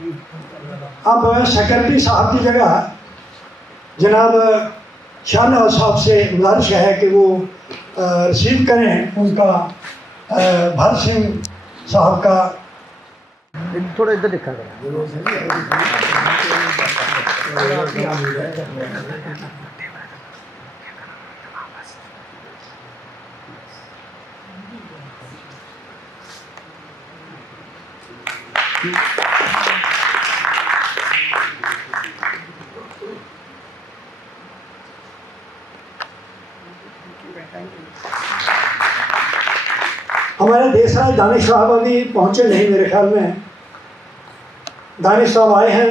अब सेक्रेटरी साहब की जगह जनाब शाहनवाज साहब से गुजारिश है कि वो रिसीव करें उनका भरत सिंह साहब का। थोड़ा इधर देखा करो। हमारे देशराज दानिश साहब अभी पहुंचे नहीं मेरे ख्याल में। दानिश साहब आए हैं,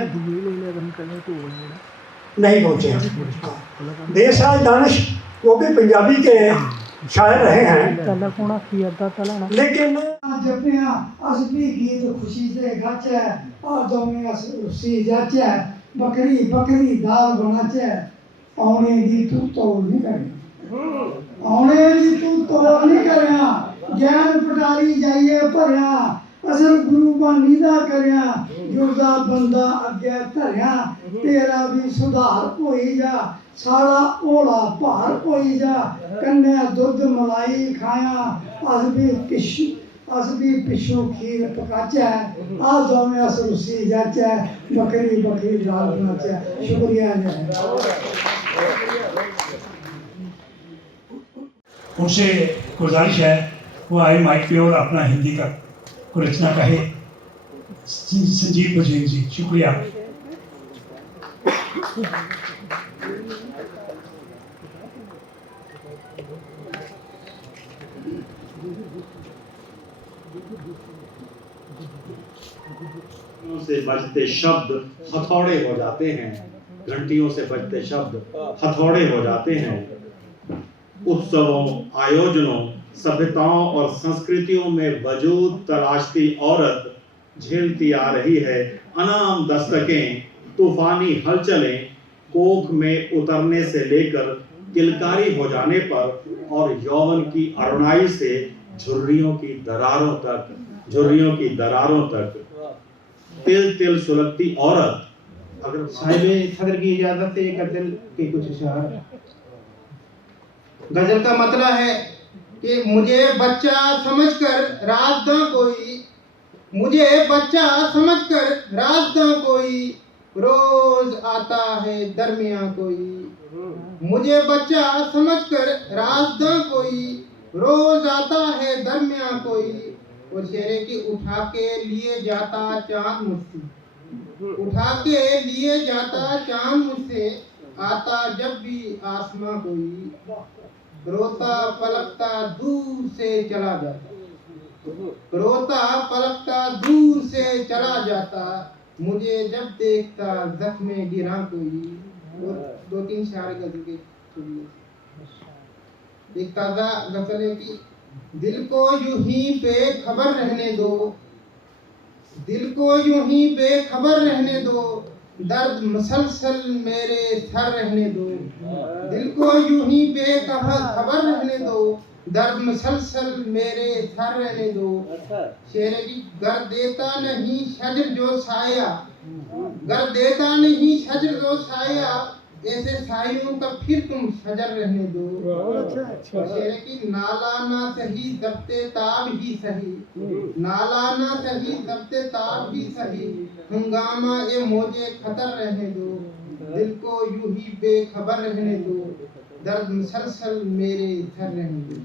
नहीं पहुंचे। देशराज दानिश वो भी पंजाबी के शायर रहे हैं, लेकिन जपिया अस भी गीत खुशी से गाचे और दोमें अस उसी जाचे बकरी बकरी दाल बनाचे औने दी तू तो नहीं करे औने दी तू तो नहीं करया ज्ञान पटारी जाइए भरया असल गुरु बानी दा करया जुरदा बंदा अगे धरया तेरा भी सुधार होई जा साड़ा ओला भार होई जा कन्या दुध मलाई खाया अस भी पिछों खीर पकाचा आ दोवें अस रुसी जाचा बकरी बकरी दाल बनाचा। शुक्रिया उनसे गुजारिश है वो आए माइक पे और अपना हिंदी का को रचना कहे। संजीव बजेन जी, शुक्रिया। से बजते शब्द हथौड़े हो जाते हैं, घंटियों से बजते शब्द हथौड़े हो जाते हैं। उत्सवों, आयोजनों, सभ्यताओं और संस्कृतियों में वजूद तलाशती औरत झेलती आ रही है अनाम दस्तकें, तूफानी हलचलें, कोख में उतरने से लेकर किलकारी हो जाने पर और यौवन की अरुणाई से झुर्रियों की दरारों तक तिल तिल सुलगती औरत। अगर साहिब सदर की इजाजत से एक गजल के कुछ अशआर। गजल का मतलब है कि मुझे बच्चा समझकर राज़दां कोई, मुझे बच्चा समझकर राज़दां कोई, रोज आता है दरमियां कोई। मुझे बच्चा समझकर राज़दां कोई, रोज आता है दरमियां कोई। और शेरे की उठा के लिए जाता चांद मुझसे, उठा के लिए जाता चांद मुझसे, आता जब भी आसमां कोई, रोता पलकता दूर से चला जाता, रोता पलकता दूर से चला जाता, मुझे जब देखता जख्मे गिरा कोई। और दो तीन शायर गजल के सुनिए। एक ताजा गजल है कि दिल को यूं ही बेखबर रहने दो, दिल को यूं ही बेखबर रहने दो, दर्द मसलसल मेरे सर रहने दो। दिल को यूं ही बेखबर रहने दो, दर्द मसलसल मेरे सर रहने दो। शेर की गर देता नहीं शजर जो साया, गर देता नहीं शजर जो साया, ऐसे सायों का फिर तुम शजर रहने दो। शेर की नाला ना सही दबते ताब ही सही, नाला ना सही दबते ताब ही सही, हंगामा ए मौजे खतर रहने दो। दिल को यूं ही बेखबर रहने दो, दर्द मुसलसल मेरे सर रहने दो।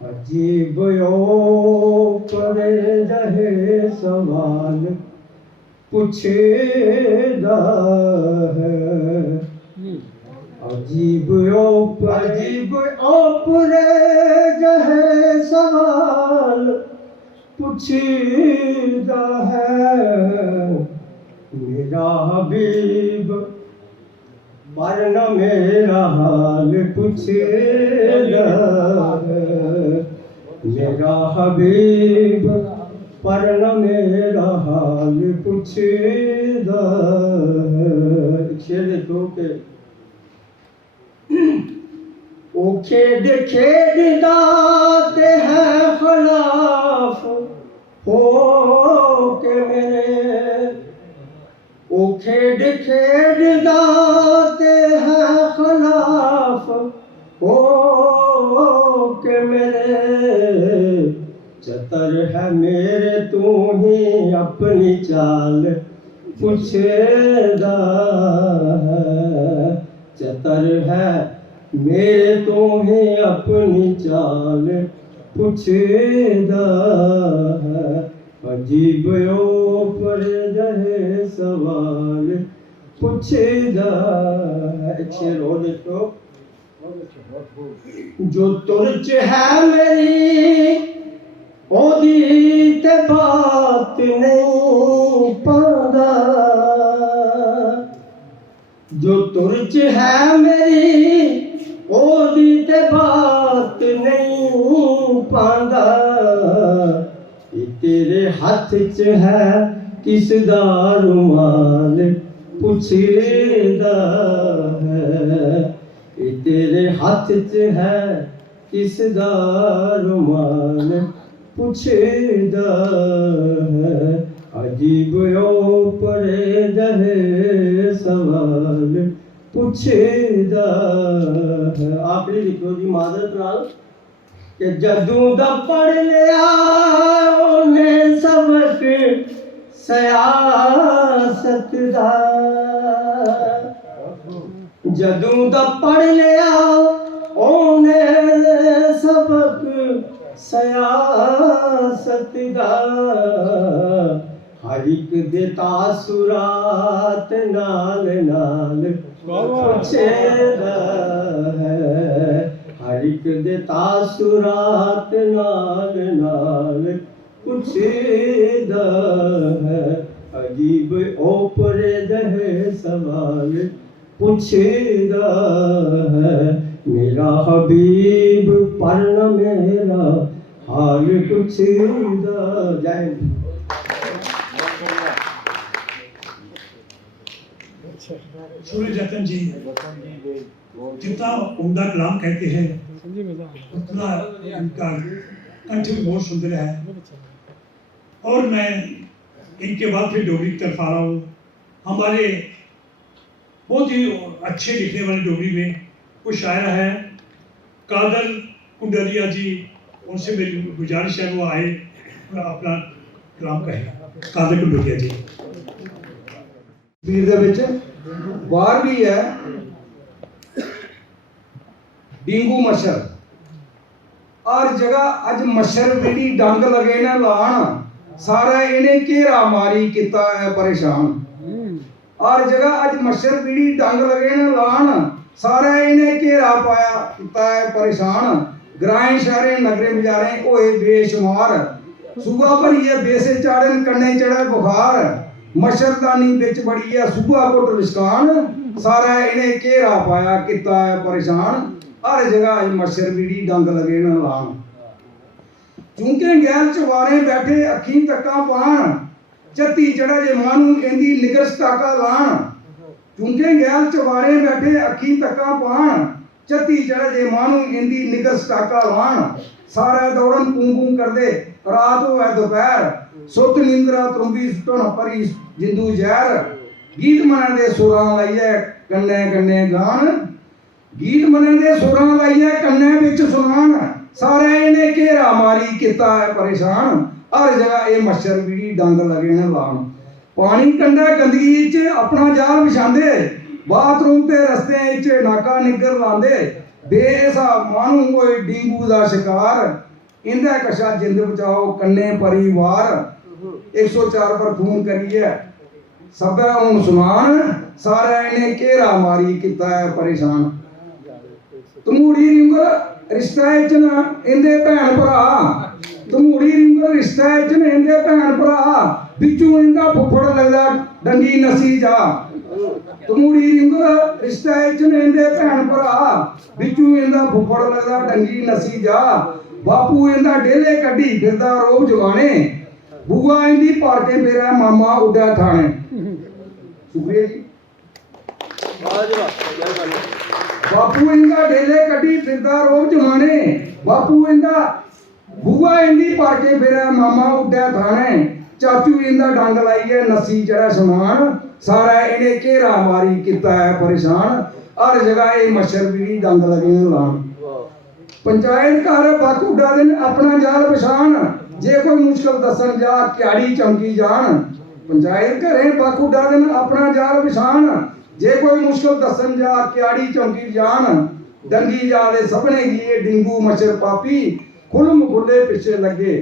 अजीब यो करे रहे सवाल पूछेदा है, अजीब ओ परे रहे सवाल पूछेदा है। मेरा हबीब मरना मेरा हाल पूछेदा है, मेरा हबीब परना मेरा हाल पूछेदा है। शेर दो के वो खेद खेददा ते है खिलाफ हो के मेरे, वो खेद खेददा ते है खिलाफ हो के मेरे, चतर है मेरे तू ही अपनी चाल पुछदा है, चतर है मेरे तो ही अपनी चाल पुछदा है, अजीब ओ पर जहे सवाल पुछदा है। एक शेर और देखो, जो तुरच है मेरी ओदी ते बात नहीं पादा, जो तुरच है मेरी ओदी ते बात नहीं पादा, ये तेरे हाथ च है किस दा रुमाल पुछदा है, ये तेरे हाथ च है किस दा रुमाल पुछदा है, अजीब ओ परे दहे सवाल पुछदा है। आखिरी लिखो जी मादरत नाल कि जदों दा पढ़ लिया उन्हें सबक सियासत दा, जदों दा पढ़ लिया उन्हें सबक सियासत दा, हर एक दे तासुरात नाल नाल पुछदा है, हर एक दे तासुरात नाल नाल पुछदा है, अजीब ओपरे दहे सवाल पुछदा है, मेरा हबीब पर न मेरा हाल पुछदा। जय सूर्य जतन जी जितना उम्दा कलाम कहते हैं उतना उनका कंठ भी बहुत सुंदर है। और मैं इनके बाद फिर डोगरी की तरफ आ रहा हूँ। हमारे बहुत ही अच्छे लिखने वाले डोगरी में वो शायर है कादर कुंडलिया जी, उनसे मेरी गुजारिश है वो आए अपना कलाम कहें। कादर कुंडलिया जी ਵੀਰ ਦੇ ਵਿੱਚ ਬਾਹਰ ਵੀ ਹੈ ਡੇਂਗੂ ਮੱਛਰ ਹਰ ਜਗ੍ਹਾ ਅੱਜ ਮੱਛਰ ਜਿਹੜੀ ਡੰਗ ਲਗੇ ਨਾ ਲਾਣ ਸਾਰਾ ਇਹਨੇ ਘੇਰਾ ਮਾਰੀ ਕੀਤਾ ਹੈ ਪਰੇਸ਼ਾਨ। ਹਰ ਜਗ੍ਹਾ ਅੱਜ ਮੱਛਰ ਜਿਹੜੀ ਡੰਗ ਲਗੇ ਨਾ ਲਾਣ ਸਾਰਾ ਇਹਨੇ ਘੇਰਾ ਪਾਇਆ ਕੀਤਾ ਹੈ ਪਰੇਸ਼ਾਨ। ਗਰਾਏ ਸ਼ਹਿਰੇ ਨਗਰੇ ਬਾਜ਼ਾਰੇ ਹੋਏ ਬੇਸ਼ੁਮਾਰ, ਸੁਬਾ ਭਰੀਏ ਬੇਸੇ ਚਾੜਨ ਕੰਨੇ ਚੜਾ ਬੁਖਾਰ, मच्छरदानी बिच बड़ी है सुबह कोट विस्कान, सारा इन्हें घेरा पाया किता है परेशान। हर जगह मच्छर बीड़ी डंग लगे न लान, चूंकि गैर चवारे बैठे अखी तक्का पान, चत्ती चढ़ा जे मानू इंदी निगर स्टाका लान, चूंकि गैर चवारे बैठे अखी तक्का पान, चत्ती चढ़ा जे मानू इंदी निगर स्टाका लान, सारा दौड़न पूं पूं कर दे रात होवे दोपहर, सुत निंद्रा त्रुंबी सुटन परी जिंदू जहर, गीत मना दे सुरां लाइए कन्ने कन्ने गान, गीत मना दे सुरां लाइए कन्ने विच सुनान, सारे इन्हें घेरा मारी किता है परेशान। हर जगह ये मच्छर बीड़ी डंग लगे न लान, पानी कंडा गंदगी च अपना जाल बिछांदे, बाथरूम ते रस्ते च नाका निगर लांदे, बेहिसाब मानू कोई डेंगू दा शिकार, इंदा कशा जिंद बचाओ कन्ने परिवार। 104 पर फोन करिए सब हूं सुनान, सारा इन्हें घेरा मारी किता है परेशान। तमूड़ी रिंगर रिश्ता च न इंदे भैन भरा, तमूड़ी रिंगर रिश्ता च न इंदे भैन भरा, बिचू इंदा फुफड़ लगदा डंगी नसी जा, तमूड़ी रिंगर रिश्ता च न इंदे भैन भरा, बिचू इंदा फुफड़ लगदा डंगी नसी जा, बापू इंदा डेले कड्डी फिरदा रोब जवाने, बुआ इंदी पार्टे मेरा मामा उड़ा थाने। शुक्रिया जी। बापू इंदा डेले कड्डी फिरदा सरकार वो जमाने बापू इंदा बुआ इंदी पाके फिर मामा उड्डा थाने चाचू इंदा डंग लाइए नसी जड़ा समान सारा इन्हें घेरा मारी किता है परेशान हर जगह ये मच्छर भी डंग लगे लान पंचायत घर बक उड्डा दिन अपना जाल पछान जे कोई मुश्किल दसन जा क्याड़ी चमकी जान पंचायत घरें बक उड्डा दिन अपना जाल पछान जे कोई मुश्किल दसन जा क्याड़ी चमकी जान डंगी जाले सबने गिए डेंगू मच्छर पापी खुलम खुले पिछे लगे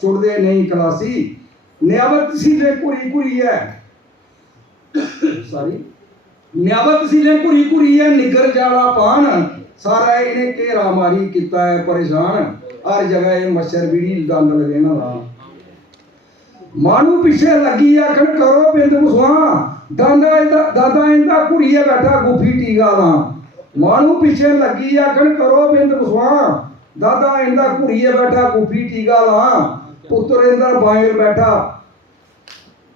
छुड़दे नहीं कलासी नियाबत सीले कुरी कुरी है सॉरी नियाबत सीले कुरी कुरी है निगर जाला पान सारा इन्हें घेरा मारी किता है परेशान हर जगह ये मच्छर बीड़ी गंद लगे ना ला मानू पीछे लगी आखन करो बिंद मुसवा दादा इंदा कुड़िए बैठा गुफी टीका ला मानू पीछे लगी आखन करो बिंद मुसवा दादा इंदा कुड़िए बैठा गुफी टीका ला पुत्र इंदा बाइल बैठा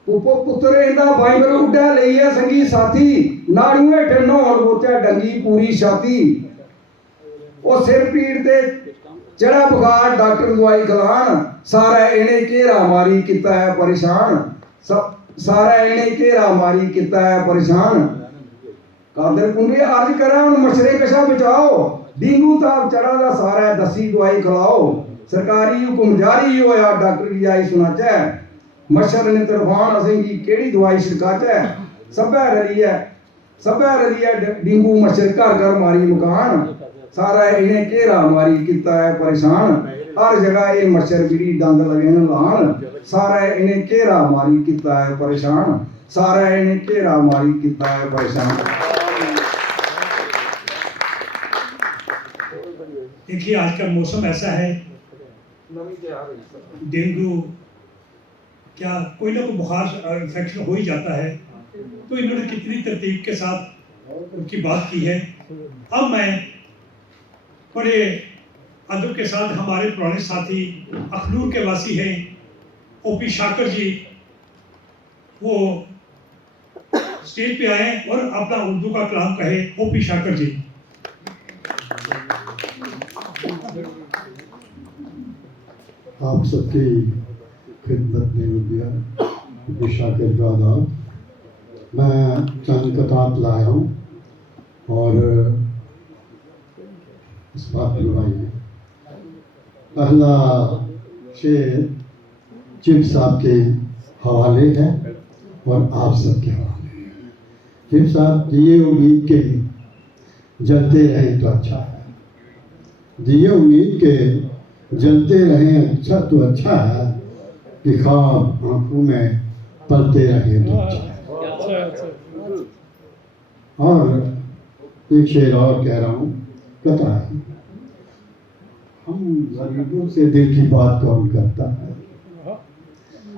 पुत्र इंदा बाइल उड्डा लइए संगी साथी नाड़ुए ठन्नो और बोचा डंगी पूरी छाती ओ सिर पीड़ ते चढ़ा बुखार डॉक्टर दवाई खिलान सारा इन्हें घेरा मारी किता है परेशान सारा इन्हें घेरा मारी किता है परेशान कादर कुंडी अर्ज करा उन मच्छरे कशा बचाओ डेंगू ताप चढ़ा दा सारा दसी दवाई खिलाओ सरकारी हुक्म जारी होया डॉक्टर की आई सुनाचा मच्छर ने तरफान असें की केड़ी दवाई छिड़काचा सबे रली है डेंगू मच्छर घर घर मारी मकान सारा इन्हें घेरा मारी किता है परेशान हर जगह ये मच्छर बीड़ी डंग लगे न लान सारा इन्हें घेरा मारी किता है परेशान सारा इन्हें घेरा मारी किता है परेशान। देखिए आज का मौसम ऐसा है डेंगू क्या कोई ना कोई बुखार इन्फेक्शन हो ही जाता है तो इन्होंने कितनी तरतीब के साथ उनकी बात की है। अब मैं बड़े अदब के साथ हमारे पुराने साथी अखनूर के वासी हैं ओपी शाकर जी वो स्टेज पे आए और अपना उर्दू का कलाम कहे। ओपी शाकर जी। आप सबकी खिदमत में ओपी शाकर का आदाब। मैं चंद किताब लाया हूँ और इस बात पर भाई है। पहला शेर चिप साहब के हवाले है और आप सबके हवाले है। चिप साहब ये उम्मीद के जलते रहें तो अच्छा है, ये उम्मीद के जलते रहें अच्छा तो अच्छा है कि ख्वाब आंखों में पलते रहें तो अच्छा है। और एक शेर और कह रहा हूँ कथा है। हम गरीबों से दिल की बात कौन करता है,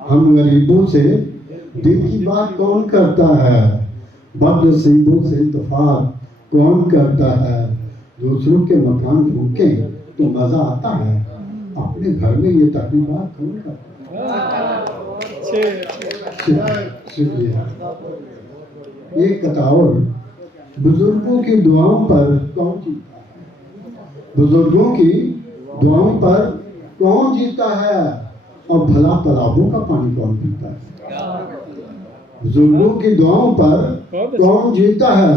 हम गरीबों से दिल की बात कौन करता है, बदनसीबों से इत्तेफाक कौन करता है। दूसरों के मकान फूके तो मजा आता है, अपने घर में ये तकलीफात कौन करता है। शुक्रिया। एक कथा और, बुजुर्गों की दुआओं पर कौन जीता है, बुजुर्गों की दुआओं पर कौन जीता है और भला तालाबों का पानी कौन पीता है। बुजुर्गों की दुआओं पर कौन जीता है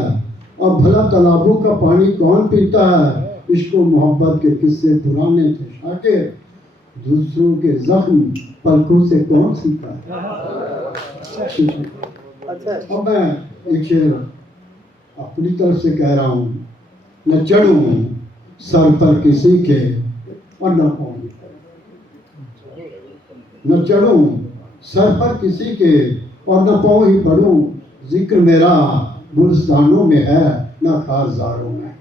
और भला तालाबों का पानी कौन पीता है। इश्क और मोहब्बत के किस्से पुराने थे शाकिर, दूसरों के जख्म पलकों से कौन सीखता है। अब मैं एक शेर अपनी तरफ से कह रहा हूँ। न चढ़ूं सर पर किसी के और न पाऊं, न चढ़ूं सर पर किसी के और न पाऊं ही पढ़ूं। जिक्र मेरा गुलस्तानों में है न खारजारों में।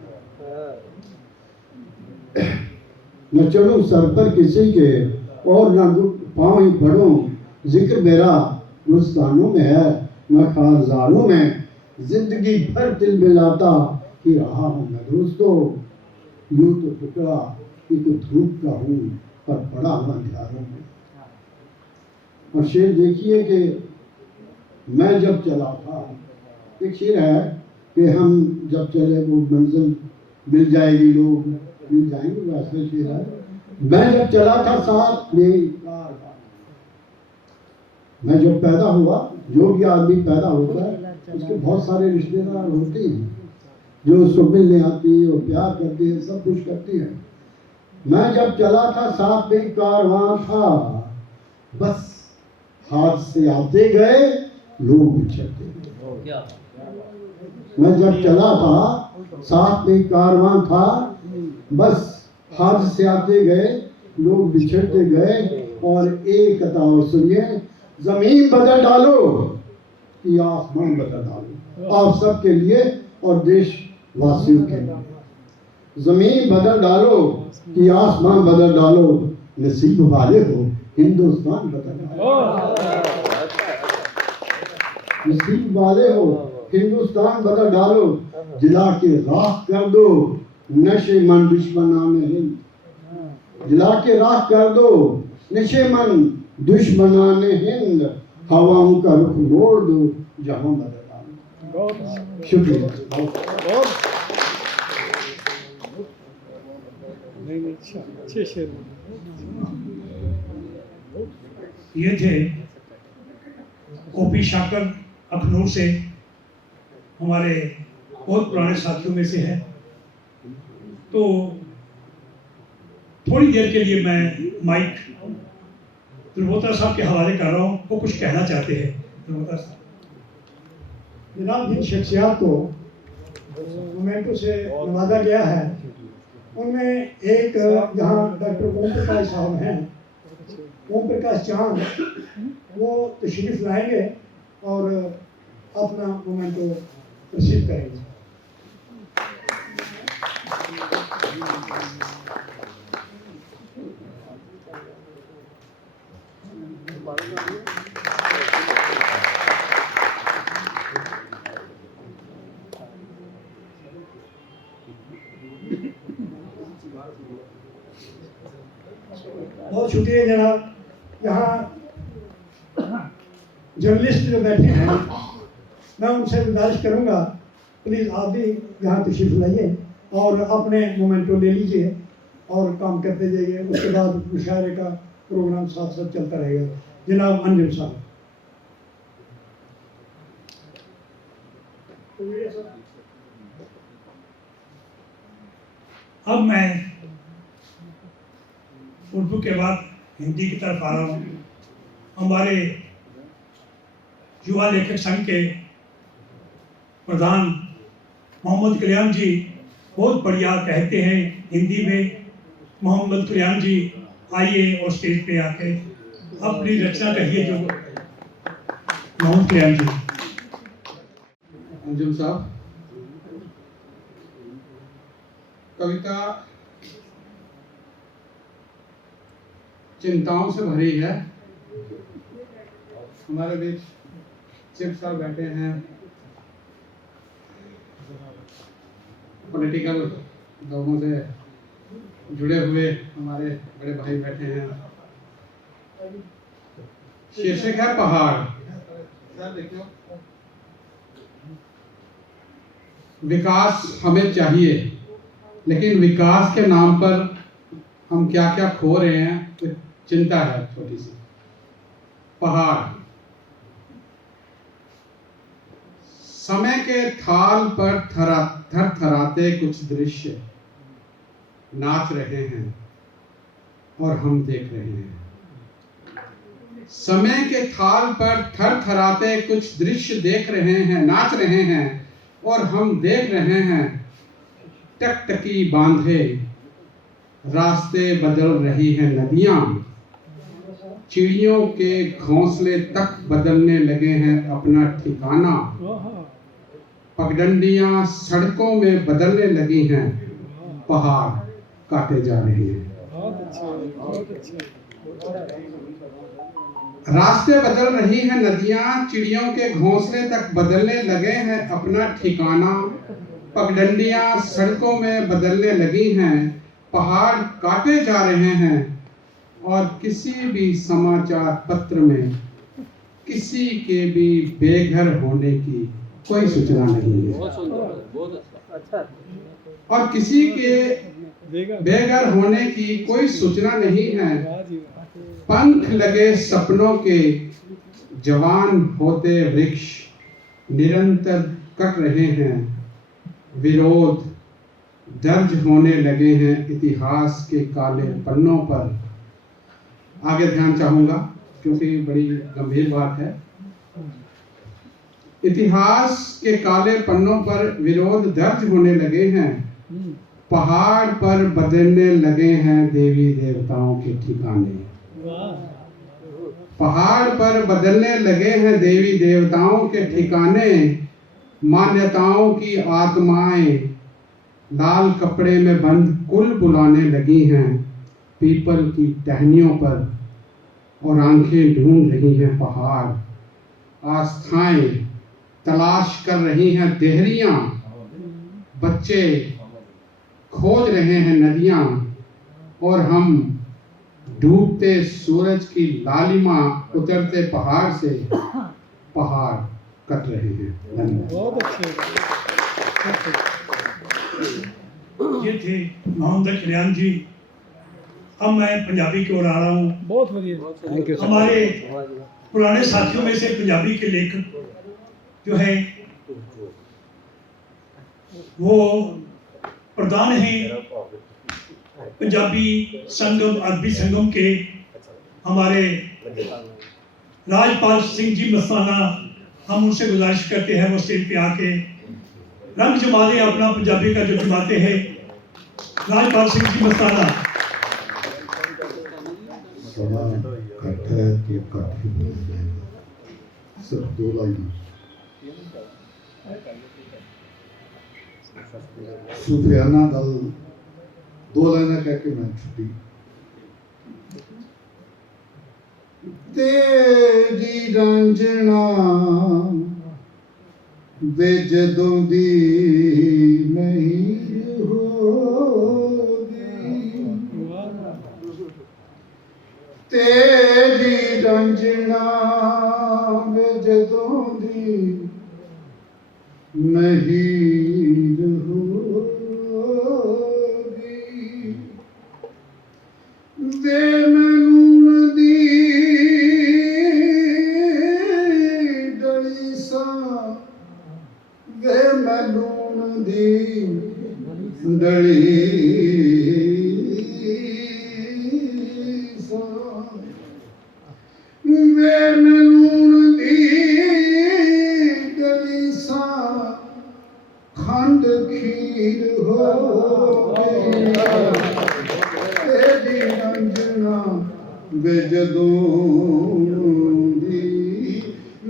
न चढ़ूं सर पर किसी के और न पाऊं ही पढ़ूं। जिक्र मेरा गुलस्तानों में है न खारजारों में। जिंदगी भर दिल मिलाता ही रहा हूँ मैं दोस्तों, यूं तो टुकड़ा कि तो धूप का हूँ पर पड़ा हुआ अंधियारों में। और शेर देखिए कि मैं जब चला था, एक शेर है कि हम जब चले वो मंजिल मिल जाएगी, लोग मिल जाएंगे वैसे शेर है। मैं जब चला था साथ में कारवां, मैं जब पैदा हुआ, जो भी आदमी पैदा होता है उसके बहुत सारे रिश्तेदार होते हैं जो उसको मिलने आते हैं और प्यार करते हैं, सब कुछ करते हैं। मैं जब चला था साथ में कारवां था, बस हाथ से आते गए लोग बिछड़ते गए। मैं जब चला था साथ में कारवां था, बस हाथ से आते गए लोग बिछड़ते गए। और एक कथा और सुनिए, जमीन बदल डालो कि आसमान बदल डालो, आप सबके लिए और देशवासियों के लिए। जमीन बदल डालो कि आसमान बदल डालो, नसीब वाले हो हिंदुस्तान बदल डालो। नसीब वाले हो हिंदुस्तान बदल डालो, जिला के राख कर दो नशे मन दुश्मनाने हिंद। जिला के राख कर दो नशे मन दुश्मनाने हिंद, हवाओं का रुख मोड़ दो जहां बदल डालो। शुक्रिया। ये थे ओपी शाकर अखनूर से, हमारे बहुत पुराने साथियों में से है। तो थोड़ी देर के लिए मैं माइक त्रिभोत्रा साहब के हवाले कर रहा हूँ, वो कुछ कहना चाहते हैं। त्रिभोत्रा साहब। जनाब, जिन शख्सियात को मोमेंटो से नवाजा गया है उनमें एक यहाँ डॉक्टर ओम प्रकाश साहब हैं, ओम प्रकाश चांद, वो तशरीफ लाएंगे और अपना मोमेंटो रिसीव करेंगे। बहुत शुक्रिया जनाब। यहाँ जर्नलिस्ट जो बैठे हैं, मैं उनसे गुजारिश करूँगा प्लीज़ आप भी यहाँ तशरीफ लाइए और अपने मोमेंटो ले लीजिए और काम करते जाइए। उसके बाद मुशायरे का प्रोग्राम साथ साथ चलता रहेगा। जनाब अंजुम साहब। अब मैं उर्दू के बाद हिंदी की तरफ आ रहा हूँ। हमारे युवा लेखक संघ के प्रधान मोहम्मद कल्याण जी बहुत बढ़िया कहते हैं हिंदी में। मोहम्मद कल्याण जी आइए और स्टेज पे आके अपनी रचना कहिए। जो मोहम्मद कल्याण जी। अंजुम साहब, कविता चिंताओं से भरी है। हमारे बीच चिप साहब बैठे हैं, पॉलिटिकल दौरों से जुड़े हुए हमारे बड़े भाई बैठे हैं। शीर्षक है पहाड़। सर देखो, विकास हमें चाहिए, लेकिन विकास के नाम पर हम क्या क्या खो रहे हैं तो चिंता है छोटी सी। पहाड़ समय के थाल पर थर थराते कुछ दृश्य नाच रहे हैं और हम देख रहे हैं। समय के थाल पर थर थराते कुछ दृश्य देख रहे हैं, नाच रहे हैं और हम देख रहे हैं। टकटकी बांधे रास्ते बदल रही हैं नदियां, चिड़ियों के घोंसले तक बदलने लगे हैं अपना ठिकाना। पगडंडियां सड़कों में बदलने लगी हैं, पहाड़ काटे जा रहे हैं। रास्ते बदल रही हैं नदियां, चिड़ियों के घोंसले तक बदलने लगे हैं अपना ठिकाना। पगडंडियां सड़कों में बदलने लगी हैं, पहाड़ काटे जा रहे हैं। और किसी भी समाचार पत्र में किसी के भी बेघर होने की कोई सूचना नहीं है। और किसी के बेघर होने की कोई सूचना नहीं है। पंख लगे सपनों के जवान होते वृक्ष निरंतर कट रहे हैं। विरोध दर्ज होने लगे हैं इतिहास के काले पन्नों पर। आगे ध्यान चाहूंगा क्योंकि बड़ी गंभीर बात है। इतिहास के काले पन्नों पर विरोध दर्ज होने लगे हैं। पहाड़ पर बदलने लगे हैं देवी देवताओं के ठिकाने। पहाड़ पर बदलने लगे हैं देवी देवताओं के ठिकाने। मान्यताओं की आत्माएं लाल कपड़े में बंद कुल बुलाने लगी हैं पीपल की टहनियों पर, और आंखें ढूंढ रही हैं पहाड़। आस्थाएं तलाश कर रही हैं देहरियां। बच्चे खोज रहे हैं नदियां, और हम डूबते सूरज की लालिमा उतरते पहाड़ से पहाड़ कट रहे हैं। बहुत अच्छे। ये थे मोहम्मद कल्याण जी। अब मैं पंजाबी की ओर आ रहा हूँ। बहुत बढ़िया, थैंक यू। हमारे पुराने साथियों में से पंजाबी के लेखक जो है वो प्रधान हैं पंजाबी संगम अरबी संगम के हमारे राजपाल सिंह जी मस्ताना। हम उनसे गुजारिश करते हैं वो स्टेज पे आके रंग जमा दे अपना पंजाबी का जो जमाते हैं। राजपाल सिंह जी मस्ताना। सिर्फ 2 लाइन सुफियाना दल 2 लाइनें कह के मैं छुट्टी। तेरी रंजना वे जदों दी नहीं होगी। तेरी रंजना वे जदों दी नहीं होगी। वे मैनूं दी डली सा, वे मैनूं दी डली सा, वे मैनूं दी डली सा, खंड खीर हो गई। तेरी रंजना वे जदों दी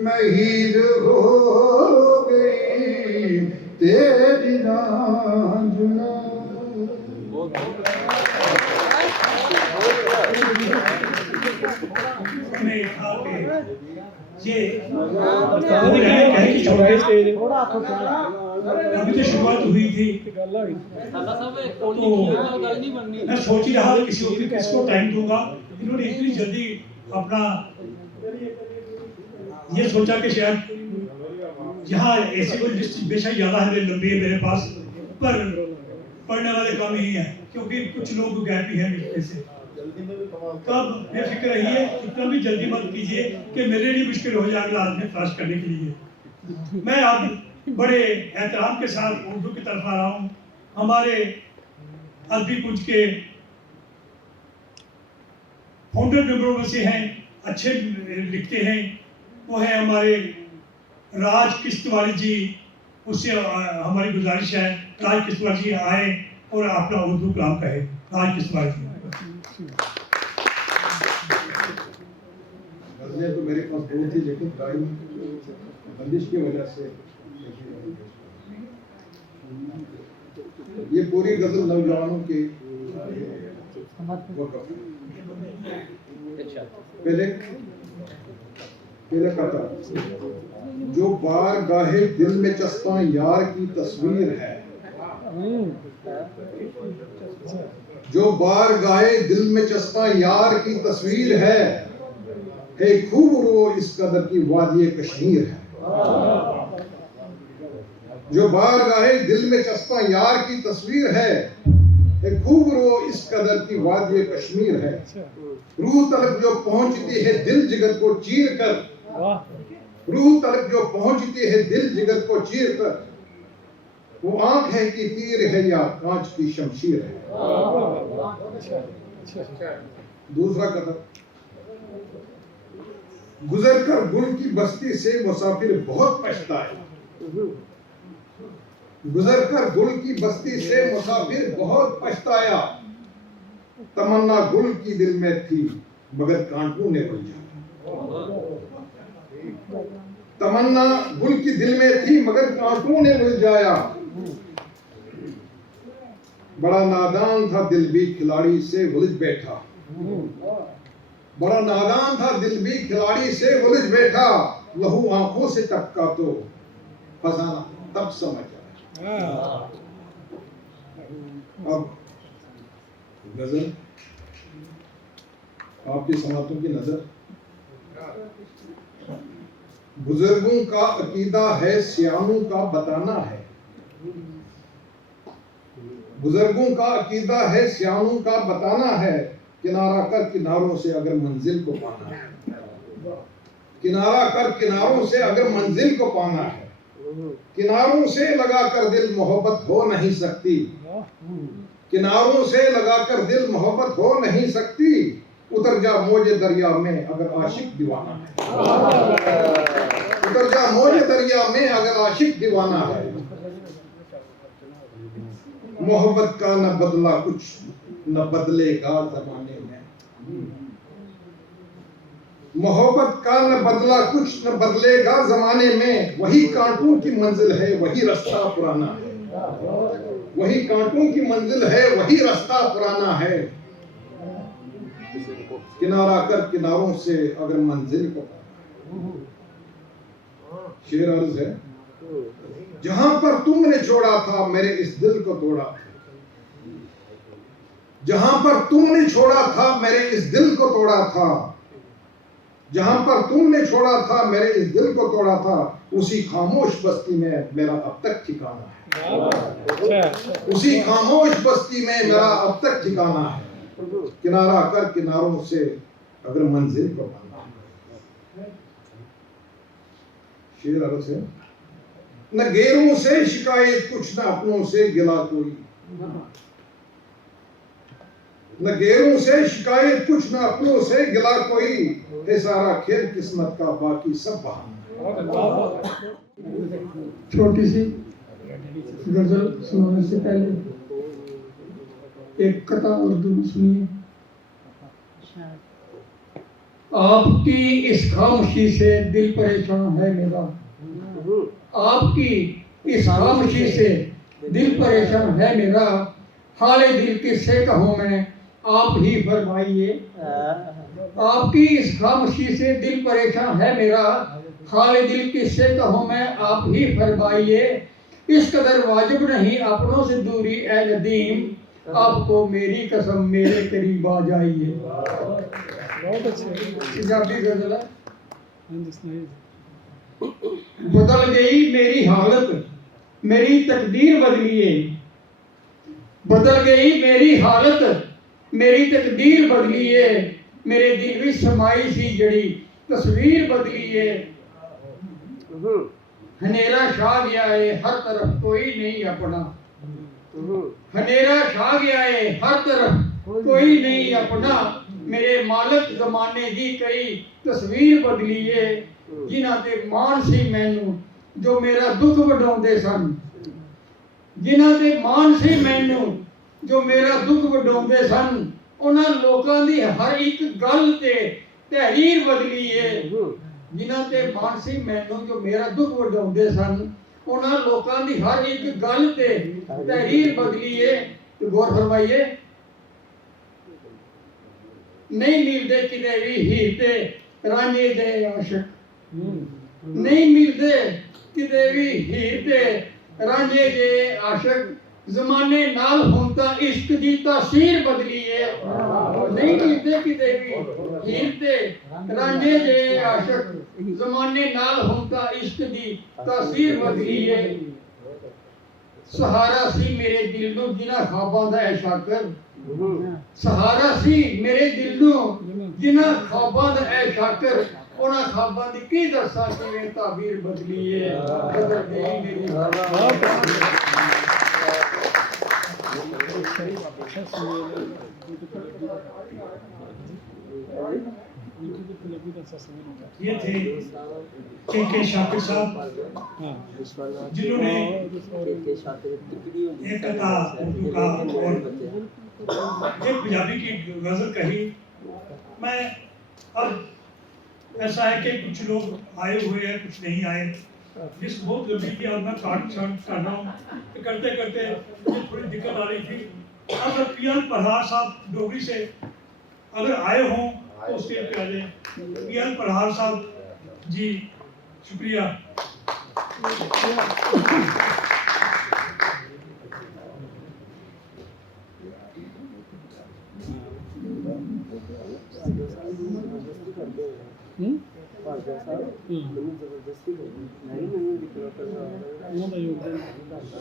महीर हो गई। तेरी रंजना में था कि ये अभी तो शुरुआत हुई थी तो मैं सोच ही रहा था किसको टाइम दूंगा। इन्होंने इतनी जल्दी अपना ये सोचा कि शायद यहाँ ऐसी कोई लिस्ट बेशक ज्यादा है लंबी है मेरे पास, पर पढ़ने वाले कम ही है क्योंकि कुछ लोग गैप ही है मेरे से। तब बेफिक्र रहिए, इतना भी जल्दी मत कीजिए कि मेरे लिए मुश्किल हो जाए अगला आदमी फ्लश करने के लिए। मैं अब बड़े एहतराम के साथ उर्दू की तरफ आ रहा हूँ। हमारे अरबी कुंज के फाउंडर मेंबरों में से हैं, अच्छे लिखते हैं, वो है हमारे राज किश्तवाड़ी जी। उससे हमारी गुजारिश है राज किश्तवाड़ी जी आए और अपना उर्दू कलाम कहे। राज किश्तवाड़ी जी। गज़लें तो मेरे पास बहुत थी लेकिन टाइम बंदिश की वजह से ये पूरी गजल नौजवानों के पहले कथा जो बार गाहे दिल में चस्पा यार की तस्वीर है। जो बार गाए दिल में चस्पा यार की तस्वीर है। खूब रो इस कदर की वादी कश्मीर है। जो बार गाए दिल में चस्पा यार की तस्वीर है। खूब रो इस कदर की वादी कश्मीर है, रूह तलक जो पहुंचती है दिल जिगर को चीर कर, रूह तलक जो पहुंचती है दिल जिगर को चीर कर, वो आंख है कि तीर है या कांच की शमशीर है। दूसरा कदर, गुजर कर गुल की बस्ती से मुसाफिर बहुत पछताया, गुजर कर गुल की बस्ती से मुसाफिर बहुत पछताया, तमन्ना गुल की दिल में थी मगर कांटों ने उलझाया, तमन्ना गुल की दिल में थी मगर कांटों ने उलझाया, बड़ा नादान था दिल भी खिलाड़ी से उलझ बैठा, बड़ा नादान था दिल भी खिलाड़ी से उलझ बैठा, लहू आंखों से टपका तो फसाना तब समझ आया। अब गजल आपकी समातों की नजर, बुजुर्गों का अकीदा है सियानों का बताना है, बुजुर्गों का अकीदा है सियानों का बताना है, किनारा कर किनारों से अगर मंजिल को पाना है, किनारा कर किनारों से अगर मंजिल को पाना है, किनारों से लगाकर दिल मोहब्बत हो नहीं सकती, किनारों से लगाकर दिल मोहब्बत हो नहीं सकती, उतर जा मौजे दरिया में अगर आशिक दीवाना है, उतर जा मौजे दरिया में अगर आशिक दीवाना है, मोहब्बत का न बदला कुछ न बदलेगा जमाने में, मोहब्बत का न बदला कुछ न बदलेगा जमाने में, वही कांटों की मंजिल है वही रास्ता पुराना है, वही कांटों की मंजिल है वही रास्ता पुराना है, किनारा कर किनारों से अगर मंजिल को पाना। शेर अर्ज है, जहां पर तुमने छोड़ा था मेरे इस दिल को तोड़ा, जहां पर तुमने छोड़ा था मेरे इस दिल को तोड़ा था, जहां पर तुमने छोड़ा था मेरे इस दिल को तोड़ा था, उसी खामोश बस्ती में मेरा अब तक ठिकाना है, उसी खामोश बस्ती में मेरा अब तक ठिकाना है, किनारा कर किनारों से अगर मंजिल को पाना। शेर अर्ज है, न गैरों से शिकायत कुछ न अपनों से गिला कोई, न गैरों से शिकायत कुछ न अपनों से गिला कोई, है सारा खेल किस्मत का बाकी सब बहाना। छोटी सी गजल सुनाने से पहले एक कथा उर्दू में सुनिए। आपकी इस खामोशी से दिल परेशान है मेरा, आपकी इस खामोशी से दिल परेशान है मेरा, हाले दिल किससे कहूँ मैं आप ही फरमाइए, आपकी इस खामोशी से दिल परेशान है मेरा, हाले दिल किससे कहूँ मैं आप ही फरमाइए, इस कदर वाजिब नहीं अपनों से दूरी ए नदीम, आपको मेरी कसम मेरे करीब आ जाइए। बहुत अच्छे पंजाबी गजल है। बदल गई मेरी हालत मेरी तकदीर बदलिए, बदल गई मेरी हालत मेरी तकदीर बदलिए, मेरे दिल में समाई सी जड़ी तस्वीर बदलिए, हनेरा छा गया है हर तरफ कोई नहीं अपना, हनेरा छा गया है हर तरफ कोई नहीं अपना, मेरे मालिक जमाने दी कई तस्वीर बदलिए, जिन्हां ते मान सी मैनू जो मेरा दुख वडाउंदे सन, जिन्हां ते मान सी मैनू जो मेरा दुख वडाउंदे सन, उन्हां लोकां दी हर एक गल ते तहरीर बदलिए, जिन्हां ते मान सी मैनू जो मेरा दुख वडाउंदे सन, उन्हां लोकां दी हर एक गल ते तहरीर बदलिए। तो गौर फरमाइए, नहीं मिलते किते भी हीर ते रांझे दे आशिक, नहीं मिलते किते भी हीर ते रांझे दे आशिक, जमाने नाल हुण तां इश्क दी तासीर बदलिए, नहीं मिलते किते भी हीर ते रांझे दे आशिक, जमाने नाल हुण तां इश्क दी तासीर बदलिए। ਸਹਾਰਾ ਸੀ ਮੇਰੇ ਦਿਲ ਨੂੰ ਜਿਨ੍ਹਾਂ ਖਾਬਾਂ ਦਾ ਐ ਸ਼ਾਕਰ ਸਹਾਰਾ ਸੀ ਮੇਰੇ ਦਿਲ ਨੂੰ ਜਿਨ੍ਹਾਂ ਖਾਬਾਂ ਦਾ ਐ ਸ਼ਾਕਰ ਉਹਨਾਂ ਖਾਬਾਂ ਦੀ ਕੀ ਦੱਸਾਂ ਕਿਵੇਂ ਤਾਬੀਰ ਬਦਲੀ ਏ ਬਦਲ ਗਈ ਮੇਰੀ ये थे के शाकिर साहब जिन्होंने एक कथा उर्दू का और एक पंजाबी की गजल कही। मैं अब ऐसा है कि कुछ लोग आए हुए हैं कुछ नहीं आए, जिस बहुत लंबी थी और मैं काट छाट कर रहा हूँ तो करते करते मुझे थोड़ी दिक्कत आ रही थी। अगर पीएल प्रहार साहब डोगरी से अगर आए हों तो स्टेज पे आ जाए। पीएल प्रहार साहब जी शुक्रिया।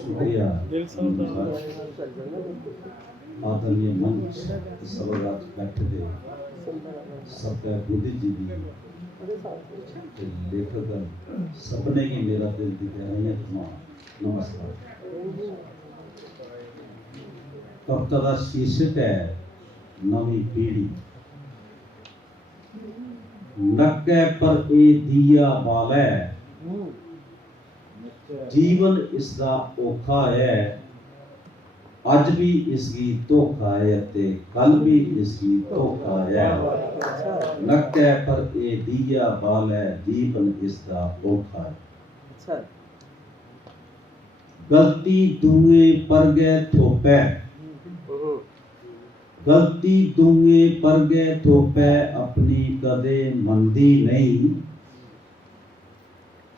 शुक्रिया आदरणीय मंच सभागार बैठे दे सबका बुद्धिजीवी लेखक सपने की मेरा दिल दी गहराइयां नमस्कार। कविता का शीर्षक है नवी पीढ़ी। नक्के पर ए दिया वाले जीवन इसका औखा है, अज भी इसकी धोखा है ते कल भी इसकी धोखा है। नक्के पर ए दिया बाल है जीवन इसका औखा है। गलती दुए पर गए थोपे, गलती दुए पर गए थोपे अपनी कदे मंदी नहीं।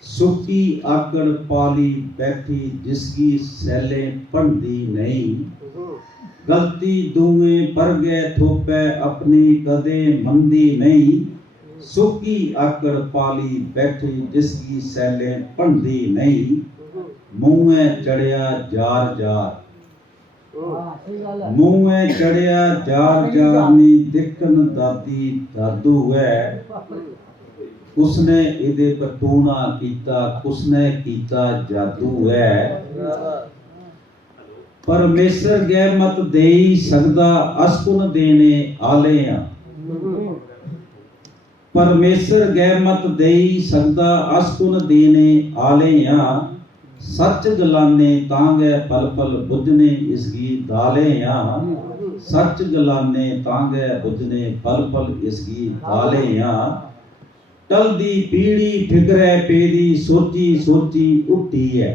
सुखी आकड़ पाली बैठी जिसकी सैले पढ़दी नहीं। गलती दुए पर गए थोपे अपनी कदे मंदी नहीं। सुखी आकड़ पाली बैठी जिसकी सैले पढ़दी नहीं। मुँह चढ़िया जार जार, मुँह चढ़िया जार जार नी दिखन दादी दादू है। उसने इदे पटूना कीता उसने कीता जादू है। परमेश्वर गै मत देई सकदा असकुन देने आले आ। परमेश्वर गै मत देई सकदा असकुन देने आले आ। सच गलाने तांगे पल पल बुझने इसकी दाले आ। सच गलाने तांगे बुझने पल पल इसकी दाले आ। टलदी पीढ़ी फिक्रे पेदी सोची सोची उठी है।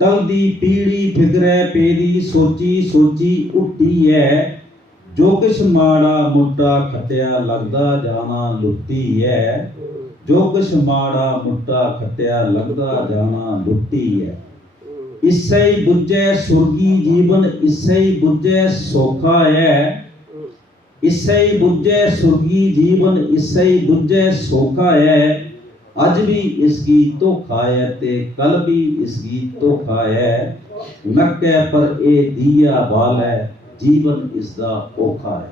टलदी पीढ़ी फिक्रे पेदी सोची सोची उठी है। जो किश माड़ा मुट्टा खटिया लगदा जाना लुट्टी है। जो किश माड़ा मुट्टा खटिया लगदा जाना लुट्टी है। इससे ही बुझे सुर्गी जीवन इससे ही बुझे सौखा है। इससे ही बुझे सुर्गी जीवन इससे ही बुझे सौखा है। अज भी इसकी धोखा है ते कल भी इसकी धोखा है। नक्के पर ए दिया बाल है जीवन इसका औखा है।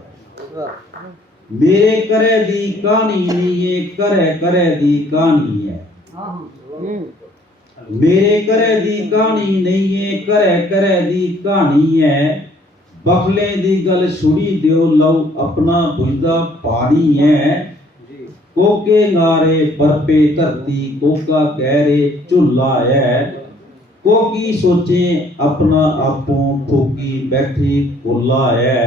मेरे करे दी कहानी नहीं ये करे करे दी कहानी है। मेरे करे दी कहानी नहीं ये करे करे दी कहानी है। बखले दी गल छुड़ी दियो लव अपना बुझदा पानी है। कोके नारे बरपे धरती कोका गहरे झुला है। कोकी सोचे अपना आपों ठोकी बैठी कोला है।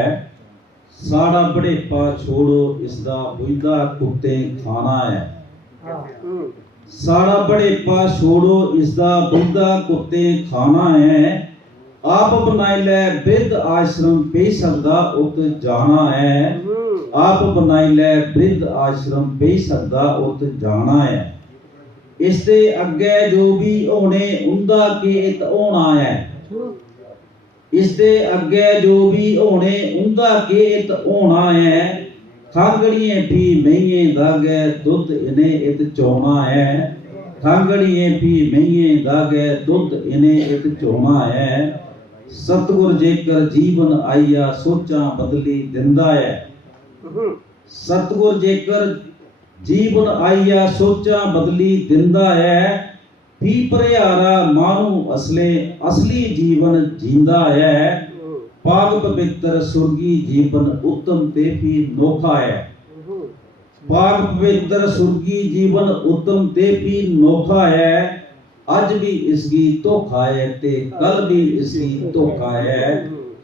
साड़ा बड़ेपा छोड़ो इसदा बुझदा कुत्ते खाना है। साड़ा बड़ेपा छोड़ो इसदा बुझदा कुत्ते खाना है। आप बनाए ले वृद्ध आश्रम पे सकदा उत जाना है। आप बनाए ले वृद्ध आश्रम पे सकदा उत जाना है। इससे अगे जो भी होने उंदा के इत होना है। इससे अगे जो भी होने उंदा के इत होना है। खागड़िए भी महीने दागे दुध इन्हें इत चोना है। खांगड़िए भी मईए दागे दुध इन्हें एक चोना है सतगुर जेकर जीवन आईया सोचा बदली दिंदा है सतगुर जेकर जीवन आईया सोचा बदली दिंदा है पी परिहारा मानू असली जीवन जींदा है पाक पवित्र सुर्गी जीवन उत्तम ते भी नोखा है पाक पवित्र सुर्गी जीवन उत्तम ते भी नोखा है अज भी इसकी धोखा है ते कल भी इसकी धोखा है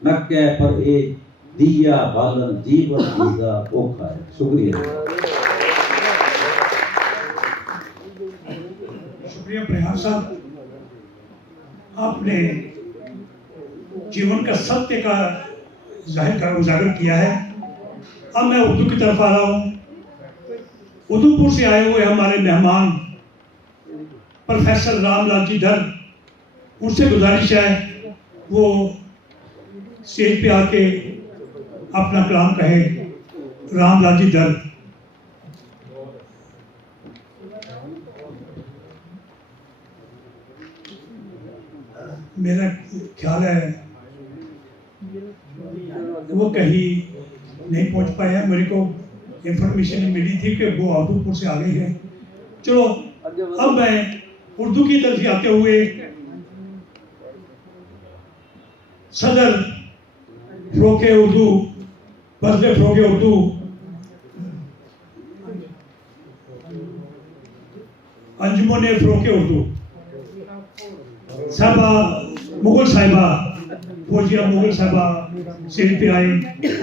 नक्के पर ए दिया बालन जीवन जीदा औखा है। शुक्रिया शुक्रिया प्रयास साहब, आपने जीवन का सत्य का उजागर किया है। अब मैं उर्दू की तरफ आ रहा हूँ। उधमपुर से आए हुए हमारे मेहमान प्रोफेसर रामलाल जी धर, उनसे गुजारिश है वो स्टेज पे आके अपना कलाम कहे। रामलाल जी धर। मेरा ख्याल है वो कहीं नहीं पहुंच पाए हैं। मेरे को इंफॉर्मेशन मिली थी कि वो उधमपुर से आ गए हैं। चलो अब मैं उर्दू की तरफ आते हुए सदर फ़रोग़ उर्दू वज़ीर फ़रोग़ उर्दू अंजुमन फ़रोग़ उर्दू साहबा मुगल साहिबा फौजिया मुगल साहिबा स्टेज पे आए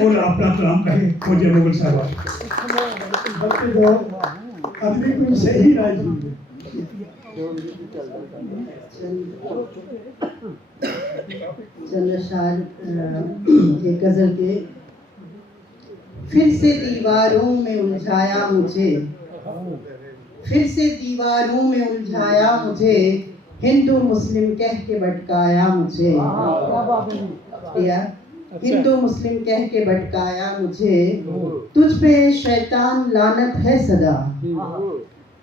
और अपना कलाम कहे। फौजिया मुगल साहिबा अपनी कोई सही राय चंद अशार एक गजल के। फिर से दीवारों में उलझाया मुझे, फिर से दीवारों में उलझाया मुझे, हिंदू मुस्लिम कह के भटकाया मुझे। हिंदू मुस्लिम कह के भटकाया मुझे। तुझ पे शैतान लानत है सदा,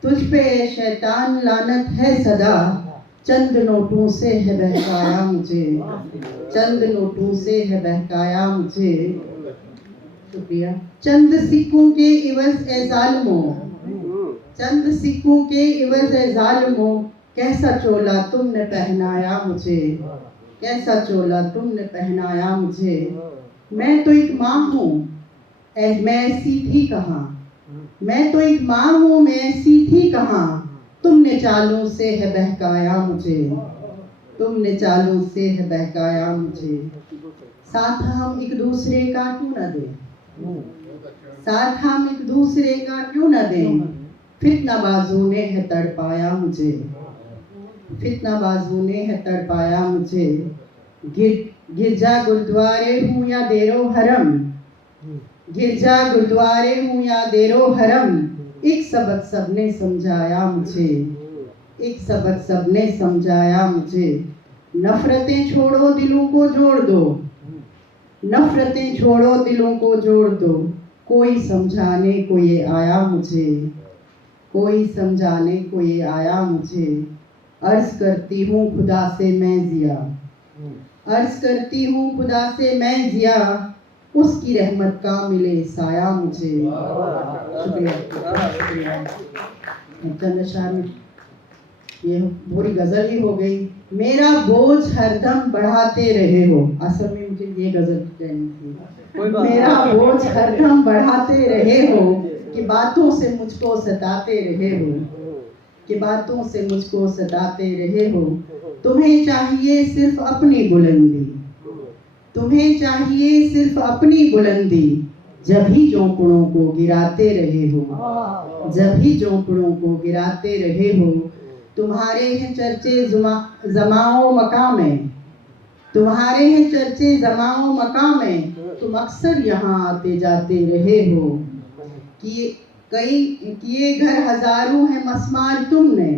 तुझ पे शैतान लानत है सदा, चंद नोटों से है बहकाया मुझे, चंद नोटों से है बहकाया मुझे। शुक्रिया। चंद सिक्कों के इवज ए ज़ालिमों, चंद सिक्कों के इवज ए ज़ालिमों, कैसा चोला तुमने पहनाया मुझे, कैसा चोला तुमने पहनाया मुझे। मैं तो एक माँ हूँ मैं ऐसी थी कहाँ, मैं तो एक माँ हूँ मैं ऐसी थी कहाँ, तुमने चालों से है बहकाया मुझे, तुमने चालों से है बहकाया मुझे। साथ हम एक दूसरे का क्यों न दें, साथ हम एक दूसरे का क्यों न दें, फितनाबाजों ने है तड़पाया मुझे, फितनाबाजों ने है तड़पाया मुझे। गिरजा गुरुद्वारे हूँ या देरो हरम, गिरजा गुरुद्वारे हूँ या देरो हरम, एक सबक सबने समझाया मुझे, एक सबक सबने समझाया मुझे। नफरतें छोड़ो दिलों को जोड़ दो, नफरतें छोड़ो दिलों को जोड़ दो, कोई समझाने को ये आया मुझे, कोई समझाने को ये आया मुझे। अर्ज करती हूँ खुदा से मैं जिया, अर्ज करती हूँ खुदा से मैं जिया, उसकी रहमत का मिले साया मुझे। शुक्रिया। चंद अशार ये पूरी गजल ही हो गई। मेरा बोझ हरदम बढ़ाते रहे हो, असल में मुझे ये गजल कहनी थी। मेरा बोझ हरदम बढ़ाते रहे हो, कि बातों से मुझको सताते रहे हो, कि बातों से मुझको सताते रहे हो। तुम्हें चाहिए सिर्फ अपनी बुलंदी, तुम्हें चाहिए सिर्फ अपनी बुलंदी, जब ही झोंपड़ों को गिराते रहे हो, जब ही झोंपड़ों को गिराते रहे हो। तुम्हारे हैं चर्चे जमाओ मकामे, तुम्हारे हैं चर्चे जमाओ मकामे, तुम अक्सर यहाँ आते जाते रहे हो। किए घर हजारों है मस्मार तुमने,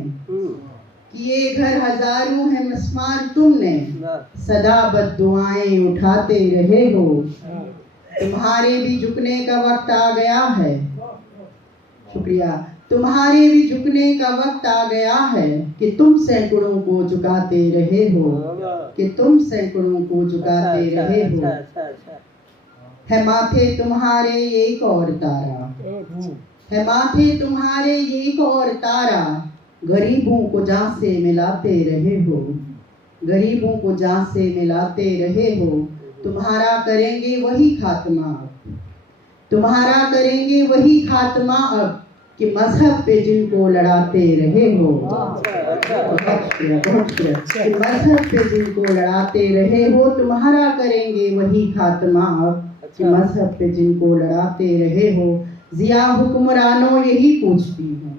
किए घर हजारों है मस्मार तुमने, सदा बद्दुआएं उठाते रहे हो। तुम्हारे भी झुकने का वक्त आ गया है। शुक्रिया। तुम्हारे भी झुकने का वक्त आ गया है कि तुम सैकड़ों को झुकाते रहे हो, कि तुम सैकड़ों को झुकाते रहे हो। है माथे तुम्हारे एक और तारा, है माथे तुम्हारे एक और तारा, गरीबों को जहाँ से मिलाते रहे हो, गरीबों को जहाँ से मिलाते रहे हो। तुम्हारा करेंगे वही खात्मा अब, तुम्हारा करेंगे वही खात्मा अब, कि मजहब पे जिनको लड़ाते रहे हो, कि मजहब पे जिनको लड़ाते रहे हो। तुम्हारा करेंगे वही खात्मा अब, कि मजहब पे जिनको लड़ाते रहे हो। जिया हुक्मरानों यही पूछती हूँ,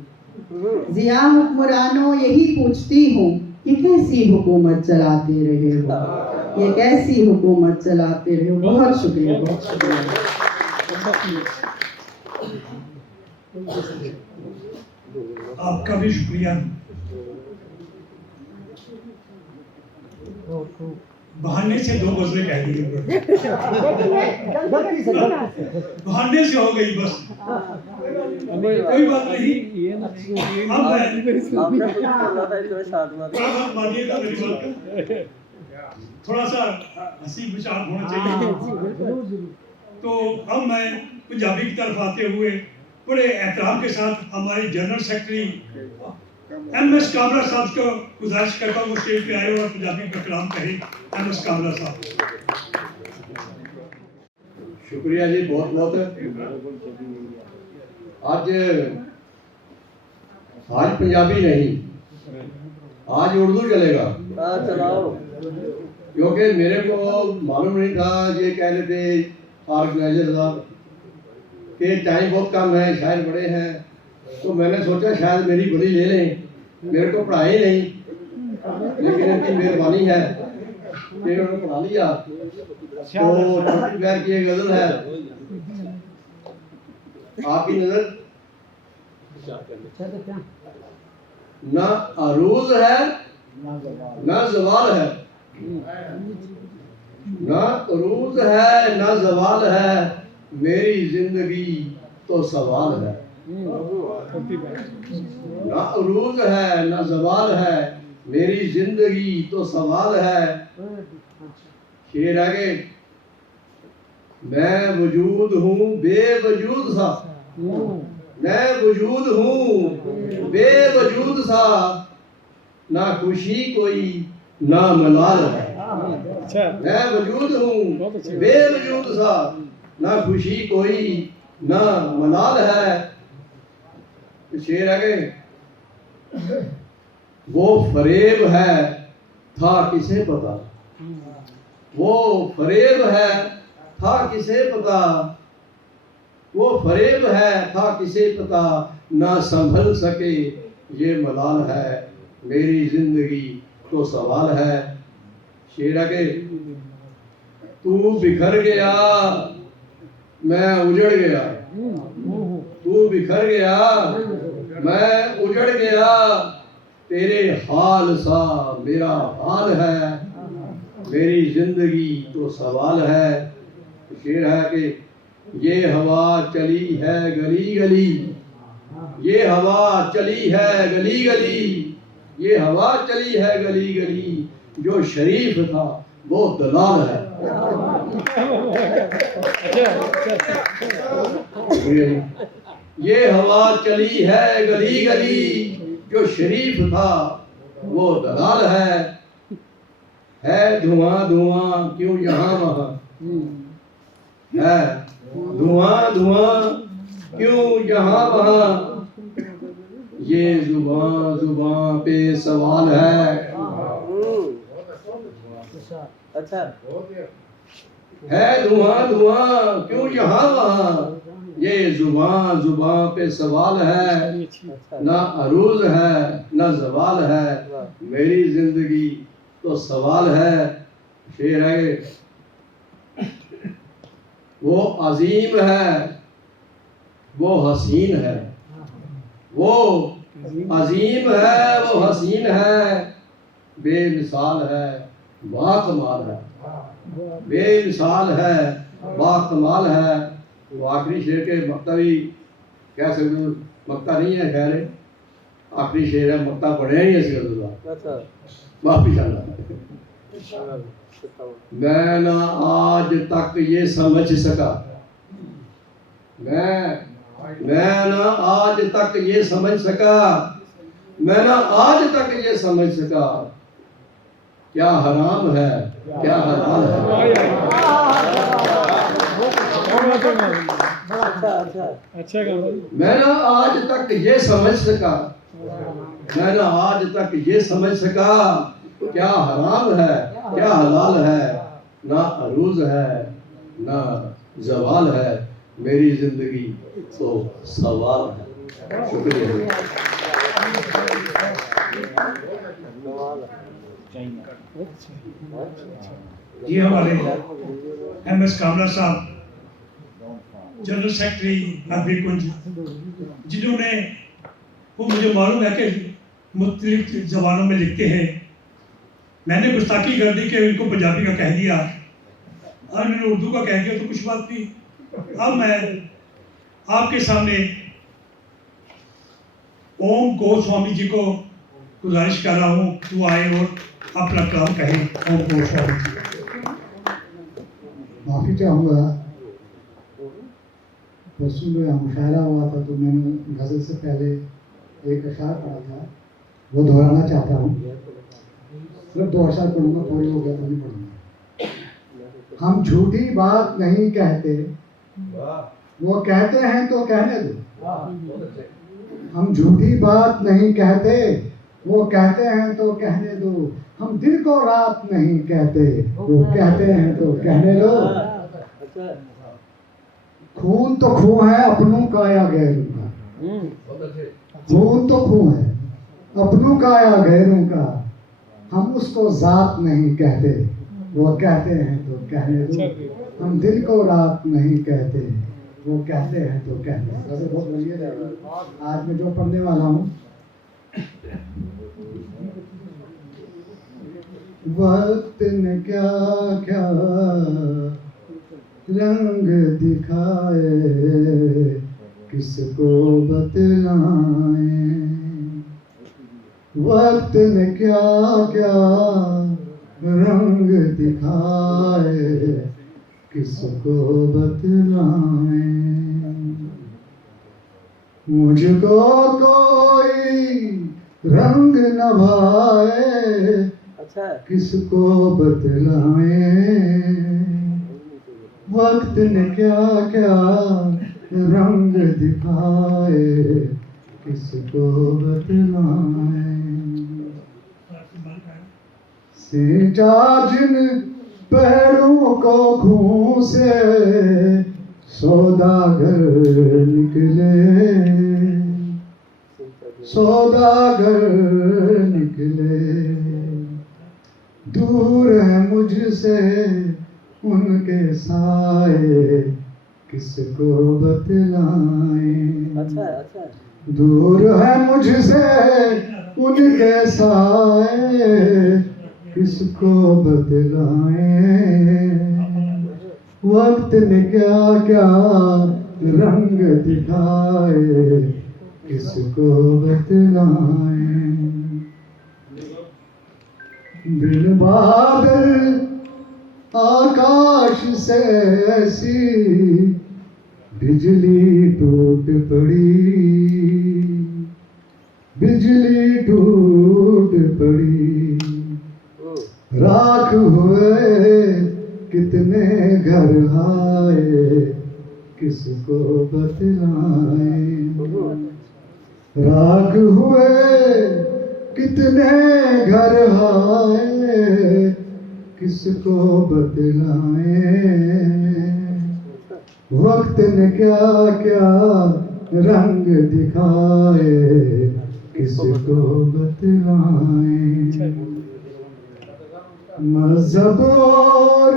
जिया हुक्मरानों यही पूछती हूँ कि कैसी हुकूमत चलाते रहे हो, ये कैसी हुकूमत चलाते रहे हो। बहुत शुक्रिया, बहुत शुक्रिया। आपका भी शुक्रिया। बहाने से 2 गज़लें कह दी, बहाने से हो गई बस, कोई बात नहीं। अब मानिएगा मेरी बात, थोड़ा सा हंसी विचार होना चाहिए। तो अब मैं पंजाबी की तरफ आते हुए बड़े एहतराम के साथ हमारे जनरल सेक्रेटरी MS काबरा साहब को गुजारिश करता हूँ वो स्टेज पे आए और पंजाबी का कलाम कहे। MS काबरा साहब। शुक्रिया जी, बहुत बहुत। आज पंजाबी नहीं, आज उर्दू चलेगा। चलाओ। क्योंकि मेरे को मालूम नहीं था, ये कह रहे थे ऑर्गेनाइजर साहब कि टाइम बहुत कम है, शायद बड़े हैं, तो मैंने सोचा शायद मेरी बली ले लें। मेरे को पढ़ाई नहीं, लेकिन इनकी मेहरबानी है कि उन्होंने पढ़ा लिया। तो छोटी प्यार की एक गजल है, आपकी नजर ना अरूज है ना जवाल है, ना अरूज है ना जवाल है, मेरी जिंदगी तो सवाल है। ना अरूज है ना जवाल है, मेरी जिंदगी तो सवाल है। शेर आगे, मैं वजूद हूँ बेवजूद सा, मैं वजूद हूँ बेवजूद सा, ना खुशी कोई ना मलाल है। मैं वजूद हूँ बेवजूद सा, ना खुशी कोई ना मलाल है। शेर आगे, वो फरेब है था किसे पता, वो फरेब है था किसे पता, वो फरेब है था किसे पता, ना संभल सके ये मलाल है, मेरी जिंदगी तो सवाल है। शेर आगे, तू बिखर गया मैं उजड़ गया, तू बिखर गया मैं उजड़ गया, तेरे हाल सा मेरा हाल है, मेरी जिंदगी तो सवाल है। शेर है कि ये हवा चली है गली गली, ये हवा चली है गली गली, ये हवा चली है गली गली, जो शरीफ था वो दलाल है। ये हवा चली है गली गली, जो शरीफ था वो दलाल है धुआं धुआं क्यों यहाँ वहाँ, है धुआं धुआं क्यों यहाँ वहाँ, ये जुबां जुबां पे सवाल है। अच्छा है धुआं धुआं क्यों यहाँ वहाँ, ये जुबां जुबां पे सवाल है, ना अरूज है ना जवाल है, मेरी जिंदगी तो सवाल है। शेर है, वो अजीम है वो हसीन है, वो अजीम है वो हसीन है, बेमिसाल है बाकमाल है, बेमिसाल है बाकमाल है। वो आखिरी शेर के मकतबी कह सकते हो मक्ता नहीं है, खैर आखिरी शेर है, मक्ता पढ़िया ही असी उस अच्छा माफी चाहता। मैं ना आज तक ये समझ सका, मैं ना आज तक ये समझ सका, मैं ना आज तक ये समझ सका, क्या हराम है क्या हलाल है। मैं ना आज तक ये समझ सका, मैं ना आज तक ये समझ सका, क्या हराम है क्या हलाल है। ना अरूज है ना जवाल है, मेरी जिंदगी तो सवाल है। शुक्रिया। ये हमारे MS कामरा साहब, जनरल सेक्रेटरी अरबी कुंज, जिन्होंने, वो मुझे मालूम है कि मुख्तलिफ जबानों में लिखते हैं। मैंने गुस्ताखी कर दी कि इनको पंजाबी का कह दिया और मैंने उर्दू का कह दिया, तो कुछ बात नहीं। अब मैं आपके सामने ओम गोस्वामी जी को गुजारिश कर रहा हूँ वो आए और अपना कलाम कहें। ओम गोस्वामी जी। माफ़ी चाहूँगा, परसों में मुशायरा हुआ था तो मैंने गज़ल से पहले एक अशार पढ़ा था, वो दोहराना चाहता हूँ। सिर्फ 2 अशार पढ़ूंगा, पूरी हो गया तो नहीं पढ़ूंगा। हम झूठी बात नहीं कहते, वो कहते हैं तो कहने दो। हम झूठी बात नहीं कहते, वो कहते हैं तो कहने दो। हम दिन को रात नहीं कहते, वो कहते हैं तो कहने दो। खून तो खून है अपनों का या गैरों का, खून तो खून है अपनों का या गैरों का। हम उसको जात नहीं कहते, वो कहते हैं तो कहने दो। हम दिन को रात नहीं कहते, वो कहते हैं तो कहने दो। वैसे बहुत बढ़िया है। आज मैं जो पढ़ने वाला हूँ, वक्त ने क्या क्या रंग दिखाए, किसको बतलाएं। वक्त ने क्या क्या रंग दिखाए, किसको बतलाएं। मुझको कोई रंग न भाए, किसको बतलाएं। वक्त ने क्या क्या रंग दिखाए, किसको बतलाएं। सींचा जिन पैरों को खून से, सौदागर निकले, सौदागर निकले। दूर है मुझसे उनके साए, किसको बतलाएं। दूर है मुझसे उनके साए, किसको बतलाएं। वक्त ने क्या क्या रंग दिखाए, किसको बतलाएं। बिन बादल आकाश से ऐसी बिजली टूट पड़ी, बिजली टूट पड़ी। राख हुए कितने घर आए, किसको बतलाएं। राख हुए कितने घर आए, किसको बतलाएं। वक्त ने क्या क्या रंग दिखाए, किसको बतलाएं। मजहब और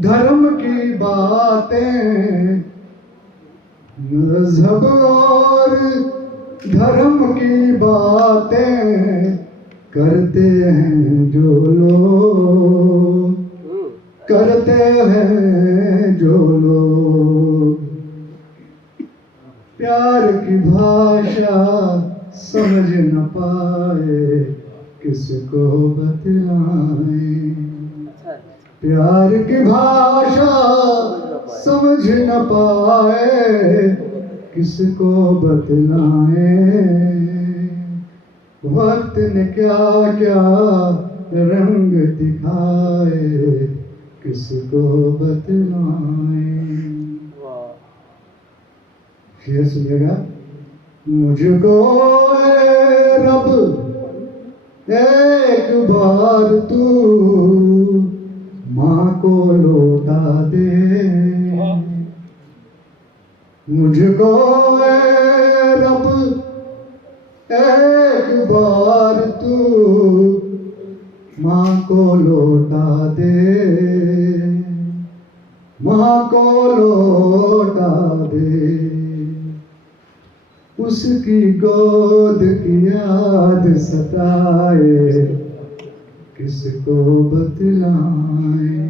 धर्म की बातें, मजहब और धर्म की बातें करते हैं जो लोग, करते हैं जो लोग। प्यार की भाषा समझ न पाए किसको बतलाएं। प्यार की भाषा समझ न पाए किसको बतलाएं। वक्त ने क्या क्या रंग दिखाए किसको बतलाएं। शेर सुनिएगा। मुझको ए रब एक बार तू माँ को लौटा दे। मुझको ए रब एक बार तू माँ को लौटा दे। माँ को लौटा दे। उसकी गोद की याद सताए किसको बतलाएं।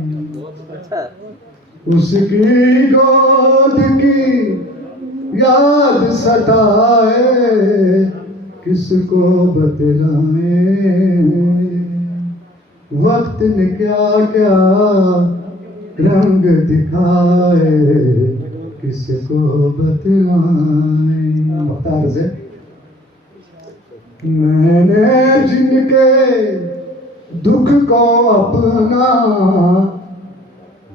उसकी गोद की याद सताए किसको बतलाएं। वक्त ने क्या क्या रंग दिखाए किसको बतलाएं। मुख्तार से मैंने जिनके दुख को अपना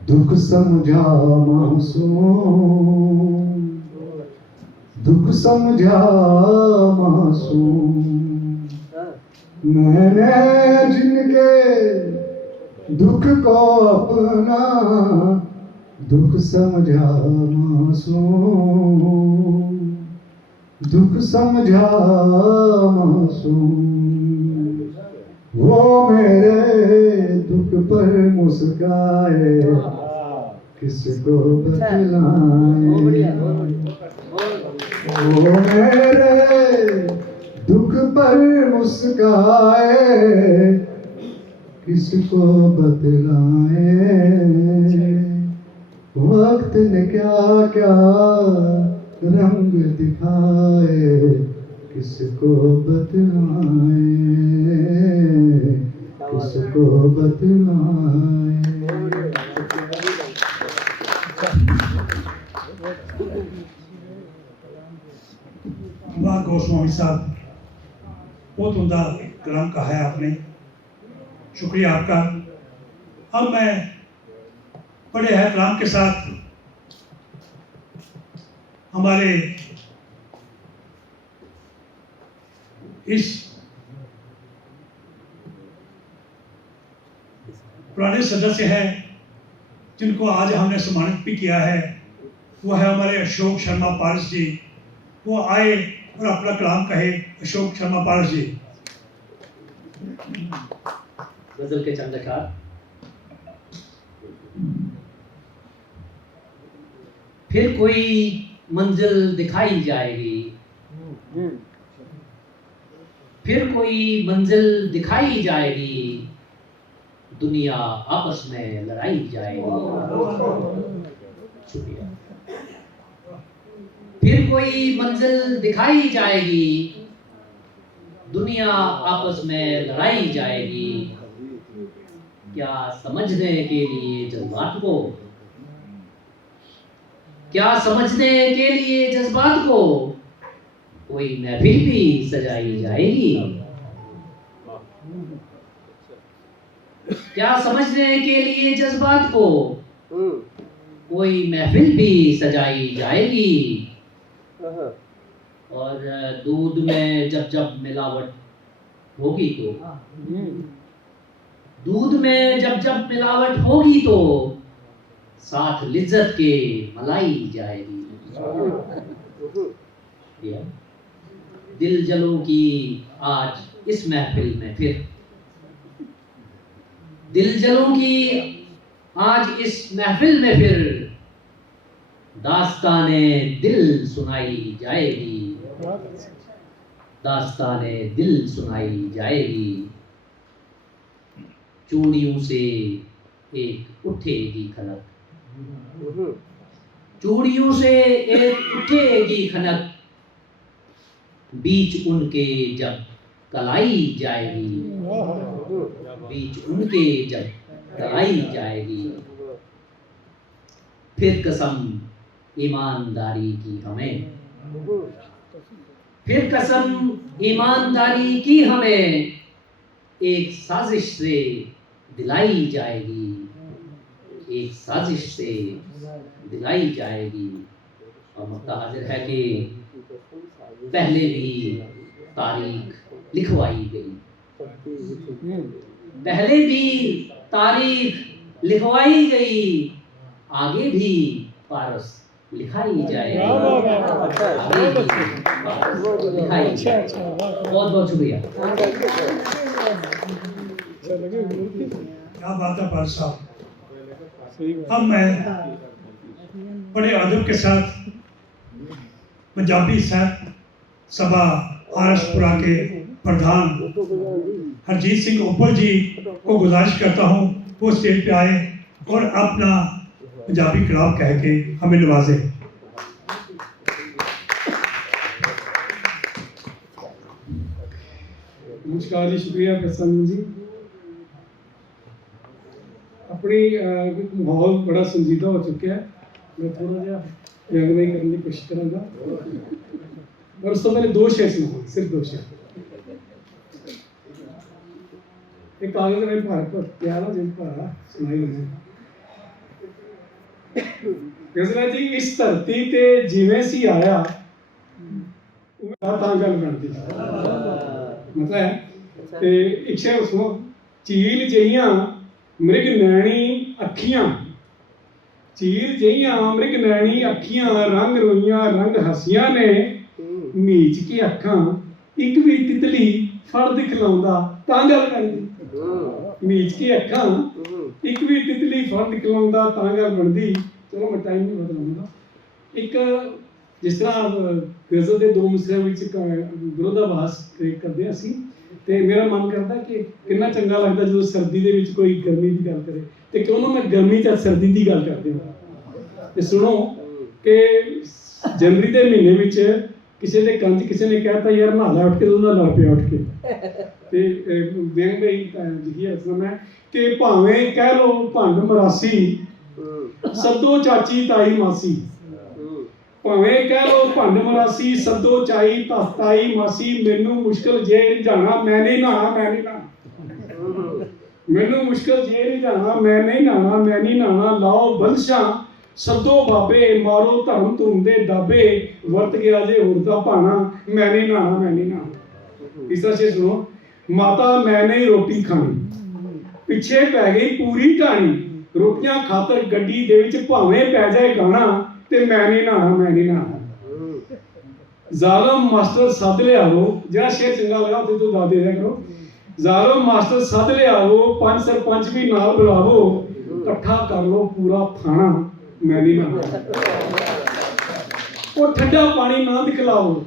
दुख समझा मासूम। दुख समझा मासूम। मैंने जिनके दुख को अपना दुख समझा मासूम। दुख समझा मासूम। वो मेरे दुख पर मुस्काए किसको बतलाएं। वो मेरे दुख पर मुस्काए किसको बतलाएं। वक्त ने क्या क्या रंग दिखाए किसको बतलाएं। किसको बतलाएं। वाह गोस्वामी साहब, बहुत उम्दा कलाम कहा है आपने, शुक्रिया आपका। अब मैं बड़े एहतराम के साथ हमारे इस पुराने सदस्य हैं जिनको आज हमने सम्मानित भी किया है, वो है हमारे अशोक शर्मा पारस जी। वो आए और अपना कलाम कहे। अशोक शर्मा पारस जी। गजल के चंद अशार। फिर कोई मंजिल दिखाई जाएगी। फिर कोई मंजिल दिखाई जाएगी। दुनिया आपस में लड़ाई जाएगी। शुक्रिया। फिर कोई मंजिल दिखाई जाएगी। दुनिया आपस में लड़ाई जाएगी। क्या समझने के लिए जज्बात को, क्या समझने के लिए जज्बात को कोई महफिल भी सजाई जाएगी। क्या समझने के लिए जज्बात को कोई महफिल भी सजाई जाएगी। और दूध में जब जब मिलावट होगी तो, दूध में जब जब मिलावट होगी तो साथ लिज्जत के मलाई जाएगी। दिल जलों की आज इस महफिल में फिर, दिल जलों की आज इस महफिल में फिर दास्ताने दिल सुनाई जाएगी। दास्ताने दिल सुनाई जाएगी। चूड़ियों से एक उठेगी खलक। चूड़ियों से एक उठेगी खनक, बीच उनके जब कलाई जाएगी, बीच उनके जब कलाई जाएगी। फिर कसम ईमानदारी की हमें, फिर कसम ईमानदारी की हमें, एक साजिश से दिलाई जाएगी, एक साजिश से दिलाई जाएगी। और मक्ता हाजिर है कि पहले भी तारीख लिखवाई गई, पहले भी तारीख लिखवाई गई, आगे भी पारस लिखाई जाएगी, आगे भी पारस लिखाई जाएगी। बहुत बहुत शुक्रिया। क्या बात है पाल साहब। अब मैं बड़े अदब के साथ पंजाबी साहित्य सभा आरसपुरा के प्रधान हरजीत सिंह उप्पल जी को गुजारिश करता हूँ वो स्टेज पे आए और अपना पंजाबी कलाम कह के हमें नवाजे। नमस्कार जी, शुक्रिया प्रसन्न जी। अपनी माहौल बड़ा संजीदा हो चुका है, मैं थोड़ा जहा व्यंगमय करने की कोशिश करूँगा और उस तो मैंने 2 शेर सुना, सिर्फ 2 शेर। एक कागज में भार प्यारा जिन भारा सुनाई उन्हें गजला जी, इस धरती ते जिवें सी आया तां गल बनदी। मतलब है ते एक शेर सुनो, चील जइयां मृग नैनी अखियां, चील जइयां मृग नैनी अखियां, रंग रोइयां रंग हसियां ने, मीच के अखां एक भी तितली फड़ दिखलाउंदा तां गल बनदी। मीच के अखां एक भी तितली फड़ दिखलाउंदा तां गल बनदी। चलो मैं टाइम नहीं बदलाऊंगा। एक जिस तरह गज़ल के 2 मिसरिਆਂ ਵਿੱਚ ਵਿਰੋਧਾਭਾਸ ਕਰਦੇ ਹਾਂ ਅਸੀਂ, ਤੇ ਮੇਰਾ ਮਨ ਕਰਦਾ ਕਿ ਕਿੰਨਾ ਚੰਗਾ ਲੱਗਦਾ ਜਦੋਂ ਸਰਦੀ ਦੇ ਵਿੱਚ ਕੋਈ ਗਰਮੀ ਦੀ ਗੱਲ ਕਰੇ, ਤੇ ਕਿਉਂ ਨਾ ਮੈਂ ਗਰਮੀ ਚ ਸਰਦੀ ਦੀ ਗੱਲ ਕਰਦੇ ਹਾਂ। ਤੇ ਸੁਣੋ ਕਿ ਜਨਵਰੀ ਦੇ ਮਹੀਨੇ ਵਿੱਚ ਕਿਸੇ ਦੇ ਕੰਨ 'ਚ ਕਿਸੇ ਨੇ ਕਹਿਤਾ ਯਾਰ ਨਹਾ ਲੈ ਉੱਠ ਕੇ, ਉਹਦਾ ਲੜ ਪਿਆ ਉੱਠ ਕੇ। ਤੇ ਵਿਅੰਗ ਬਈ ਲਿਖੀ ਰਚਨਾ ਮੈਂ ਕਿ ਭਾਵੇਂ ਕਹਿ ਲੋ ਭੰਡ ਮਰਾਸੀ, ਸੱਦੋ ਚਾਚੀ ਤਾਈ ਮਾਸੀ। ਭਾਵੇਂ ਕਹਿ ਲੋ ਭੰਡ ਮਰਾਸੀ, ਸੱਦੋ ਚਾਈ ਤਾਈ ਮਾਸੀ, ਮੈਨੂੰ ਮੁਸ਼ਕਲ ਜੇ ਰਿਝਾਣਾ ਮੈਂ ਨਹੀਂ ਨਹਾਣਾ, ਮੈਂ ਨਹੀਂ ਨਹਾਣਾ। ਮੈਨੂੰ ਮੁਸ਼ਕਲ ਜੇ ਰਿਝਾਣਾ ਮੈਂ ਨਹੀਂ ਨਹਾਣਾ, ਮੈਂ ਨਹੀਂ ਨਹਾਣਾ। ਲਾਓ ਬੰਦਸ਼ਾਂ ਸੱਦੋ ਬਾਬੇ, ਮਾਰੋ ਧਰਮ ਧੁੰਮ ਦੇ ਦਾਬੇ, ਵਰਤ ਗਿਆ ਜੇ ਹੋਰ ਦਾ ਭਾਣਾ, ਮੈਂ ਨਹੀਂ ਨਹਾਣਾ, ਮੈਂ ਨਹੀਂ ਨਹਾਣਾ। ਇਸ ਤਰ੍ਹਾਂ ਸੇ ਸੁਣੋ, ਮਾਤਾ ਮੈਂ ਨਹੀਂ ਰੋਟੀ ਖਾਣੀ, ਪਿੱਛੇ ਪੈ ਗਈ ਪੂਰੀ ਢਾਣੀ, ਰੋਟੀਆਂ ਖਾਤਰ ਗੱਡੀ ਦੇ ਵਿੱਚ ਭਾਵੇਂ ਪੈ ਜਾਏ ਗਾਣਾ, ਤੇ ਮੈਂ ਨਹੀਂ ਨਹਾਣਾ, ਮੈਂ ਨਹੀਂ ਨਹਾਣਾ। ਜ਼ਾਲਮ ਮਾਸਟਰ ਸੱਦ ਲਿਆਵੋ, ਜਿਹੜਾ ਸ਼ੇਰ ਚੰਗਾ ਲੱਗਾ ਤੇ ਤੂੰ ਦੱਸ ਦੇ ਦਿਆ ਕਰੋ। ਜ਼ਾਲਮ ਮਾਸਟਰ ਸੱਦ ਲਿਆਵੋ, 5 ਸਰਪੰਚ ਵੀ ਨਾਲ ਬੁਲਾਵੋ, ਇਕੱਠਾ ਕਰ ਲੋ ਪੂਰਾ ਥਾਣਾ, ਮੈਂ ਨਹੀਂ ਨਹਾਣਾ। ਉਹ ਠੰਡਾ ਪਾਣੀ ਨਾ ਦਿਖਲਾਓ,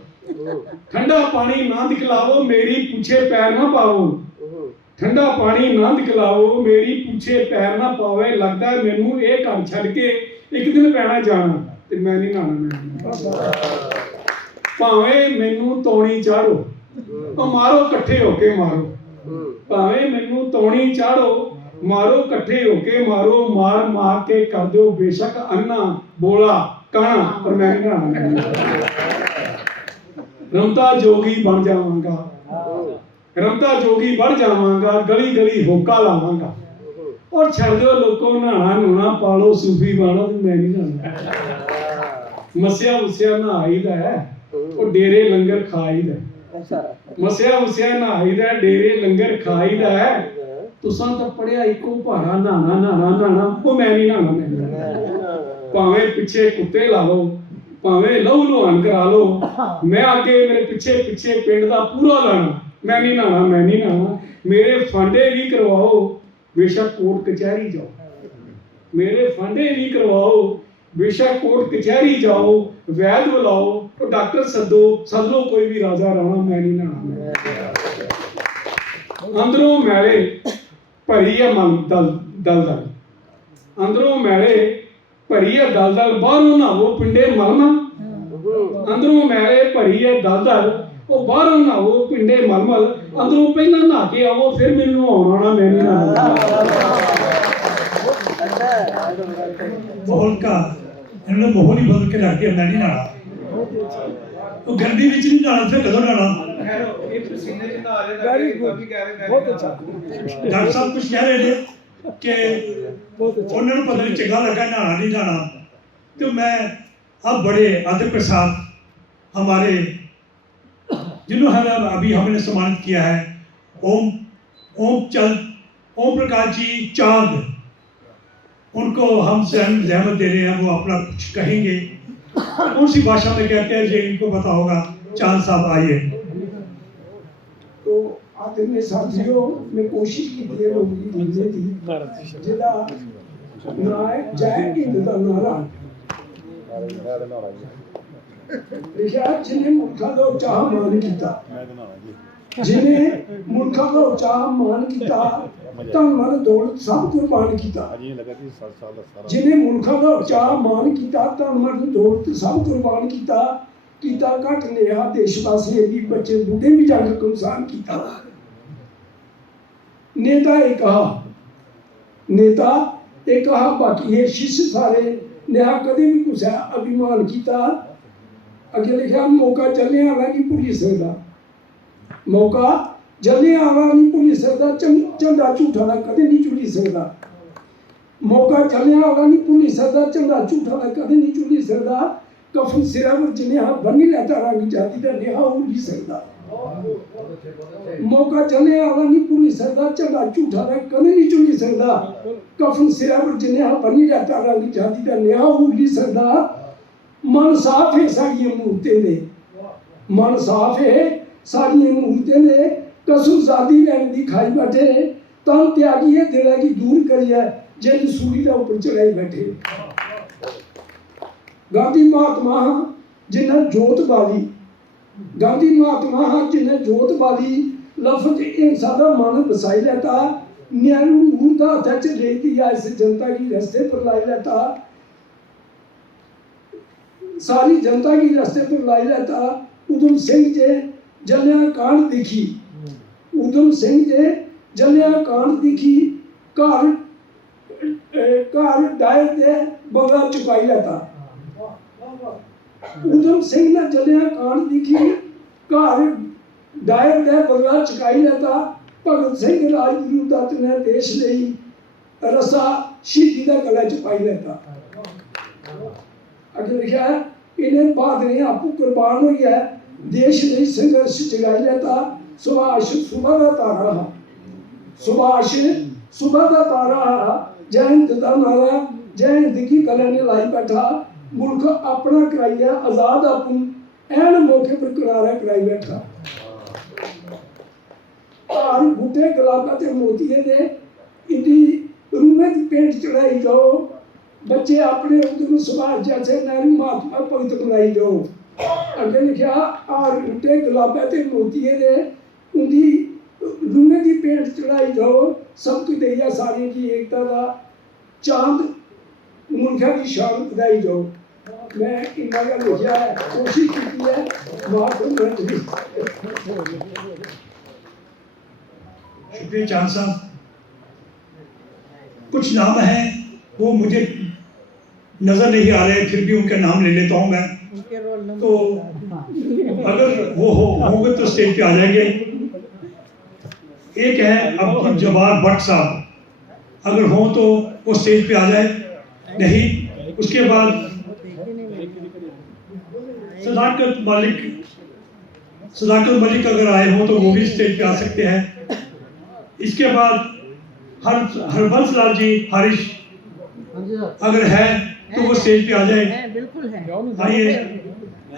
ਠੰਡਾ ਪਾਣੀ ਨਾ ਦਿਖਲਾਓ, ਮੇਰੀ ਪੁੱਛੇ ਪੈਰ ਨਾ ਪਾਓ। ਠੰਡਾ ਪਾਣੀ ਨਾ ਦਿਖਲਾਓ, ਮੇਰੀ ਪੁੱਛੇ ਪੈਰ ਨਾ ਪਾਵੇ, ਲੱਗਦਾ ਮੈਨੂੰ ਇਹ ਘਰ ਛੱਡ ਕੇ ਇੱਕ ਦਿਨ ਪੈਣਾ ਜਾਣਾ, ਤੇ ਮੈਂ ਨਹੀਂ ਨਹਾਣਾ। ਭਾਵੇਂ ਮੈਨੂੰ ਤੌਣੀ ਚਾੜੋ, ਉਹ ਮਾਰੋ ਇਕੱਠੇ ਹੋ ਕੇ ਮਾਰੋ। ਭਾਵੇਂ ਮੈਨੂੰ ਤੌਣੀ ਚਾੜੋ, ਮਾਰੋ ਇਕੱਠੇ ਹੋ ਕੇ ਮਾਰੋ, ਮਾਰ ਮਾਰ ਕੇ ਕਰ ਦਿਓ ਬੇਸ਼ੱਕ ਅੰਨਾ ਬੋਲਾ ਕਾਣਾ, ਪਰ ਮੈਂ ਨਹੀਂ ਨਹਾਣਾ। ਰਮਤਾ ਜੋਗੀ ਬਣ ਜਾਵਾਂਗਾ, ਰਮਤਾ ਜੋਗੀ ਬਣ ਜਾਵਾਂਗਾ, ਗਲੀ ਗਲੀ ਹੋਕਾ ਲਾਵਾਂਗਾ। और छड़ दो लोगों नहाना नूना पालो सूफी बाणो, मैं नहीं नहाना। मसिया उसिया नहाईदा है, वो डेरे लंगर खाईदा। मसिया उसिया नहाईदा, डेरे लंगर खाईदा है। तुसां तो पढ़िया इको भारा नहाना नहाना नहाना, वो मैं नहीं नहाना, मैं नहीं नहाना। भावें पिछे कुत्ते ला लो, भावें लहू लुहान करा लो, मैं आगे मेरे पिछे पिछे पिंड दा पूरा लाना, मैं नहीं नहाना, मैं नहीं नहाना। मेरे फांडे भी करवाओ, बेशक कोर्ट कचहरी जाओ, मेरे फांडे भी करवाओ, बेशक कोर्ट कचहरी जाओ, वैद बुलाओ, तो डॉक्टर सदो, सद लो कोई भी राजा राणा, मैं नहीं नहाना। अंदरों मैले भरी है मन दल दल दल, अंदरों मैले ਭਰੀ ਹੈ ਦਲਦਲ, ਬਾਹਰੋਂ ਨਹਾਵੋ ਪਿੰਡੇ ਮਲਮਲ, ਅੰਦਰੋਂ ਮੈਲੇ ਭਰੀ ਹੈ ਦਲਦਲ, ਉਹ ਬਾਹਰੋਂ ਨਹਾਵੋ ਪਿੰਡੇ ਮਲਮਲ, ਅੰਦਰੋਂ ਪਹਿਲਾਂ ਨਹਾ ਕੇ ਆਵੋ ਫਿਰ ਮੈਨੂੰ ਨਹਾਉਣਾ ਮੈਂ ਨਹੀਂ ਨਹਾਉਣਾ। माहौल का इन्होंने माहौल ही बदल के रख दिया, मैं नहीं नहाना। तो गर्मी में नहीं नहाना, फिर कदों नहाना? डॉक्टर साहब कुछ कह रहे थे कि उन्होंने पता नहीं चंगा लगा नहाना नहीं नहाना। तो मैं अब बड़े अदब के साथ हमारे जिन्होंने अभी हमने सम्मानित किया है, ओम प्रकाश जी चांद, उनको हम जहमत दे रहे हैं, वो अपना कुछ कहेंगे। कौन सी भाषा में कहते हैं ये इनको पता होगा। चांद साहब आइए। तो आदरणीय साथियों, मैं कोशिश की है लोग बोलने की, जिला नाय जय हिंद का नारा लिखा, जिन्हें मुल्खा का चाह मान किया, जिन्हें मुल्खा का चाह मान किया, तन मन दौलत सब कुर्बान किया, जिन्हें मुल्खा का चाह मान किया, तन मन दौलत सब कुर्बान किया घट नेहा देशवासी भी बच्चे बूढ़े भी जंग को इंसान किया। नेता एक कहा बाकी है शिष्य सारे, नेहा कदे भी कुछ अभिमान किया। अगे लिखा, मौका चलने वाला नहीं भुली सकता, मौका जल्दी आवा नहीं भुली सकता, झंडा झूठा का कदे नहीं झुली सकता, मौका चलने आवा नहीं भुली सकता, झंडा झूठा का कदे नहीं झुली सकता, कफन सिरा पर जिनेहा बनी लेता रंग जाति का नेहा उड़ी सकता, मौका चलने आवा नहीं भुली सकता, झंडा झूठा का कदे नहीं झुली सकता, कफन सिरा पर जिनेहा बनी लेता रंग जाति का नेहा उड़ी सकता। मन साफ है साड़ियां मूर्तें ने, मन साफ है साड़ियां मूर्तें ने, कसम सादी लैन दी खाई बैठे, तन त्यागी है दिला की दूर करिए, जिंद सूली का ऊपर चढ़ाई बैठे। गांधी महात्मा जिन्हें जोत बाली, गांधी महात्मा जिन्हें जोत बाली, लफ्ज हिंसा का मन बसाई लेता, नेहरू नूर का हथ च ले दिया, इस जनता की रस्ते पर लाई लेता, सारी जनता की रास्ते पर लाई लेता। उधम सिंह जे जलिया कांड दिखी, उधम सिंह जे जलिया कांड दिखी, घर डायर दे बगला चुकाई लेता। उधम सिंह ने जलिया कांड दिखी, घर डायर दे बगला चुकाई लेता। भगत सिंह राजगुरु दत्त ने देश ਲਈ रसा शहीदी का गला चुकाई लेता। अगे लिखा है, इन्हें बहादुरी आपू कुर्बान हुई है, देश ने संघर्ष जगाई लेता। सुभाष सुबह का तारा, सुभाष सुबह का तारा, जय हिंद का नारा, जय हिंद की कला ने लाई बैठा, मुल्क अपना कराइया आजाद आपू, एन मौके पर किनारा कराई बैठा। तार बूटे गुलाबा ते मोतिये दे, इदी रूमे दी पेंट चढ़ाई जाओ, बच्चे अपने उधर सुभाष जैसे नेहरू महात्मा भगत बनाई जाओ। अगे लिखा, आर बूटे गुलाबा ते मोतिये दे, उनकी रूमे की पेंट चढ़ाई जाओ, सबकी दैया सारी की एकता का चांद मुल्का की शान बधाई जाओ। मैं इन्ना का लिखा है, कोशिश की है, शुक्रिया चांद साहब। कुछ नाम हैं वो मुझे नजर नहीं आ रहे, फिर भी उनका नाम ले लेता हूं मैं, तो अगर वो होंगे तो स्टेज पे आ जाएंगे। एक है अब्दुल जब्बार भट्ट साहब, अगर हो तो वो स्टेज पे आ जाए, नहीं उसके बाद सदाकत मलिक अगर आए हो तो वो भी स्टेज पे आ सकते हैं। इसके बाद हरबंस लाल जी हारिश अगर है तो वो स्टेज पे आ जाए। आइए,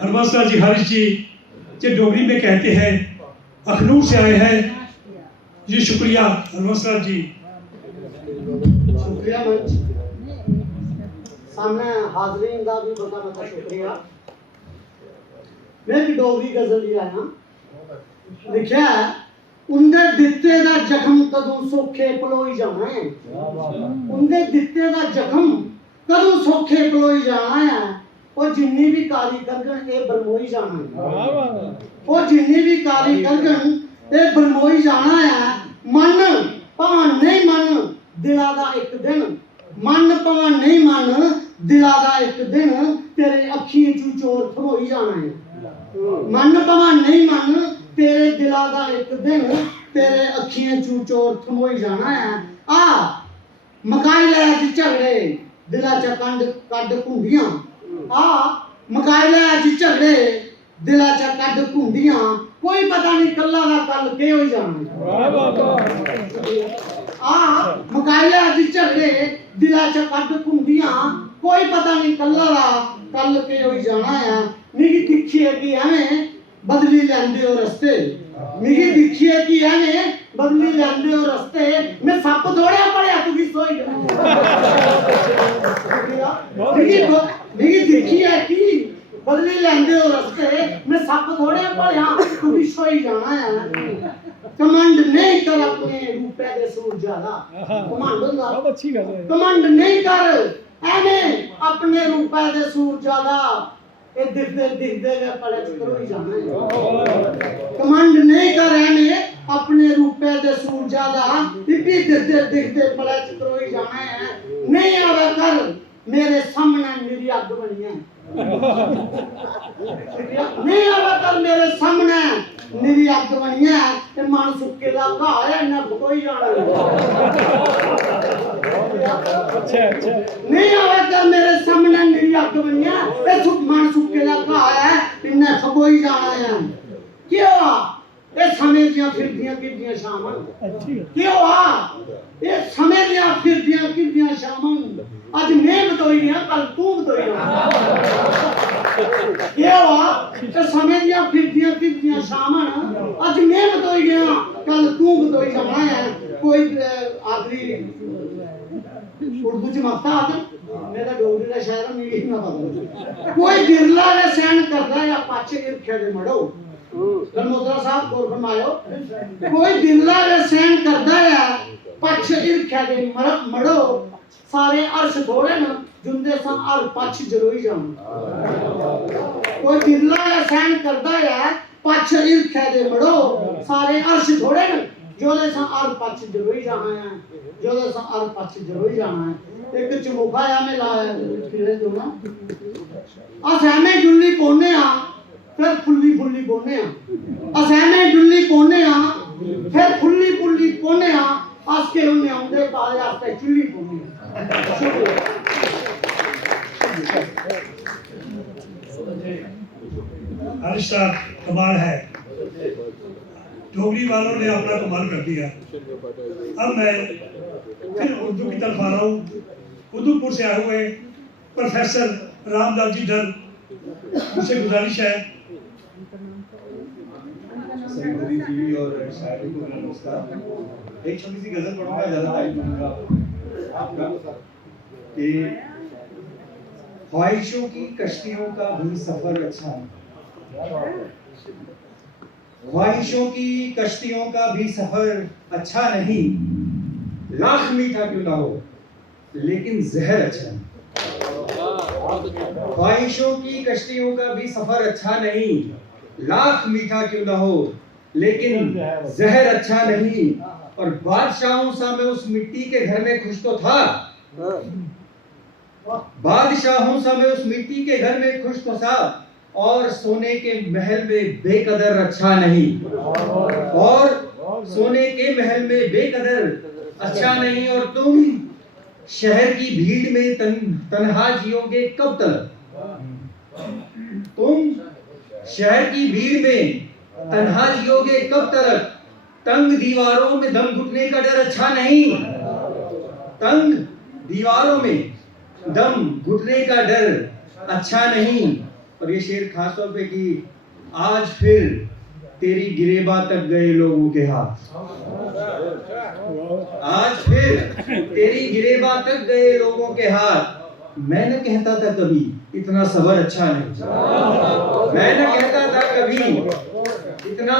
हरबंस लाल जी हारिश जी जो डोगरी में कहते हैं अखनूर से आए हैं जी। शुक्रिया हरबंस लाल जी। शुक्रिया मंच सामने हाजरीन का भी बहुत शुक्रिया। मैं भी डोगरी गजल ही आया लिखा है, उनके दिते दा जख्म कदों सोखे पलोई जाना है, उनके दिते दा जख्म कदों सौखे पलोई जाना है वो जिन्नी भी काली करगन ये बरमोई जाना है वो जिन्नी भी काली करगन ये बरमोई जाना है मन भावें नहीं मन दिला दा एक दिन मन भावें नहीं मन दिला दा एक दिन तेरे अखियों चू चोर थमोई जाना है मन भावें नहीं मन तेरे दिला दा एक दिन तेरे अखियों चू चोर थमोई जाना है आ मकाई ले अज झगड़े दिला च कंड कड घुंडियां आ मकाई ले अज झगड़े दिला च कड घुंडियां कोई पता नहीं कल्ला दा कल के हो जाना आ मकाई ले अज झगड़े दिला च कड घुंडियां कोई पता नहीं कल्ला दा कल के हो जाना है मिगी दिखिए कि एवें बदली लैंदे हो रस्ते मिगी दिखिए कि एवें बदली लैंदे हो रस्ते मैं सप थोड़े पड़िया तू की सोई मिगी दिखिए कि बदली लैंदे हो रस्ते मैं सप थोड़े पड़िया तू की सोई जाना है कमांड नहीं कर अपने रूपे दे सूर ज्यादा कमांड होंदा बहुत अच्छी गल है कमांड नहीं कर एवें अपने रूपे दे सूर ज्यादा ये दिखते दिखते गए पड़े करो ही जाना है कमांड नहीं कर एवें अपने रूपे दे सूर ज्यादा इतनी दिखते दिखते पड़े करो ही जाना है नहीं आवे कर मेरे सामने मेरी अग बनी है नहीं आवे कर मेरे सामने मेरी अग बनी है ते मन सुक्के दा घाह है ना कोई जाना अच्छा अच्छा नहीं आवे कर मेरे सामने मेरी अग बनी है ते मन सुक्के दा घाह है इन्ने कोई जाना है क्यों ये समय दियां फिरदियां किदियां शामन क्यों आ ये समय दियां फिरदियां किदियां शामन आज मैं बतोई है कल तू बतोई क्यों आ ये समय दियां फिरदियां किदियां शामन आज मैं बतोई गया कल तू बतोई जाना है कोई आखिरी उर्दू च मक्ता आते मेरा डोगरी दा शायर मिगी ना पता कोई बिरला ने सहन करदा या पाछे ईर्ख्या दे मड़ो गलमोत्रा साहब गौर फरमायो कोई बिरला ने सहन करदा है पाछे ईर्ख्या दे मड़ो सारे अर्श थोड़े न जुंदे सा अर पछ जरोई जान कोई बिरला ने सहन करदा है पाछे ईर्ख्या दे मड़ो सारे अर्श थोड़े न जोले सा अर पछ जरोई जाना है जोले सा अर पछ जरोई जाना है एक चमुखा या में लाया फिरे जो ना असहमे जुल्ली पोने आ फिर फुल्ली फुल्ली पोने आ असहमे जुल्ली पोने आ फिर फुल्ली फुल्ली पोने आ अस के उन्ने आंदे पाले आस्ते चुल्ली पोने हारिस साहब कमाल है डोगरी वालों ने अपना कमाल कर दिया अब मैं फिर उर्दू की तरफ आ रहा हूँ उधमपुर से आए हुए प्रोफेसर रामदास जी धर मुझसे गुजारिश है टीवी और शायरी को नमस्कार एक छोटी सी गजल पढ़ूंगा ज्यादा टाइम दूंगा आपका कि ख्वाहिशों की कश्तियों का भी सफर अच्छा है ख्वाहिशों की कश्तियों का भी सफर अच्छा नहीं लाख मीठा क्यों ना हो लेकिन जहर अच्छा है ख्वाहिशों की कश्तियों का भी सफर अच्छा नहीं लाख मीठा क्यों ना हो लेकिन जहर अच्छा नहीं और बादशाहों सा मैं उस मिट्टी के घर में खुश तो था बादशाहों सा मैं उस मिट्टी के घर में खुश तो था और सोने के महल में बेकदर अच्छा नहीं और सोने के महल में बेकदर अच्छा नहीं और तुम शहर की भीड़ में तन्हा जियोगे कब तक तुम शहर की भीड़ में तन्हा जियोगे कब तक तंग दीवारों में दम घुटने का डर अच्छा नहीं तंग दीवारों में दम घुटने का डर अच्छा नहीं और ये शेर खास तौर पे कि आज फिर तेरी गिरेबा तक गए लोगों के हाथ आज फिर तेरी गिरेबा तक गए लोगों के हाथ मैं न कहता था कभी इतना सबर अच्छा नहीं मैं न कहता था कभी इतना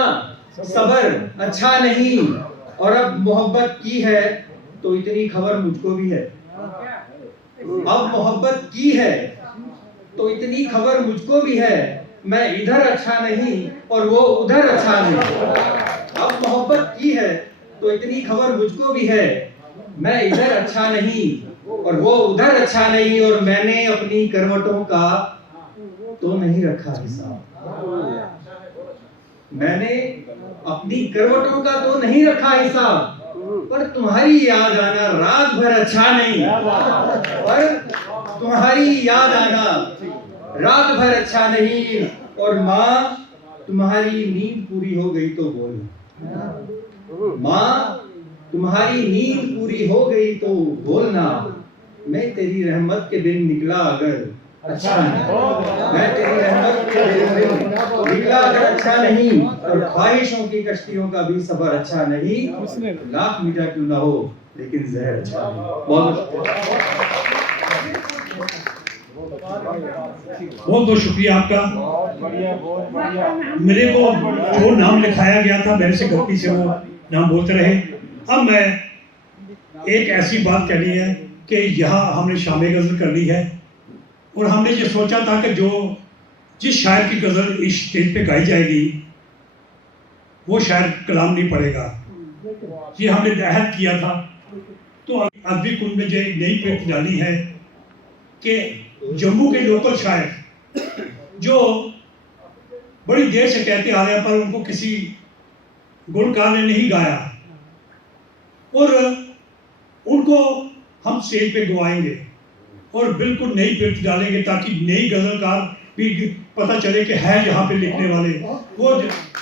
सबर अच्छा नहीं और अब मोहब्बत की है तो इतनी खबर मुझको भी है अब मोहब्बत की है तो इतनी खबर मुझको भी है, मैं इधर अच्छा नहीं और वो उधर अच्छा नहीं। अब मोहब्बत की है तो इतनी खबर मुझको भी है, मैं इधर अच्छा नहीं और वो उधर अच्छा नहीं, और मैंने अपनी करवटों का तो नहीं रखा हिसाब, मैंने अपनी करवटों का तो नहीं रखा हिसाब, पर तुम्हारी याद आना रात भर अच्छा नहीं, पर तुम्हारी याद आना रात भर अच्छा नहीं। और माँ तुम्हारी नींद पूरी हो गई तो बोल, माँ तुम्हारी नींद पूरी हो गई तो बोलना, मैं तेरी रहमत के बिन निकला अगर अच्छा नहीं, मैं तेरी रहमत के बिन निकला अगर अच्छा नहीं, और ख्वाहिशों की कश्तियों का भी सफर अच्छा नहीं, लाख मीठा क्यों ना हो लेकिन जहर अच्छा नहीं। बहुत बहुत शुक्रिया आपका। मेरे को जो नाम लिखाया गया था मेरे से गलती से वो नाम बोलते रहे। अब मैं एक ऐसी बात कहनी है कि यहाँ हमने शाम गज़ल करनी है, और हमने ये सोचा था कि जो जिस शायर की गज़ल इस स्टेज पे गाई जाएगी वो शायर कलाम नहीं पढ़ेगा, ये हमने अहद किया था। तो अदबी कुंड में जो नई पेट डाली है कि जम्मू के लोकल शायर जो बड़ी देर से कहते आ रहे हैं पर उनको किसी गुणकार ने नहीं गाया, और उनको हम स्टेज पे गवाएंगे और बिल्कुल नई पेट डालेंगे ताकि नई गजलकार भी पता चले कि है यहाँ पे लिखने वाले। वो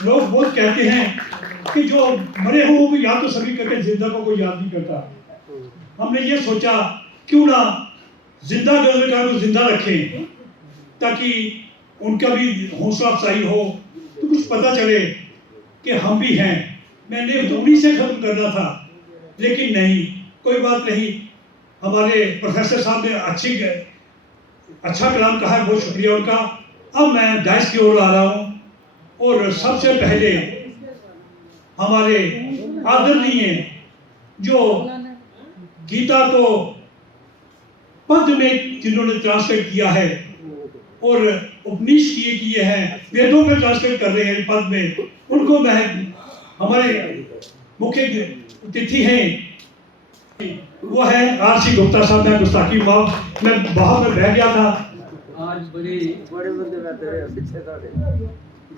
लोग बहुत कहते हैं कि जो मरे हो वो याद तो सभी करते, जिंदा को कोई याद नहीं करता। हमने ये सोचा क्यों ना जिंदा गजलकार को जिंदा रखें ताकि उनका भी हौसला अफजाई हो, तो कुछ पता चले कि हम भी हैं। मैंने तो उन्हीं से खत्म करना था, लेकिन नहीं, कोई बात नहीं। हमारे प्रोफेसर साहब ने अच्छा कलाम कहा है, बहुत शुक्रिया उनका। अब मैं डाइस की ओर आ रहा हूँ, और सबसे पहले हमारे आदरणीय जो गीता को पद में जिन्होंने ट्रांसलेट किया है और उपनिषद किए हैं, वेदों में ट्रांसलेट कर रहे हैं पद में, उनको मैं हमारे मुख्य अतिथि हैं वो है आर.सी. गुप्ता साहब। मैं गुस्ताखी माफ, मैं बाहर में बह गया था। आज बड़े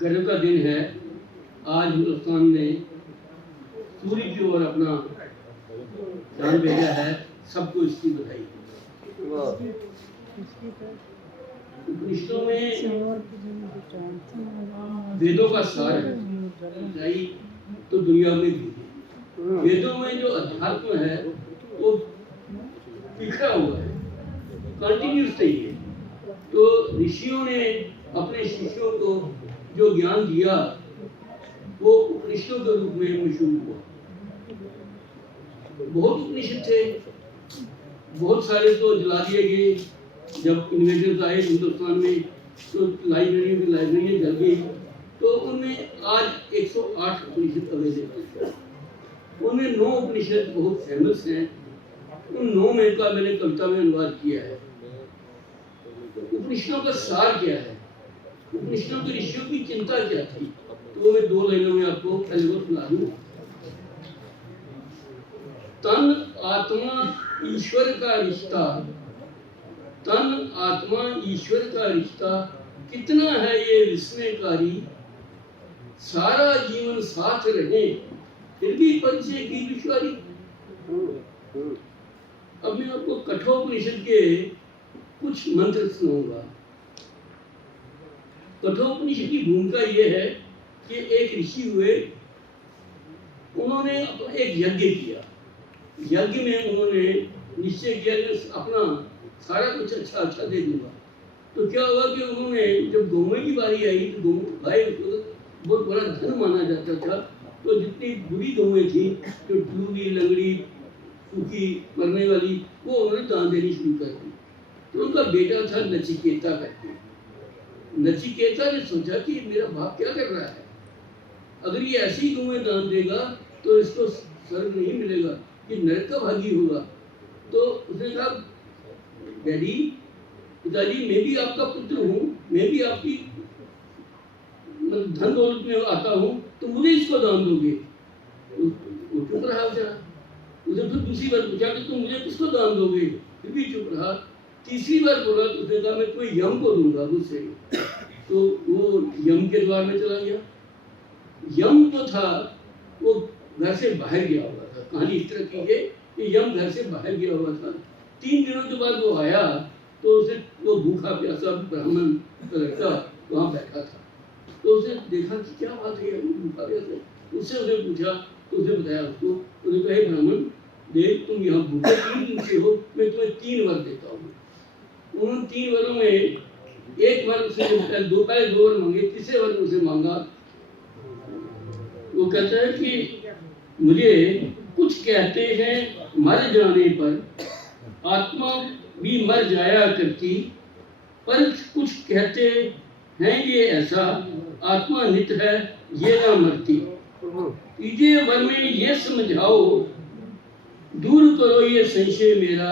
गर्व का दिन है। आज हिंदुस्तान ने सूर्य की ओर अपना ध्यान भेजा है, सबको इसकी बधाई। उपनिषदों में वेदों का सार है, सच्चाई तो दुनिया में भी है। वेदों में जो अध्यात्म है वो बिखरा हुआ है, कंटिन्यूस नहीं है। तो ऋषियों ने अपने शिष्यों को जो ज्ञान दिया वो उपनिषदों के रूप में मशहूर हुआ। बहुत उपनिषद थे, बहुत सारे तो जला दिए गए जब इन्वेजर्स आए हिंदुस्तान में, तो लाइब्रेरियां जल गई। तो उनमें आज 108 उपनिषद अवेलेबल है। उनमें 9 उपनिषद बहुत फेमस हैं। उन 9 में का मैंने कविता में अनुवाद किया है। उपनिषदों का सार क्या है, उपनिषदों के ऋषियों की चिंता क्या थी, तो मैं 2 लाइनों में आपको पहले वो सुना दूं। तन आत्मा ईश्वर का रिश्ता, तन आत्मा ईश्वर का रिश्ता कितना है ये विस्मयकारी, सारा जीवन साथ रहे फिर भी परिचय की दुश्वारी। अब मैं आपको कठोपनिषद के कुछ मंत्र सुनाऊंगा। कठोपनिषद की भूमिका ये है कि एक ऋषि हुए, उन्होंने एक यज्ञ किया। यज्ञ में उन्होंने निश्चय किया कि अपना सारा कुछ अच्छा दे दूंगा। तो क्या हुआ कि उन्होंने जब गौएं की बारी आई तो गाय बहुत बड़ा धन माना जाता था। तो जितनी बुरी गौएं थी, जो टूरी लंगड़ी सूखी मरने वाली, वो उन्होंने दान देनी शुरू कर दी। तो उनका बेटा था नचिकेता करके। नचिकेता ने सोचा कि मेरा बाप क्या कर रहा है, अगर ये ऐसी गौएं दान देगा तो इसको स्वर्ग नहीं मिलेगा, ये नरक का भागी होगा। तो उसने कहा डैडी, पिताजी मैं भी आपका पुत्र हूँ, मैं भी आपकी धन दौलत में आता हूँ, तो मुझे इसको दान दोगे? वो चुप रहा बेचारा। उसे फिर दूसरी बार पूछा कि तुम मुझे किसको दान दोगे? फिर भी चुप रहा। तीसरी बार बोला तो उसने कहा मैं तुम्हें यम को दूंगा मुझसे। तो वो यम के द्वार में चला गया। यम तो था वो घर से बाहर गया हुआ था। कहानी इस तरह की है कि यम घर से बाहर गया हुआ था। 3 दिनों के बाद वो आया तो उसे वो भूखा प्यासा ब्राह्मण का लड़का वहाँ बैठा था। तो उसने देखा कि क्या बात है, भूखा प्यासा। उससे उसने पूछा तो उसने बताया उसको। उसने कहा हे ब्राह्मण, देख तुम यहाँ भूखे 3 दिन से हो, मैं तुम्हें 3 वर देता हूँ। उन 3 वरों में एक वर उसने पहले 2 वर मांगे, तीसरे वर उसे मांगा। वो कहता है कि मुझे कुछ कहते हैं मर जाने पर आत्मा भी मर जाया करती, पर कुछ कहते हैं ये ऐसा आत्मा नित है ये ना मरती। तीजे वर में ये समझाओ, दूर करो ये संशय मेरा,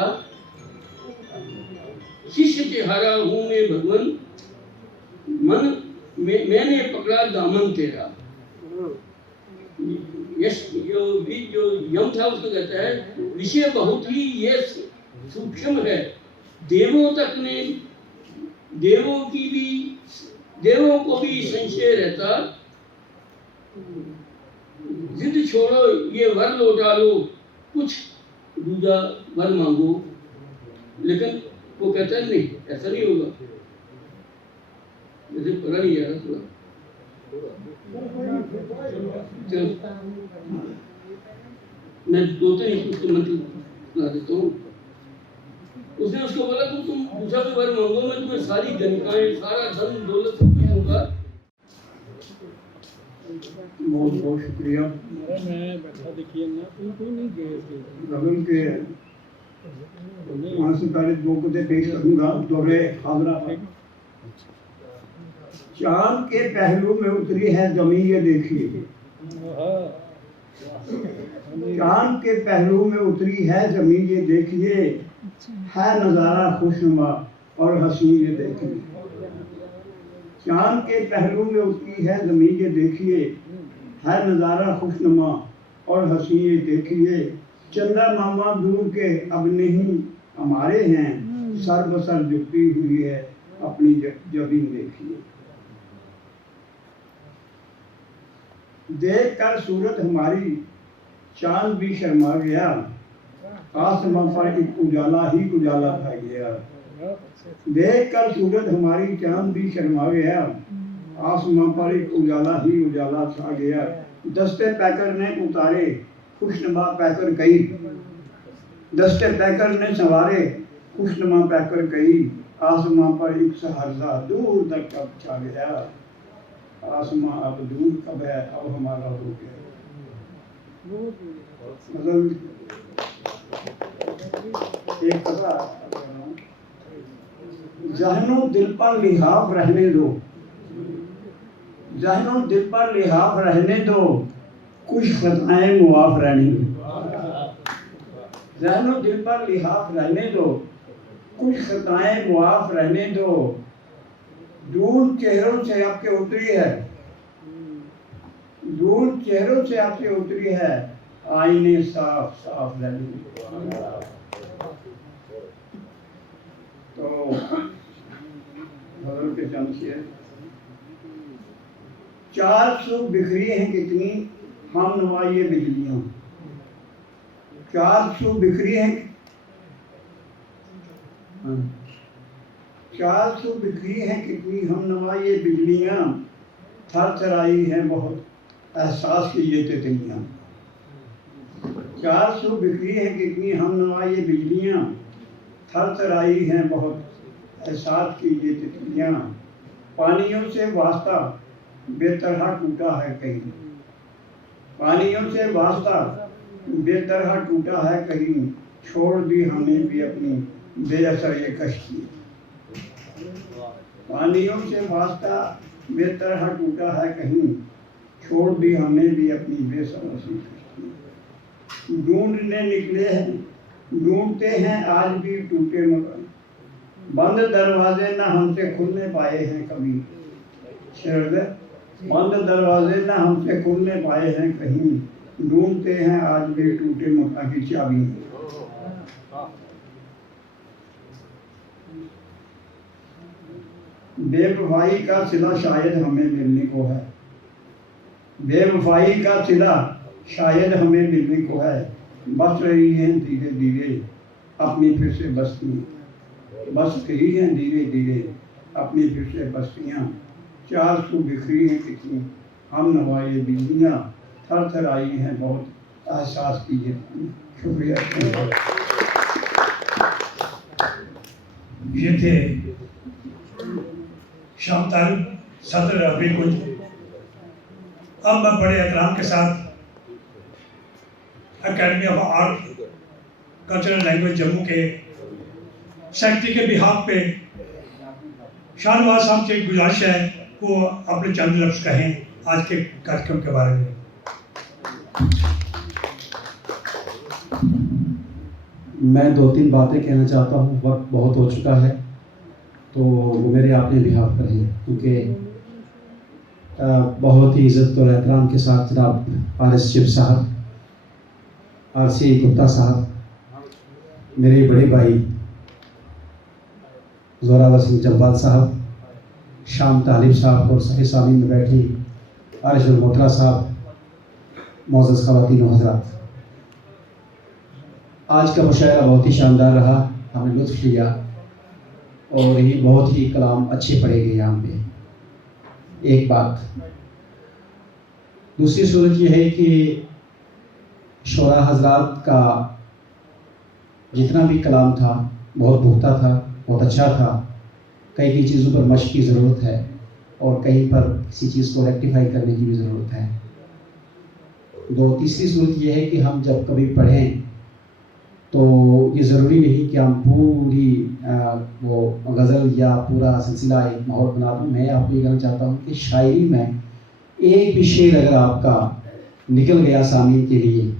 शिष्य तिहारा हूं मैं भगवान, मन मैंने पकड़ा दामन तेरा। जो यम था उसको कहता है विषय बहुत ही ये सूक्ष्म है, देवों को भी संशय रहता। जिद छोड़ो ये वर लौटा लो, कुछ दूजा वर मांगो। लेकिन वो कहता है नहीं, ऐसा नहीं होगा। मुझे पता नहीं यार थोड़ा मैं 2-3 उसके मंत्र सुना देता हूँ। उसने उसको बोला कि तुम दूसरा कोई वर मांगो, मैं तुम्हें सारी गंगाएं, सारा धन दौलत सब कुछ दूंगा। बहुत बहुत शुक्रिया। मैं बैठा देखिए ना, कोई नहीं गए रगम के वहाँ से पहले 2 कदे पेश करूँगा दोहरे हाजरा पर। चांद के पहलू में उतरी है जमीन ये देखिए, चांद के पहलू में उतरी है जमीन ये देखिए, है नज़ारा खुशनुमा और हसीन ये देखिए। चांद के पहलू में उतरी है जमीन ये देखिए, है नज़ारा खुशनुमा और हसीन ये देखिए। चंदा मामा दूर के अब नहीं हमारे हैं, सर बसर झुकी हुई है अपनी जबीन देखिए। देख कर सूरत हमारी चांद भी शर्मा गया, आसमां पर एक उजाला ही उजाला छा गया। देख कर सूरत हमारी चांद भी शर्मा गया, आसमां पर एक उजाला ही उजाला छा गया। दस्ते पैकर ने उतारे खुशनुमा पैकर कई, दस्ते पैकर ने सवारे खुशनुमा पैकर कई। आसमां पर एक सहरसा दूर तक कब छा गया, आसमां अब दूर कब है अब हमारा हो गया। मतलब एक कथा जहनो दिल पर लिहाफ रहने दो, जहनो दिल पर लिहाफ रहने दो, कुछ खताएं मुआफ रहने दो। जहनो दिल पर लिहाफ रहने दो, कुछ खताएं मुआफ रहने दो। दूर चेहरों से आपके उतरी है, दूर चेहरों से आपसे उतरी है, आईने साफ साफ रहने दो। तो के चंद से 400 बिखरी हैं कितनी हम नवा ये बिजलियां, 400 बिखरी हैं, 400 बिखरी हैं कितनी हम नवा ये बिजलियां, थर थराई हैं बहुत एहसास की ये तितलियां। 400 बिखरी हैं कितनी हम नवा ये बिजलियां, थर थराई हैं बहुत एहसास की ये तितलियां। पानियों से वास्ता बेतरहा टूटा है कहीं, पानियों से वास्ता बेतरहा टूटा है कहीं, छोड़ दी हमने भी अपनी बेअसर ये कश्ती। पानियों से वास्ता बेतरहा टूटा है कहीं, छोड़ दी हमने भी अपनी बेअसर सी कश्ती। ढूंढने निकले हैं, ढूंढते हैं आज भी टूटे मकान, बंद दरवाजे ना हमसे खुलने पाए हैं कभी। शेर बंद दरवाजे ना हमसे खुलने पाए हैं कहीं, ढूंढते हैं आज भी टूटे मकान की चाबी। बेवफाई का सिला शायद हमें मिलने को है, बेवफाई का सिला शायद हमें मिलने को है। बस रही हैं धीरे धीरे अपनी फिर से बस्तियाँ, बस रही हैं धीरे धीरे अपनी फिर से बस्तियाँ। चार सू बिखरी हैं कितनी हम नवाए बिजलियाँ, थर थर आई हैं बहुत एहसास कीजिए। शुक्रिया। ये थे शाम तालिब सदर रबील कुंज। अब मैं बड़े एहतराम के साथ academy of art cultural language Jammu के सेक्रेटरी के बिहाफ पे शाहनवाज साहब से एक गुजारिश है वो अपने चंद लफ्ज़ कहें आज के कार्यक्रम के बारे में। मैं 2-3 बातें कहना चाहता हूँ, वक्त बहुत हो चुका है तो वो मेरे अपने बिहाफ पर हैं, क्योंकि बहुत ही इज़्ज़त और एहतराम के साथ जनाब आर.एस. चिप साहब, आर.सी. गुप्ता साहब, मेरे बड़े भाई जोरावर सिंह जब्बार साहब, शाम तालिब साहब और सभी सामीन में बैठी आरिश मोतरा साहब, मौजूद ख़वातीन व हज़रात, आज का मुशायरा बहुत ही शानदार रहा, हमने लुत्फ़ लिया और ये बहुत ही कलाम अच्छे पढ़े गए यहाँ पे। एक बात, दूसरी सूरत ये है कि शोरा हजरात का जितना भी कलाम था बहुत पुख्ता था, बहुत अच्छा था। कई कई चीज़ों पर मशक़ की ज़रूरत है और कहीं पर किसी चीज़ को रेक्टिफाई करने की भी ज़रूरत है। तीसरी सूरत ये है कि हम जब कभी पढ़ें तो ये ज़रूरी नहीं कि हम पूरी वो गज़ल या पूरा सिलसिला एक माहौल बना दूँ। मैं आपको ये कहना चाहता हूँ कि शायरी में एक भी शेर अगर आपका निकल गया सामीन के लिए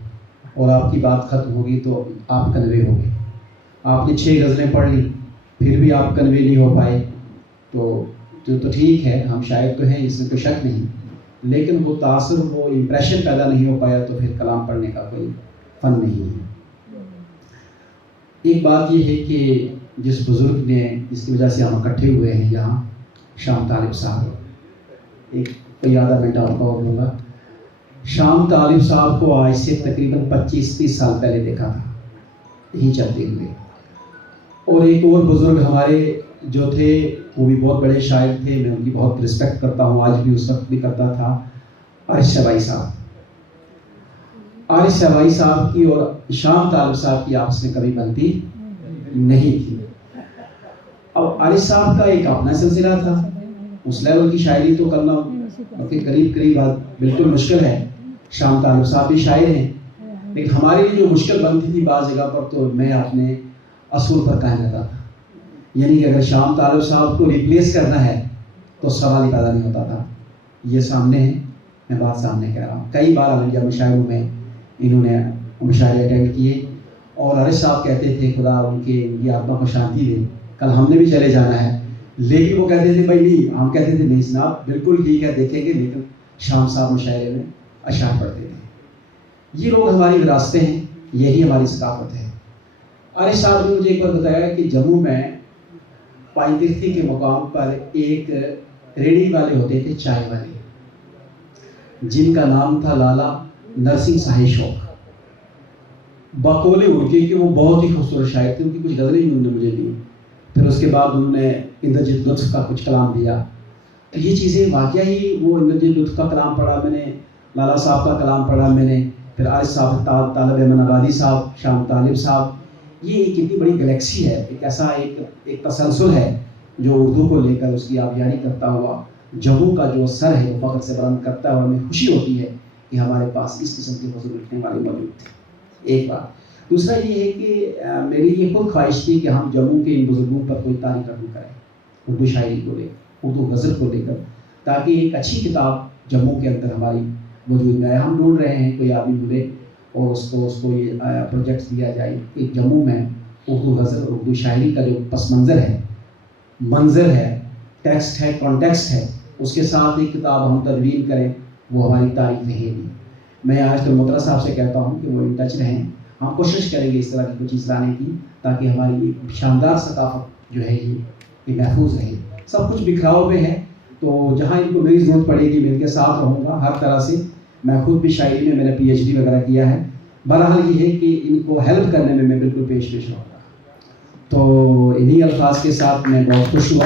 और आपकी बात ख़त्म होगी तो आप कन्वे हो गए। आपने 6 गज़लें पढ़ ली फिर भी आप कन्वे नहीं हो पाए तो ठीक है, हम शायर तो हैं, इसमें कोई शक नहीं, लेकिन वो तासुर, वो इम्प्रेशन पैदा नहीं हो पाया तो फिर कलाम पढ़ने का कोई फ़न नहीं है। एक बात ये है कि जिस बुज़ुर्ग ने, जिसकी वजह से हम इकट्ठे हुए हैं यहाँ, शाम तालिब साहब, एक कोई आधा मिनट आपका और लूँगा। शाम तालिब साहब को आज से तकरीबन 25-30 साल पहले देखा था यहीं चलते हुए, और एक और बुज़ुर्ग हमारे जो थे वो भी बहुत बड़े शायर थे, मैं उनकी बहुत रिस्पेक्ट करता हूँ, आज भी उस वक्त भी करता था, आरिश शवाई साहब। आरिश शवाई साहब की और शाम तालिब साहब की आपस में कभी बनती नहीं थी। अब आरिश साहब का एक अपना सिलसिला था, उस लेवल की शायरी तो करना करीब बिल्कुल मुश्किल है। शाम तालिब साहब भी शायर हैं, लेकिन हमारे लिए जो मुश्किल बनती थी बाज़ जगह पर, तो मैं अपने असूल पर कायम रहता था, यानी कि अगर शाम तालिब साहब को रिप्लेस करना है तो सवाल ही पैदा नहीं होता था। ये सामने है, मैं बात सामने कह रहा हूँ। कई बार अल इंडिया मुशायरों में इन्होंने मुशायरे अटेंड किए और आरिश साहब कहते थे खुदा उनकी आत्मा को शांति दे, कल हमने भी चले जाना है, लेकिन वो कहते थे भाई नहीं, हम कहते थे नहीं जनाब बिल्कुल ठीक है देखेंगे, लेकिन शाम साहब मुशायरे में अशार पढ़ते थे। ये लोग हमारी विरासतें हैं, यही हमारी सकाफत है। आरिश साहब ने मुझे एक बार बताया कि जम्मू में पाइतिर्थी के मुकाम पर एक रेडी वाले होते थे, चाय वाले, जिनका नाम था लाला नरसिंह साहिब शौक। बकौले उनके कि वो बहुत ही खूबसूरत शायर थे, उनकी कुछ गज़लें ही उन्होंने मुझे दी। फिर उसके बाद उन्होंने इंद्रजीत लुत्फ़ का कुछ कलाम दिया। तो ये चीज़ें वाकई ही, वो इंद्रजीत लुत्फ़ का कलाम पढ़ा मैंने, लाला साहब का कलाम पढ़ा मैंने, फिर आरिश साहब, तालिब अमन आबादी साहब, शाम तालिब साहब, ये एक इतनी बड़ी गैलेक्सी है, एक ऐसा एक तसलसल है जो उर्दू को लेकर उसकी आबियारी करता हुआ जम्मू का जो सर है वो फ़ख्र से बुलंद करता है, और हमें खुशी होती है कि हमारे पास इस किस्म के बुजुर्ग लिखने वाले मौजूद थे। एक बात। दूसरा ये है कि मेरी ये खुद ख्वाहिश थी कि हम जम्मू के इन बुजुर्गों पर कोई तारीख रकम करें, उर्दू शायरी को लेकर, उर्दू गज़ल को लेकर, ताकि एक अच्छी किताब जम्मू के अंदर हमारी वजूद में आए। हम ढूंढ रहे हैं कोई आदमी मिले और उसको ये प्रोजेक्ट दिया जाए कि जम्मू में उर्दू गज़ल, उर्दू शायरी का जो पस मंज़र है मंजर है, टेक्स्ट है, कॉन्टेक्स्ट है, उसके साथ एक किताब हम तदवीन करें, वो हमारी तारीफ रहेगी। मैं आज तो मोतरा साहब से कहता हूँ कि वो इन टच रहें, हम कोशिश करेंगे इस तरह की कोई चीज़ लाने की ताकि हमारी एक शानदार सकाफत जो है ये महफूज रहे। सब कुछ बिखराव में है, तो जहाँ इनको मेरी ज़रूरत पड़ेगी मैं इनके साथ रहूँगा हर तरह से। मैं खुद भी शायरी में मैंने PhD वगैरह किया है। बहरहाल ये है कि इनको हेल्प करने में मैं बिल्कुल पेश रहूँगा। तो इन्हीं अल्फाज के साथ मैं बहुत खुश हुआ।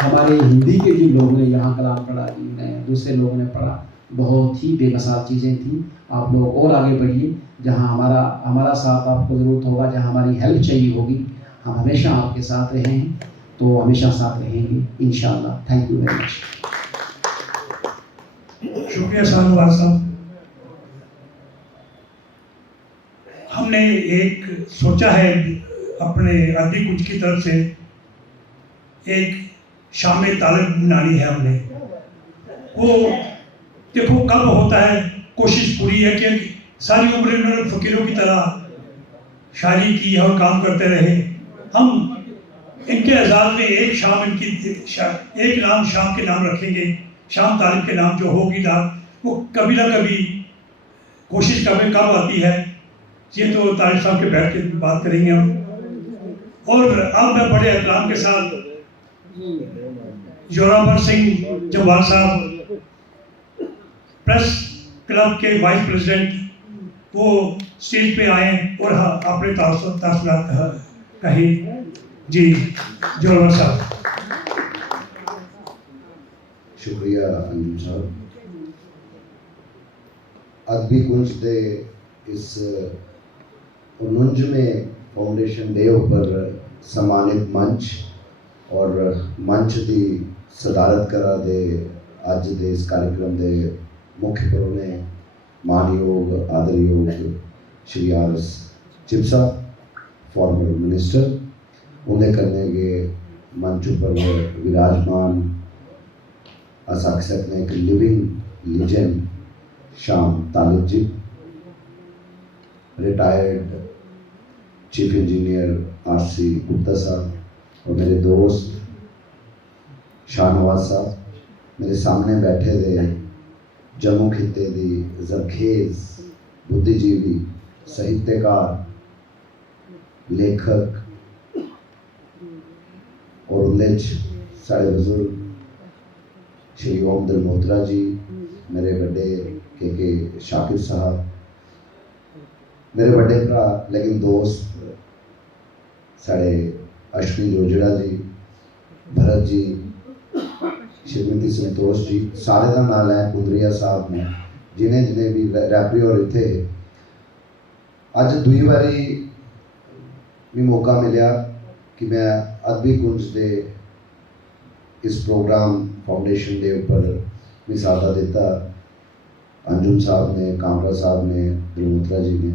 हमारे हिंदी के जिन लोगों ने यहाँ कलाम पढ़ा, जिन दूसरे लोगों ने पढ़ा, बहुत ही बेमिसाल चीज़ें थी। आप लोग और आगे बढ़िए, जहाँ हमारा साथ आपको ज़रूरत होगा, जहाँ हमारी हेल्प चाहिए होगी, हम हमेशा आपके साथ रहे हैं, तो हमेशा साथ रहेंगे इंशाअल्लाह। Thank you very much. शुक्रिया शाहनवाज साहब। हमने एक सोचा है अपने अदबी कुंज की तरफ से एक शाम तालिब बनानी है हमने। वो देखो कब होता है, कोशिश पूरी है कि सारी उम्र इन्होंने फ़कीरों की तरह शायरी की और काम करते रहे। हम इनके एजाज़ में एक शाम एक नाम शाम के नाम रखेंगे, शाम तालिब के नाम जो होगी रात, वो कभी ना कभी कोशिश कब आती है, ये तो तालिब साहब के बैठ के बात करेंगे हम। और अब मैं बड़े एहतराम के साथ जोरावर सिंह जम्वाल साहब, प्रेस क्लब के वाइस प्रेसिडेंट, वो स्टेज पे आए और अपने तासुरात कहे। जी जोरावर साहब। शुक्रिया अंजुम साहब। अदबी कुंज के इस 49वें फाउंडेशन डे पर सम्मानित मंच और मंच की सदारत करा दे अज दे इस कार्यक्रम के मुख्य परौने मानयोग आदरयोग श्री आर.एस. चिप्सा फॉर्मर मिनिस्टर, उन्हें करने के मंच पर विराजमान अस आख सकते हैं कि living legend Sham Talib ji, retired chief engineer R.C. Gupta sahab, और मेरे दोस्त शाहनवाज साहब, मेरे सामने बैठे दे जम्मू खिते की जरखेज बुद्धिजीवी, साहित्यकार, लेखक और उन्हें साढ़े बुजुर्ग श्री ओमदल मोहतरा जी, मेरे बड़े के शाकिर साहब, मेरे बड़े भरा लेकिन दोस्त साढ़े अश्विनी जोजड़ा जी, भरत जी, श्रीमती संतोष जी, सारे का नाल है, कुंदरिया साहब ने, जिन्हें जिन्हें भी रैपरी और इतने अज दुई बारी भी मौका मिला कि मैं अदबी कुंज के इस प्रोग्राम फाउंडेशन के ऊपर मिसाला दिता। अंजुम साहब ने, कामरा साहब ने, दिलमुत्रा जी ने,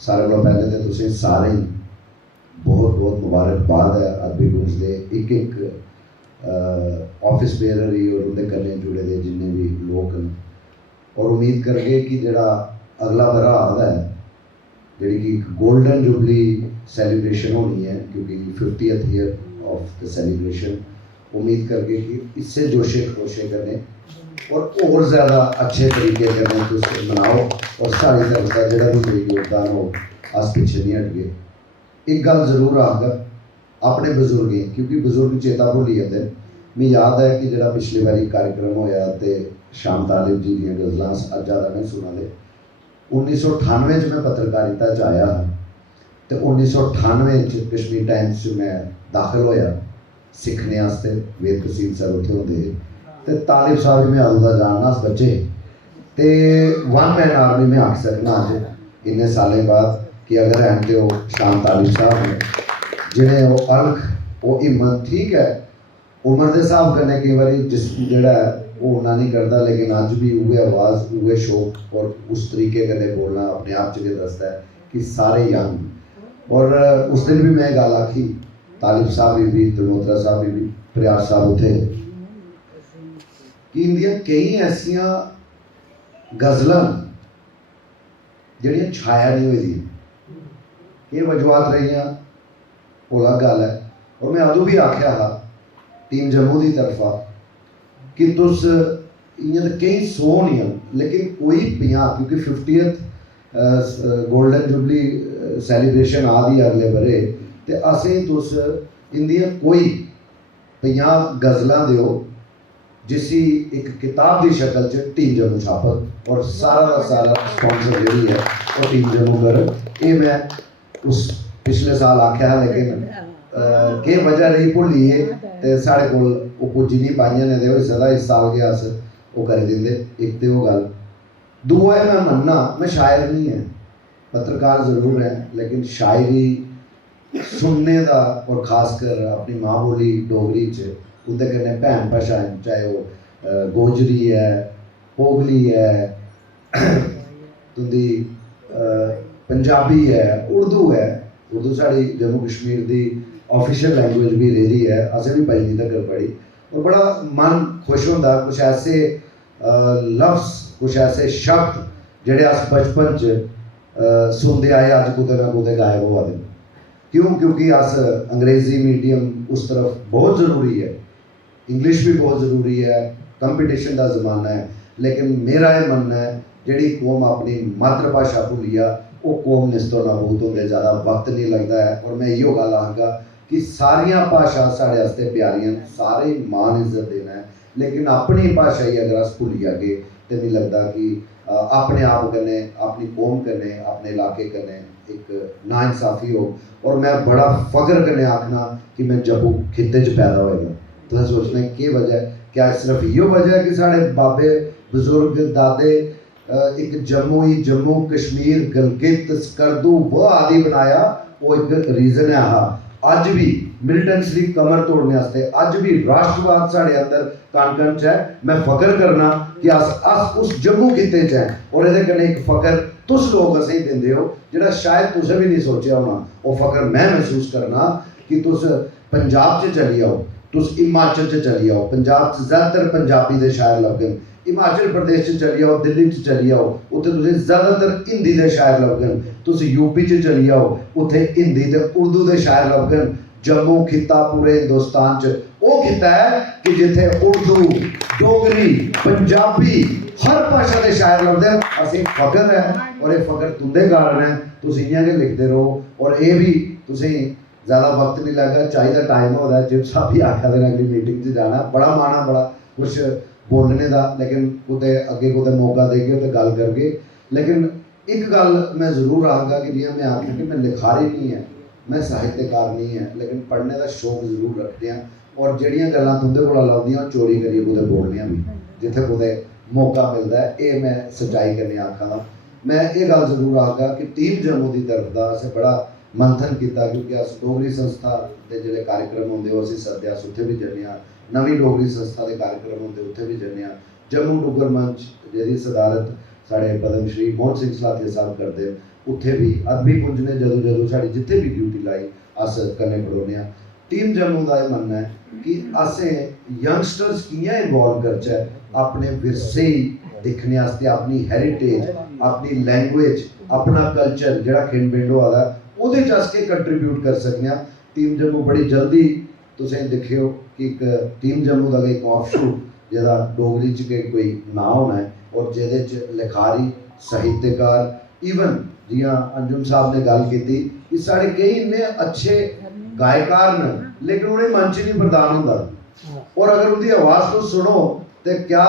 सारे को पहले तो तुसीं सारे बहुत बहुत मुबारकबाद है अदबी कुंज के एक ऑफिस बेयर ही और उनके कन्ने जुड़े दे जिन्ने भी लोग हैं, और उम्मीद करगे कि जड़ा अगला बरा आता है जी कि गोल्डन जुबली सेलिब्रेशन होनी है, क्योंकि 50th year of the celebration, उम्मीद करके कि इससे जोशे खरोशे करने और ज़्यादा अच्छे तरीके करने तो उससे मनाओ, और सारी तरफ का जोड़ा भी कोई योगदान हो, अस पीछे नहीं हट गए। एक गल जरूर आकर अपने बुजुर्गें, क्योंकि बुजुर्ग चेता भुली जाते हैं। मैं याद है कि जो पिछली बारी कार्यक्रम होया तो शाम तालिब जी दी गज़लां अज ज़्यादा नहीं सुना दे। 1998 में पत्रकारिता च आया तो 1998 कश्मीर टाइम्स मैं दाखिल होया सीखने वास्ते, वेद तहसील सर उत्थे होंदे ते तालिब साहब मैं अदू दा जानना बच्चे ते वन मैन आर्मी में आख सकना अज इन्ने सालें बाद कि अगर हैं तो शाम तालिब साहब ने जिन्हें वो अलख वो हिम्मत, ठीक है उम्र के हिसाब कन्नै कई बार जिस्म जड़ा है वो उन्ना नहीं करता, लेकिन अज भी उहे आवाज़ उहे शौक और उस तरीके कन्नै बोलना अपने आप च दसदा है कि सारे यंग। और उस दिन भी मैं गल आखी, तालिब साहब भी, दिलमोत्रा साहब भी, प्रयास साहब उथे, कि इंदियां कई ऐसियां गज़लां जड़ियां छाया नहीं हुई दी, ये वजूहत रही, वो अलग गल है। और मैं अदू भी आख्या हा टीम जम्मू की तरफा कि तुस इ'यां ते केईं 100 नहीं हैं लेकिन कोई 50 क्योंकि 50th गोल्डन जुबली सैलीब्रेशन आ दी अगले बरे ते असें तुस इंदियां कोई 50 गज़लां दिओ जिसी एक किताब की शक्ल च टीम जम्मू छापत और सारा का सारा स्पॉन्सर जी है और टीम जम्मू कर ये मैं उस पिछले साल आख्या लेकिन केह् वजह रही भुल्ली है ते साढ़े कोल ओह् पुज्जी नहीं पाइयां ने ते होई सकदा इस साल गै अस ओह् करी दिंदे एक ते ओह् गल्ल दूआ है मैं मन्नना मैं शायर नहीं है पत्रकार ज़रूर है लेकिन शायरी सुनने का और खासकर अपनी माँ बोली डोगरी च उं'दे कन्नै भैन भाशा चाहे वो गोजरी है पोगली है तुंदी पंजाबी है उर्दू साड़ी जम्मू कश्मीर की ऑफिशियल लैंग्वेज भी रही है असें भी 5वीं तक पढ़ी और बड़ा मन खुश होंदा कुछ ऐसे लफ्ज़ कुछ ऐसे शब्द जेह्ड़े अस बचपन च सुनते आए अज कुतै ना कुतै गायब होआ दे क्योंकि अस अंग्रेजी मीडियम उस तरफ बहुत ज़रूरी है इंग्लिश भी बहुत ज़रूरी है कंपीटिशन का ज़माना है लेकिन मेरा ये मनना है जिहड़ी कौम अपनी मातृभाषा भुलिया वो कौम निस्तो नाबूद होंदे ज़्यादा वक्त नहीं लगता है और मैं इहो गल आखगा कि सारियां भाषा साढ़े आस्ते प्यारियां सारे मान इज्जत देना है लेकिन अपनी भाषा ही अगर अस भुल्ली जागे तो मिगी लगदा कि अपने आप कन्नै अपनी कौम कन्नै अपने इलाके कन्नै एक नाइंसाफी हो और मैं बड़ा फख्र कन्नै आखना कि मैं जम्मू खित्ते च पैदा होएगा तो सोचना केह् वजह है क्या सिर्फ इहो वजह है कि साढ़े बाबे बुजुर्ग दादे एक जम्मू कश्मीर गलगित स्कर्दू वो आदि बनाया वो एक रीजन है हा अज भी मिलिटेंट्स की कमर तोड़ने वास्ते अज भी राष्ट्रवाद साढ़े अंदर कण कण च है मैं फख्र करना कि अस उस जम्मू खित्ते च हैं और ये कन्नै एक फख्र तुस लोग असें दिंदे हो जेह्ड़ा शायद तुसें भी नहीं सोचेआ होना वो फख्र मैं महसूस करना कि तुस पंजाब च चली आओ तुस हिमाचल च चली आओ पंजाब च ज़्यादातर पंजाबी दे शायर लभगन हिमाचल प्रदेश च चली आओ दिल्ली च चली आओ उत्थे तुसें ज़्यादातर हिंदी दे शायर लभगन तुस यूपी च चली आओ उत्थे हिंदी ते उर्दू दे शायर लभगन जम्मू खित्ता पूरे हिंदुस्तान च वो खित्ता है कि जिथे उर्दू डोगरी पंजाबी हर भाषा के शायर लभदे हैं असें फख्र है और ये फख्र तुंदे कारण है तुस इ'यां गै लिखदे रहो और ये भी तुसें ज़्यादा वक्त नहीं लगा चाहिए टाइम हो रहा है जिप साहब भी आखा दे अगली मीटिंग से जाना बड़ा माना बड़ा कुछ बोलने का लेकिन कुतै अगे कुतै मौका देगे तो गल करगे लेकिन एक गल मैं जरूर आखगा कि जियां मैं आखिया कि मैं लिखारी नहीं है मैं साहित्यकार नहीं है लेकिन पढ़ने का शौक जरूर रखते हैं और जड़ियाँ गल्लां तुंदे कोला लभदियां चोरी करिए कुतै बोलनियां भी जिथे कुतै मौका मिलता है ये मैं सच्चाई करने आखा मैं ये गल जरूर आखगा कि टीम जम्मू की तरफ का असें बड़ा मंथन किया क्योंकि अस डोगरी संस्था के जो कार्यक्रम होंगे असीं सद्दे अस उत्थे भी जन्ने नवीं डोगरी संस्था के कार्यक्रम होंगे उत्थे भी जन्ने जम्मू डुग्गर मंच जिहदी सदारत साढ़े पद्मश्री मोहन सिंह सलाथिया साहब करते उत्थे भी अदबी कुंज ने जदों साड़ी जिथे भी ड्यूटी लाई अस कन्नै खड़ोने टीम जम्मू का यह मनना है कि असें यंगस्टर्स कि'यां इन्वॉल्व करचै अपने विरसे दिक्खने आस्ते अपनी हैरीटेज अपनी लैंग्वेज अपना कल्चर जिहड़ा खिंड बिंड होआ दा ਉਹਦੇ ਚ ਅਸ ਕੇ ਕੰਟਰੀਬਿਊਟ ਕਰ ਸਕਦੇ ਹਾਂ ਟੀਮ ਜੰਮੂ ਬੜੀ ਜਲਦੀ ਤੁਸੀਂ ਦੇਖਿਓ ਕਿ ਇੱਕ ਟੀਮ ਜੰਮੂ ਦਾ ਇੱਕ ਆਫਸ਼ੂਟ ਜਿਹਦਾ ਡੋਗਰੀ ਚ ਕੋਈ ਨਾਂ ਹੋਣਾ ਹੈ ਔਰ ਜਿਹਦੇ ਚ ਲਿਖਾਰੀ ਸਾਹਿਤਕਾਰ ਈਵਨ ਜਿਹਾਂ ਅੰਜੁਮ ਸਾਹਿਬ ਨੇ ਗੱਲ ਕੀਤੀ ਕਿ ਸਾਡੇ ਕਈ ਇੰਨੇ ਅੱਛੇ ਗਾਇਕਾਰ ਨੇ ਲੇਕਿਨ ਉਹਨੇ ਮੰਚ ਨਹੀਂ ਪ੍ਰਦਾਨ ਹੁੰਦਾ और अगर उनकी आवाज़ को सुनो तो क्या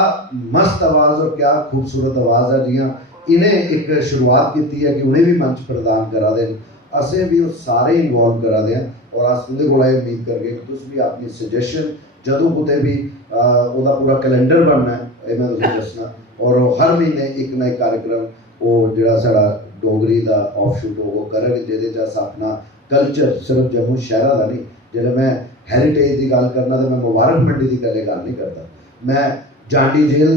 मस्त आवाज़ और क्या खूबसूरत आवाज़ है जियां इन्हें एक शुरुआत की है कि उन्हें भी मंच प्रदान करा दें असें भी वो सारे इन्वॉल्व करा दें और अस उनके को उम्मीद करके तुस भी अपनी सजेशन जदों कुतै भी ਉਹਦਾ पूरा कैलेंडर बनना है मैं तुसें दसना और हर महीने एक ना एक कार्यक्रम वो जिहड़ा साडा डोगरी का ऑफशूट वो करन जिहदे च अस अपना कल्चर सिर्फ जम्मू शहर का नहीं जिहड़ा मैं हैरीटेज की गल करना तो मैं मुबारक मंडी की कदे गल नहीं करता मैं जांडी जेल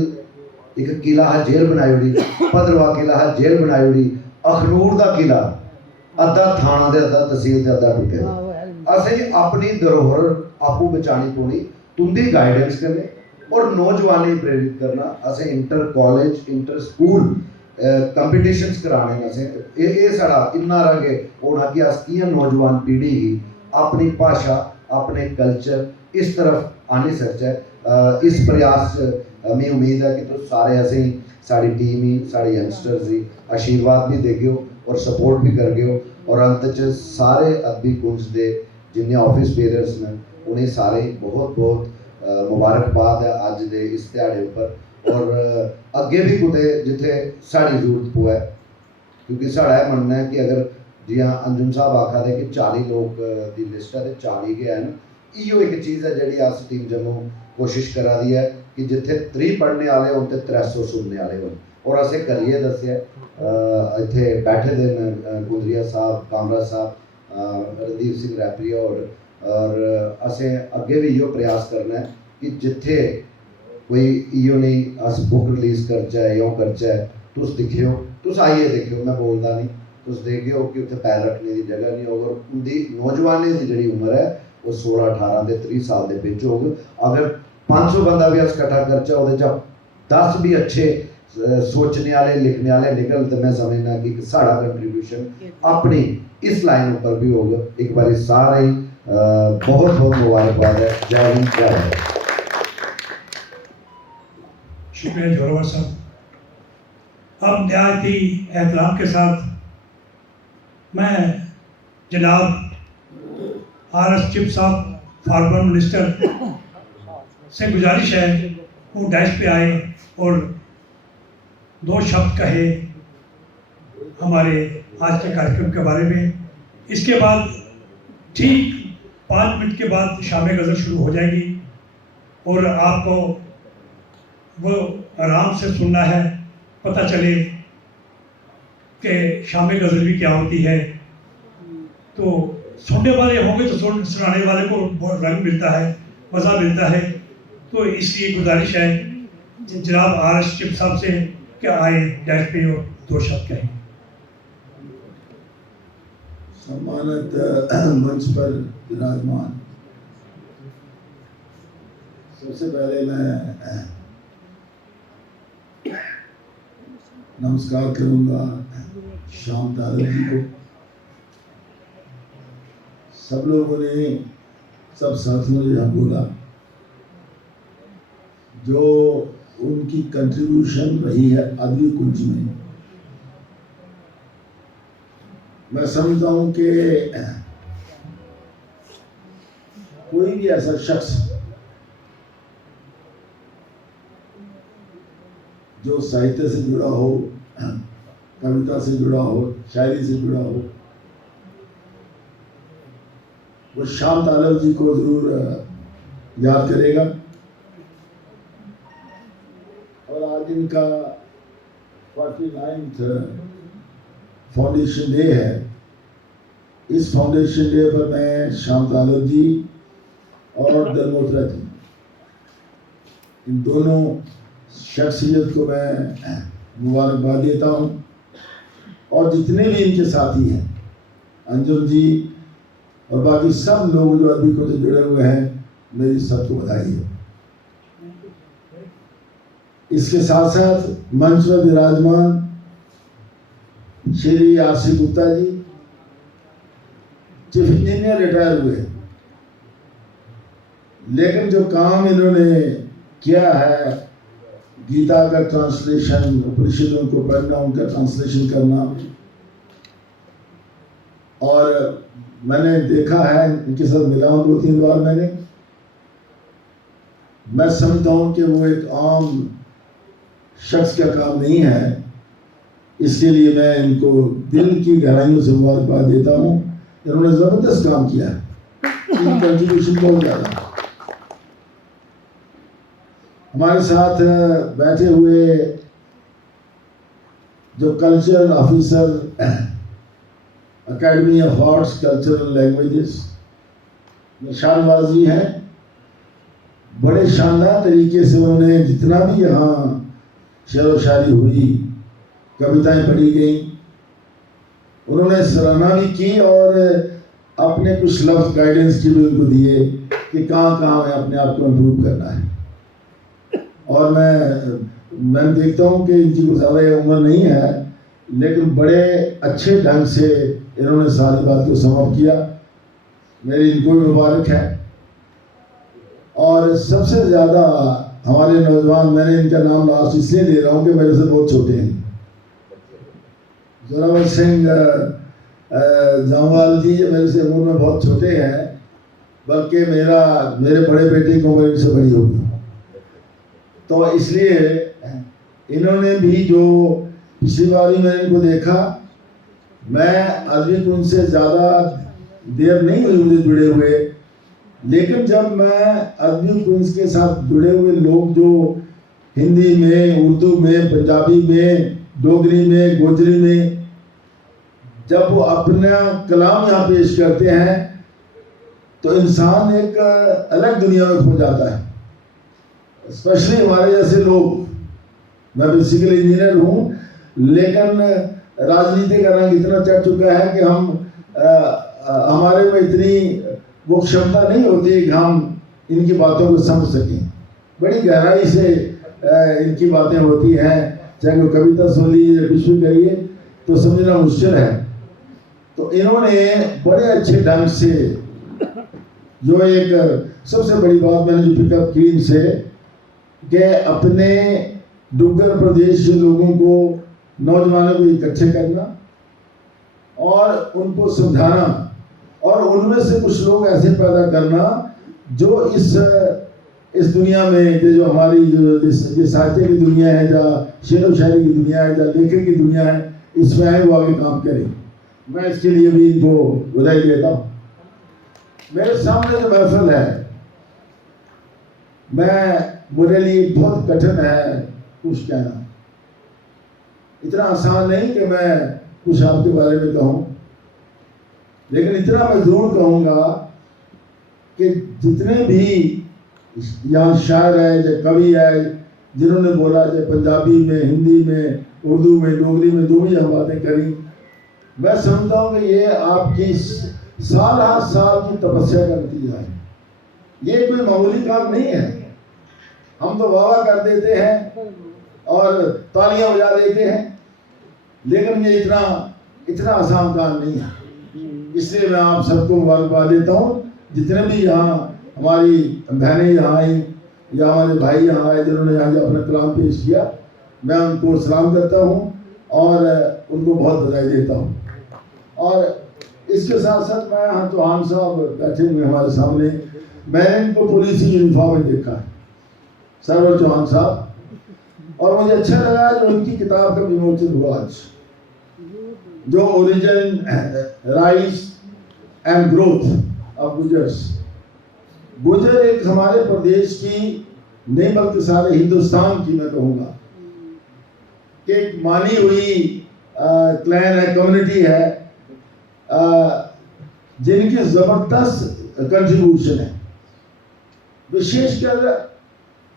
एक किला है जेल बनाई उड़ी भद्रवाह किला है जेल बनाई उड़ी अखनूर का किला अद्धा थाना दे अद्धा तहसील दे अद्धा टुटे असें अपनी धरोहर आपू बचानी पौनी तुंदी गाइडेंस करने और नौजवानी प्रेरित करना असें इंटर कॉलेज इंटर स्कूल कंपीटिशंस कराने असें ये साढ़ा इन्ना रगे होना कि अस कि'यां नौजवान पीढ़ी अपनी भाषा अपने कल्चर इस तरफ आने सकचै। इस प्रयास में उम्मीद है कि तुस सारे असें साड़ी टीम ही साढ़े यंगस्टर्स ही आशीर्वाद भी देगेओ और सपोर्ट भी करगेओ और अंत च सारे अदबी कुंज दे जिन्ने ऑफिस बेयरर्स ने उन्हें सारे बहुत बहुत मुबारकबाद है अज दे इस ध्याड़े उपर और अगे भी कुते जिथे साड़ी जरूरत पोए क्योंकि साड़ा यह मनना है कि अगर जियां अंजुम साहब आखा दे कि 40 लोग की लिस्ट है तो 40 गए हैं इो एक चीज़ है जी अस टीम जम्मू कोशिश करा दी है कि जिथे 3 पढ़ने वाले हों तो 300 सुनने वाले हों और असें करिए दसिया इत्थे बैठे दे गुंदरिया साहब कामरा साहब रणदीप सिंह रैपरिया और असें अगे भी इो प्रयास करना है कि जिथे कोई इो नहीं अस बुक रिलीज़ करचै यों करचै तुस दिखियो तुस आइए देखियो मैं बोलता नहीं तुस देखियो कि उत्थे पैर रखने की जगह नहीं होगी और उनकी नौजवानी की जी उम्र है वो 16-18 के 30 साल के बिच होगी। अगर 500 बंदा भी अस इकट्ठा करचै वो 10 भी अच्छे सोचने वाले लिखने वाले निकल तो मैं समझना कि साड़ा कंट्रीब्यूशन अपनी इस लाइन पर भी होगा। एक बार सारे बहुत बहुत मुबारकबाद है। जय हिंद जय भारत। शुक्रिया जोरावर साहब। अब नहायत ही एहतराम के साथ मैं जनाब RS चिप साहब फॉर्मर मिनिस्टर से गुजारिश है वो डैश पे आए और 2 शब्द कहे हमारे आज के कार्यक्रम के बारे में। इसके बाद ठीक 5 मिनट के बाद शाम गज़ल शुरू हो जाएगी और आपको वो आराम से सुनना है, पता चले कि शाम गज़ल भी क्या होती है। तो सुनने वाले होंगे तो सुनाने वाले को बहुत रंग मिलता है, मज़ा मिलता है। तो इसलिए गुजारिश है जनाब RS चिप साहब से कि आए डैश पे और 2 शब्द कहें। सम्मानित मंच पर विराजमान, सबसे पहले मैं नमस्कार करूंगा शाम तालिब जी को। सब लोगों ने सब साथियों ने यहाँ बोला जो उनकी कंट्रीब्यूशन रही है अदबी कुंज में। मैं समझता हूँ कि कोई भी ऐसा शख्स जो साहित्य से जुड़ा हो, कविता से जुड़ा हो, शायरी से जुड़ा हो, वो शाम तालिब जी को जरूर याद करेगा। और आज इनका 49th फाउंडेशन डे है। इस फाउंडेशन डे पर मैं शाम तालिब जी और दलमोत्रा जी इन दोनों शख्सियत को मैं मुबारकबाद देता हूँ और जितने भी इनके साथी हैं, अंजुम जी और बाकी सब लोग जो अदबी कुंज से जुड़े हुए हैं, मेरी सबको बधाई है। इसके साथ साथ मंच पर विराजमान Shri RC Gupta ji chief engineer retire हुए, लेकिन जो काम इन्होंने किया है, गीता का ट्रांसलेशन, उपनिषदों को पढ़ना, उनका ट्रांसलेशन करना, और मैंने देखा है इनके साथ मिला हूँ 2-3 बार मैं समझता हूँ कि वो एक आम शख्स का काम नहीं है। इसके लिए मैं इनको दिल की गहराइयों से मुबारकबाद देता हूँ। इन्होंने ज़बरदस्त काम किया है, इनकी कंट्रीब्यूशन बहुत ज़्यादा। हमारे साथ बैठे हुए जो cultural officer academy of arts cultural languages निशानबाजी हैं, बड़े शानदार तरीके से उन्होंने जितना भी यहाँ शेर व शायरी हुई, कविताएं पढ़ी गई, उन्होंने सराहना भी की और अपने कुछ लफ्ज़ गाइडेंस की भी उनको दिए कि कहाँ कहाँ है अपने आप को इम्प्रूव करना है। और मैं देखता हूँ कि इनकी कुछ ज़्यादा उम्र नहीं है, लेकिन बड़े अच्छे ढंग से इन्होंने सारी बात को समाप्त किया। मेरी इनको भी मुबारक है। और सबसे ज़्यादा हमारे नौजवान, मैंने इनका नाम लास्ट इसलिए ले रहा हूँ कि मेरे से बहुत छोटे हैं। जोरावर सिंह जामवाल जी मेरे से उम्र में बहुत छोटे हैं, बल्कि मेरे बड़े बेटे की उम्र इनसे बड़ी होगी। तो इसलिए इन्होंने भी जो पिछली बारी मैंने इनको देखा, मैं अरबी कुंज से ज़्यादा देर नहीं हुई मुझे जुड़े हुए, लेकिन जब मैं अरबी कुंज के साथ जुड़े हुए लोग जो हिंदी में, उर्दू में, पंजाबी में, डोगरी में, गोजरी में जब वो अपना कलाम यहाँ पेश करते हैं तो इंसान एक अलग दुनिया में खो जाता है। स्पेशली हमारे जैसे लोग, मैं बेसिकली इंजीनियर हूँ, लेकिन राजनीति का रंग इतना चढ़ चुका है कि हम हमारे में इतनी वो क्षमता नहीं होती कि हम इनकी बातों को समझ सकें। बड़ी गहराई से इनकी बातें होती हैं, चाहे वो कविता सुन लीजिए, कुछ भी करिए तो समझना मुश्किल है। तो इन्होंने बड़े अच्छे ढंग से, जो एक सबसे बड़ी बात मैंने जो पिकअप की इनसे, कि अपने डुग्गर प्रदेश के लोगों को, नौजवानों को इकट्ठे करना और उनको समझाना, और उनमें से कुछ लोग ऐसे पैदा करना जो इस दुनिया में जो हमारी जो साहित्य की दुनिया है, जहाँ शेर व शायरी की दुनिया है, जहाँ लेखन की दुनिया है, इसमें आए वो आगे काम करें। मैं इसके लिए भी इनको बधाई देता हूँ। मेरे सामने जो महफिल है, मेरे लिए बहुत कठिन है कुछ कहना। इतना आसान नहीं कि मैं कुछ आपके बारे में कहूँ, लेकिन इतना मैं जरूर कहूँगा कि जितने भी यहाँ शायर है, जो कवि है, जिन्होंने बोला, जो पंजाबी में, हिंदी में, उर्दू में, डोगरी में जो भी हम बातें करी, मैं समझता हूँ कि ये आपकी साल हर साल की तपस्या का नतीजा है। ये कोई मामूली काम नहीं है। हम तो वाह कर देते हैं और तालियां बजा देते हैं, लेकिन ये इतना आसान काम नहीं है। इसलिए मैं आप सबको मुबारकबाद देता हूँ, जितने भी यहाँ हमारी बहनें यहाँ आई या हमारे भाई यहाँ आए जिन्होंने यहाँ अपना कलाम पेश किया, मैं उनको सलाम करता हूँ और उनको बहुत बधाई देता हूँ। और इसके साथ साथ मैं यहाँ चौहान साहब बैठे हुए हमारे सामने, मैंने इनको पुलिस यूनिफॉर्म में देखा है, सरवर चौहान साहब, और मुझे अच्छा लगा जो उनकी किताब का विमोचन हुआ आज, जो origin, rise and growth of Gujars. Gujar एक हमारे प्रदेश की नहीं बल्कि सारे हिंदुस्तान की, मैं कहूँगा कि एक मानी हुई क्लैन है, कम्युनिटी है, जिनकी जबरदस्त कंट्रीब्यूशन है। विशेषकर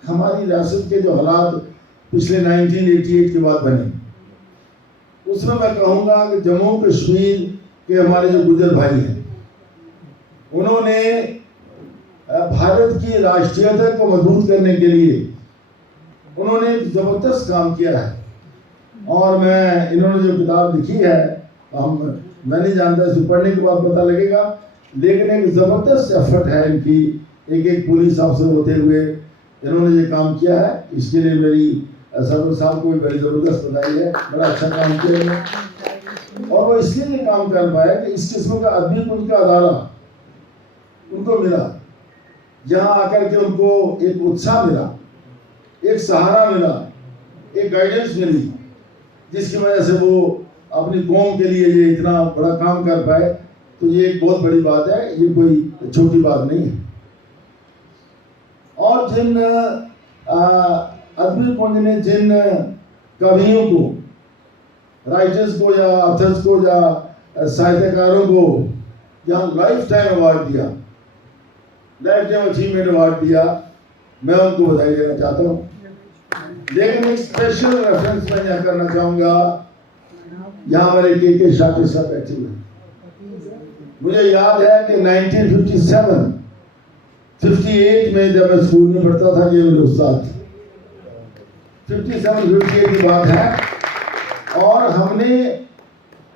हमारी रियासत के जो हालात पिछले 1988 के बाद बने, उसमें मैं कहूँगा कि जम्मू कश्मीर के हमारे जो गुजर भाई हैं, उन्होंने भारत की राष्ट्रीयता को मजबूत करने के लिए उन्होंने एक जबरदस्त काम किया है। और मैं इन्होंने जो किताब लिखी है, मैं नहीं जानता, इसे पढ़ने के बाद पता लगेगा, लेकिन एक जबरदस्त एफर्ट है इनकी, एक पुलिस अफसर होते हुए इन्होंने ये काम किया है। इसके लिए मेरी सरवर साहब को भी बड़ी जबरदस्त बधाई है, बड़ा अच्छा काम किया इन्होंने। और वो इसलिए ये काम कर पाया कि इस किस्म का आदमी उनका अदारा उनको मिला, यहाँ आकर के उनको एक उत्साह मिला, एक सहारा मिला, एक गाइडेंस मिली, जिसकी वजह से वो अपनी कौम के लिए ये इतना बड़ा काम कर पाए। तो ये एक बहुत बड़ी बात है, ये कोई छोटी बात नहीं है। और जिन अरबी कुंज ने जिन कवियों को, राइटर्स को या ऑथर्स को या साहित्यकारों को यहाँ लाइफ टाइम अवार्ड दिया, लाइफ टाइम अचीवमेंट अवार्ड दिया, मैं उनको बधाई देना चाहता हूँ। लेकिन एक स्पेशल रेफरेंस मैं यहाँ करना चाहूँगा, यहाँ हमारे के शाकिर साहब बैठे हुए। मुझे याद है कि 1957-58 में जब मैं स्कूल में पढ़ता था, ये मेरे उस्ताद, 57-58 की बात है। और हमने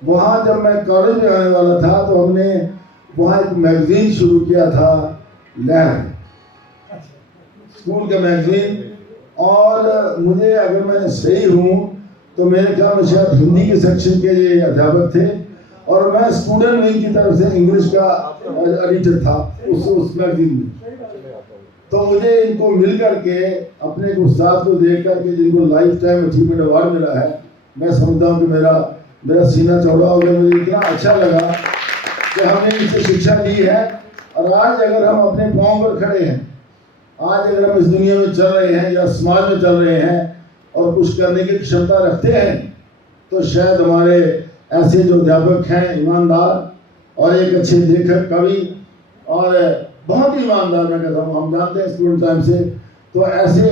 वहाँ, जब मैं कॉलेज में आने वाला था, तो हमने वहाँ एक मैगजीन शुरू किया था, लहर। स्कूल का मैगजीन, और मुझे अगर मैं सही हूँ तो मेरे ख्याल में शायद हिंदी के सेक्शन के ये अध्यापक थे, और मैं स्टूडेंट विंग की तरफ से इंग्लिश का एडिटर था उस मैगजीन में। तो मुझे इनको मिल करके अपने उस्ताद को देख करके जिनको लाइफ टाइम अचीवमेंट अवार्ड मिला है, मैं समझता हूँ कि मेरा सीना चौड़ा हो गया। मुझे इतना अच्छा लगा कि हमने इनसे शिक्षा ली है, और आज अगर हम अपने पाँव पर खड़े हैं, आज अगर हम इस दुनिया में चल रहे हैं या समाज में चल रहे हैं और कुछ करने की क्षमता रखते हैं, तो शायद हमारे ऐसे जो अध्यापक हैं ईमानदार और एक अच्छे लेखक कवि और बहुत ही ईमानदार, मैं कहता हूँ, हम जानते हैं स्टूडेंट टाइम से, तो ऐसे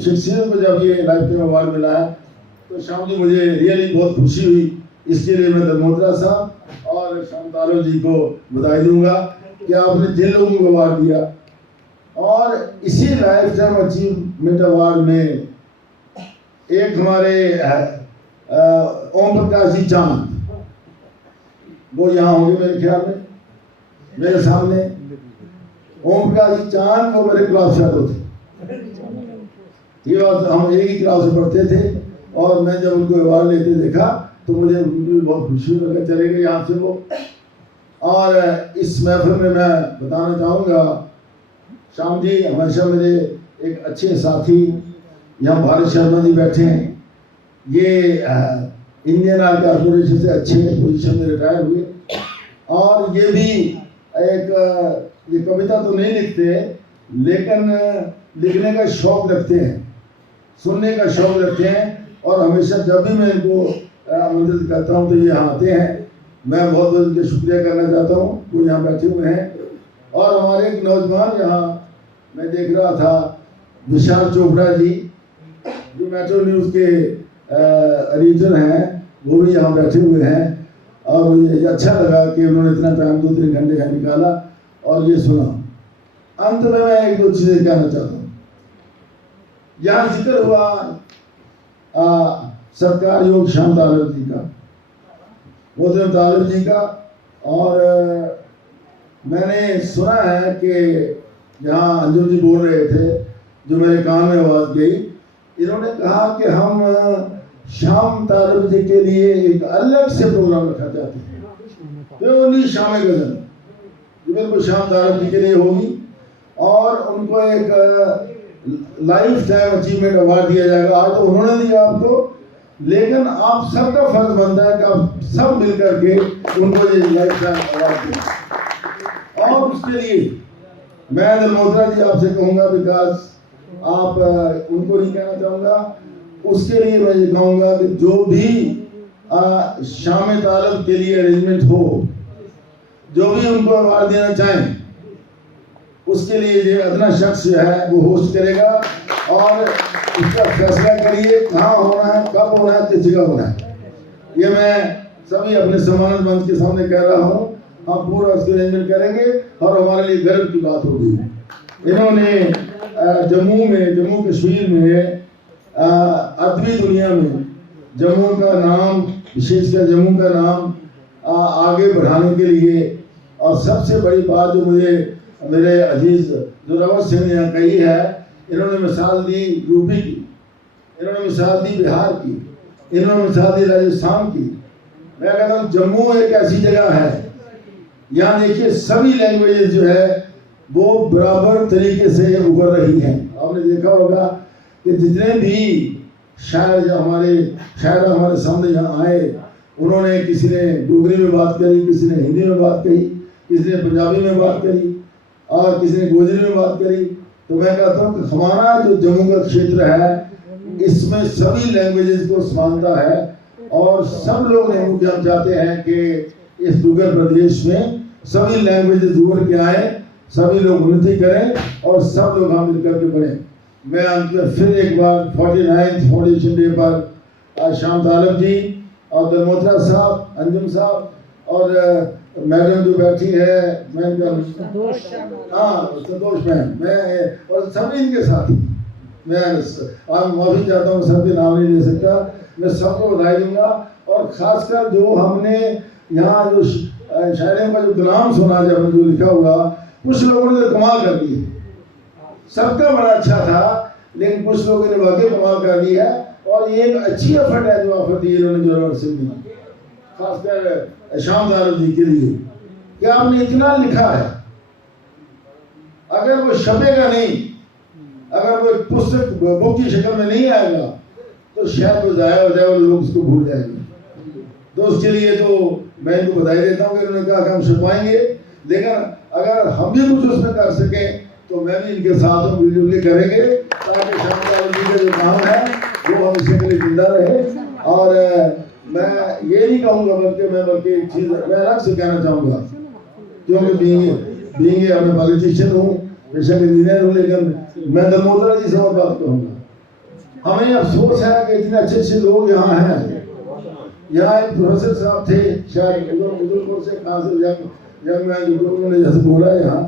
शख्सियत को जब ये लाइफ टाइम अवार्ड मिला है तो शाम जी मुझे रियली बहुत खुशी हुई। इसके लिए मैं दलमोत्रा साहब और शाम तालब जी को बधाई दूंगा कि आपने जिन लोगों को अवार्ड दिया, और इसी लाइफ टाइम अचीवमेंट अवार्ड में एक हमारे ओम प्रकाश जी चांद, वो यहाँ होंगे मेरे ख्याल में, मेरे सामने ओम प्रकाश जी चांद, वो मेरे क्लास फेलो थे। ये बात, हम एक ही क्लास में पढ़ते थे, और मैं जब उनको अवार्ड लेते देखा तो मुझे उनकी बहुत खुशी लगा, चले गए यहाँ से वो। और इस महफिल में मैं बताना चाहूँगा, श्याम जी हमेशा मेरे एक अच्छे साथी, यहाँ भारत शर्मा जी बैठे हैं, ये इंडियन ऑयल कॉर्पोरेशन से अच्छे पोजीशन में रिटायर हुए, और ये भी ये कविता तो नहीं लिखते लेकिन लिखने का शौक रखते हैं, सुनने का शौक रखते हैं, और हमेशा जब भी मैं इनको आमंत्रित करता हूँ तो ये यहाँ आते हैं। मैं बहुत बहुत उनका शुक्रिया करना चाहता हूँ, वो यहाँ बैठे हुए हैं। और हमारे एक नौजवान यहाँ मैं देख रहा था, विशाल चोपड़ा जी, जो मेट्रो न्यूज़ के एडिटर हैं, वो भी यहाँ बैठे हुए हैं, और मुझे अच्छा लगा कि उन्होंने इतना टाइम 2-3 घंटे का निकाला और ये सुना। अंत में मैं एक दो चीज़ें कहना चाहता हूँ। यहाँ जिक्र हुआ सत्कार योग श्याम तालब जी का, मोहतरम तालब जी का, और मैंने सुना है कि जहाँ अंजुम जी बोल रहे थे, जो मेरे कान में आवाज़ गई, इन्होंने कहा कि हम श्याम तालब जी के लिए एक अलग से प्रोग्राम रखना चाहते हैं, तो उन्हीं शाम गज़ल जो बिल्कुल श्याम तालब जी के लिए होगी, और उनको एक लाइफ टाइम अचीवमेंट अवार्ड दिया जाएगा। आज तो उन्होंने दिया आपको, लेकिन आप सबका फर्ज बनता है कि आप सब मिलकर के उनको ये लाइफ टाइम अवार्ड दें। और उसके लिए मैं दलमोत्रा जी आपसे कहूँगा, विकास आप उनको नहीं कहना चाहूँगा, उसके लिए मैं ये कहूँगा कि जो भी शाम तालब के लिए अरेंजमेंट हो, जो भी उनको अवार्ड देना चाहें, उसके लिए ये अदना शख्स जो है वो होस्ट करेगा, और उसका फैसला करिए कहाँ होना है, कब होना है, किस जगह होना है। ये मैं सभी अपने सम्मानित मंच के सामने कह रहा हूँ। हम पूरा उसके अरेंजमेंट करेंगे, और हमारे लिए गर्व की बात होगी। इन्होंने जम्मू कश्मीर में, अदबी दुनिया में जम्मू का नाम, विशेषकर जम्मू का नाम आगे बढ़ाने के लिए, और सबसे बड़ी बात जो मुझे मेरे अजीज जो रवत सिंह ने यहाँ कही है, इन्होंने मिसाल दी यूपी की, इन्होंने मिसाल दी बिहार की, इन्होंने मिसाल दी राजस्थान की। मैं कहता हूँ जम्मू एक ऐसी जगह है, यहाँ देखिए सभी लैंग्वेजेस जो है वो बराबर तरीके से उभर रही हैं। आपने देखा होगा कि जितने भी शायर जो हमारे सामने यहाँ आए, उन्होंने किसी ने डोगरी में बात करी, किसी ने हिंदी में बात कही, किसी ने पंजाबी में बात करी, और किसी ने गोजरी में बात करी। तो मैं कहता हूँ कि हमारा जो जम्मू का क्षेत्र है, इसमें सभी लैंग्वेजेस को समानता है, और सब लोग हम चाहते हैं कि इस दुर्गम प्रदेश में सभी लैंग्वेजेस उभर के आए, सभी लोग उन्नति करें, और सब लोग हम मिलकर के बढ़ें। मैं अंत में फिर एक बार 49th फाउंडेशन डे पर श्याम तालब जी और दलमोत्रा साहब, अंजुम साहब, और मैडम जो बैठी है, मैं संतोष मैम, मैं और सभी इनके साथी, मैं माफी चाहता हूँ, सबके नाम नहीं ले सकता, मैं सबको बधाई दूंगा। और खासकर जो हमने यहाँ जो शायरी का जो कलाम सुना, जब जो लिखा हुआ, कुछ लोगों ने कमाल कर दिए, सबका बड़ा अच्छा था, लेकिन कुछ लोगों ने वाकई कमाल कर दिया और ये एक अच्छी एफर्ट है जो ऑफर दी इन्होंने जोरावर सिंह ने, खासकर शाम तालिब जी के लिए कि आपने इतना लिखा है, अगर वो छपेगा नहीं, अगर वो पुस्तक बुक की शक्ल में नहीं आएगा तो शायद वो जाया हो जाए और लोग उसको भूल जाएंगे। तो उसके लिए तो मैं इनको बधाई देता हूँ कि उन्होंने कहा कि हम छुपाएंगे, लेकिन अगर हम भी कुछ उसमें कर सकें तो मैं भी इनके साथ हम मिलजुल करेंगे ताकि शाम तालिब जी का जो काम है वो हमेशा के लिए जिंदा रहे। और मैं ये नहीं कहूँगा बल्कि एक चीज़ मैं अलग से कहना चाहूँगा, क्योंकि बीइंग मैं पॉलिटिशियन हूँ, बेशक इंजीनियर हूँ, लेकिन मैं दमोदर जी से और बात कहूँगा। हमें अफसोस है कि इतने अच्छे अच्छे लोग यहाँ हैं। यहाँ एक प्रोफेसर साहब थे, शायद उधरपुर से, कहाँ से, जब मैं उन्होंने जैसे बोला यहाँ,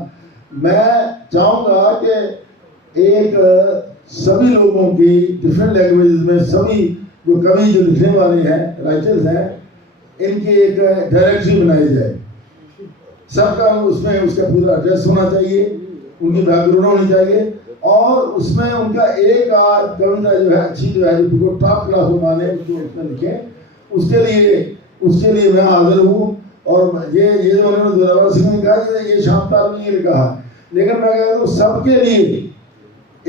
मैं चाहूँगा कि एक सभी लोगों की डिफरेंट लैंग्वेजेस में सभी जो कवि जो लिखने वाले हैं, राइटर्स हैं, इनकी एक डायरेक्टरी बनाई जाए। सबका उसमें उसका पूरा एड्रेस होना चाहिए, उनकी बैकग्राउंड होनी चाहिए और उसमें उनका एक आध कविता जो है अच्छी जो है जो टॉप क्लास माने उसको उसमें लिखें। उसके लिए मैं हाजिर हूँ। और ये जो उन्होंने जोरावर सिंह ने कहा ये शाम तालिब ने कहा, लेकिन मैं कहता हूँ सबके लिए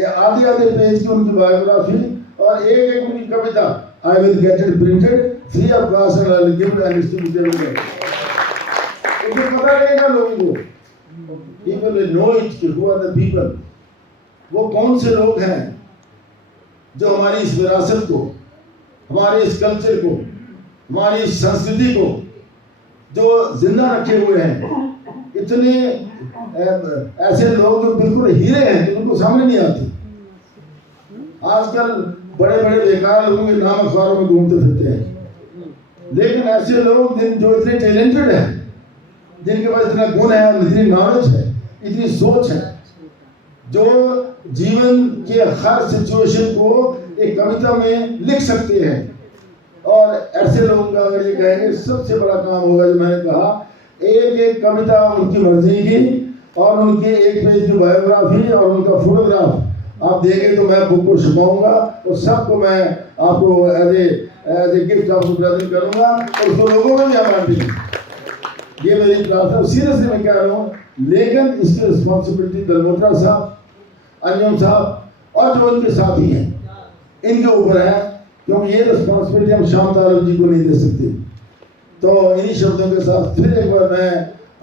आधे पेज की उनकी बायोग्राफी और एक उनकी कविता I will get it printed free of cost and I will give and distribute it. उनको पता रहेगा लोगों को, पीपल विल नो इट कि हु आर द पीपल, वो कौन से लोग हैं जो हमारी इस विरासत को, हमारे इस कल्चर को, हमारी इस संस्कृति को जो जिंदा रखे हुए हैं। इतने ऐसे लोग जो बिल्कुल हीरे हैं जो उनको सामने नहीं आते। आजकल बड़े बड़े बेकार लोगों के नाम अखबारों में घूमते फिरते हैं, लेकिन ऐसे लोग जो इतने टैलेंटेड हैं, जिनके पास इतना गुण है, इतनी नॉलेज है, इतनी सोच है, जो जीवन के हर सिचुएशन को एक कविता में लिख सकते हैं। और ऐसे लोगों का अगर ये कहेंगे सबसे बड़ा काम होगा जो मैंने कहा, एक एक कविता उनकी मर्जी की और उनकी एक पेज की बायोग्राफी और उनका फोटोग्राफ आप देंगे तो मैं बुक को छुपाऊंगा और सबको मैं आपको एज ए गिफ्ट आपको प्रेजेंट करूंगा और उसको लोगों में भी हम बांटेंगे। ये मेरी प्रार्थना सीरियसली मैं कह रहा हूँ। लेकिन इसकी रिस्पॉन्सिबिलिटी दलमोत्रा साहब, अंजुम साहब और जो उनके साथी हैं इनके ऊपर है, क्योंकि ये रिस्पॉन्सिबिलिटी हम शाम तालिब जी को नहीं दे सकते। तो इन्हीं शब्दों के साथ फिर एक बार मैं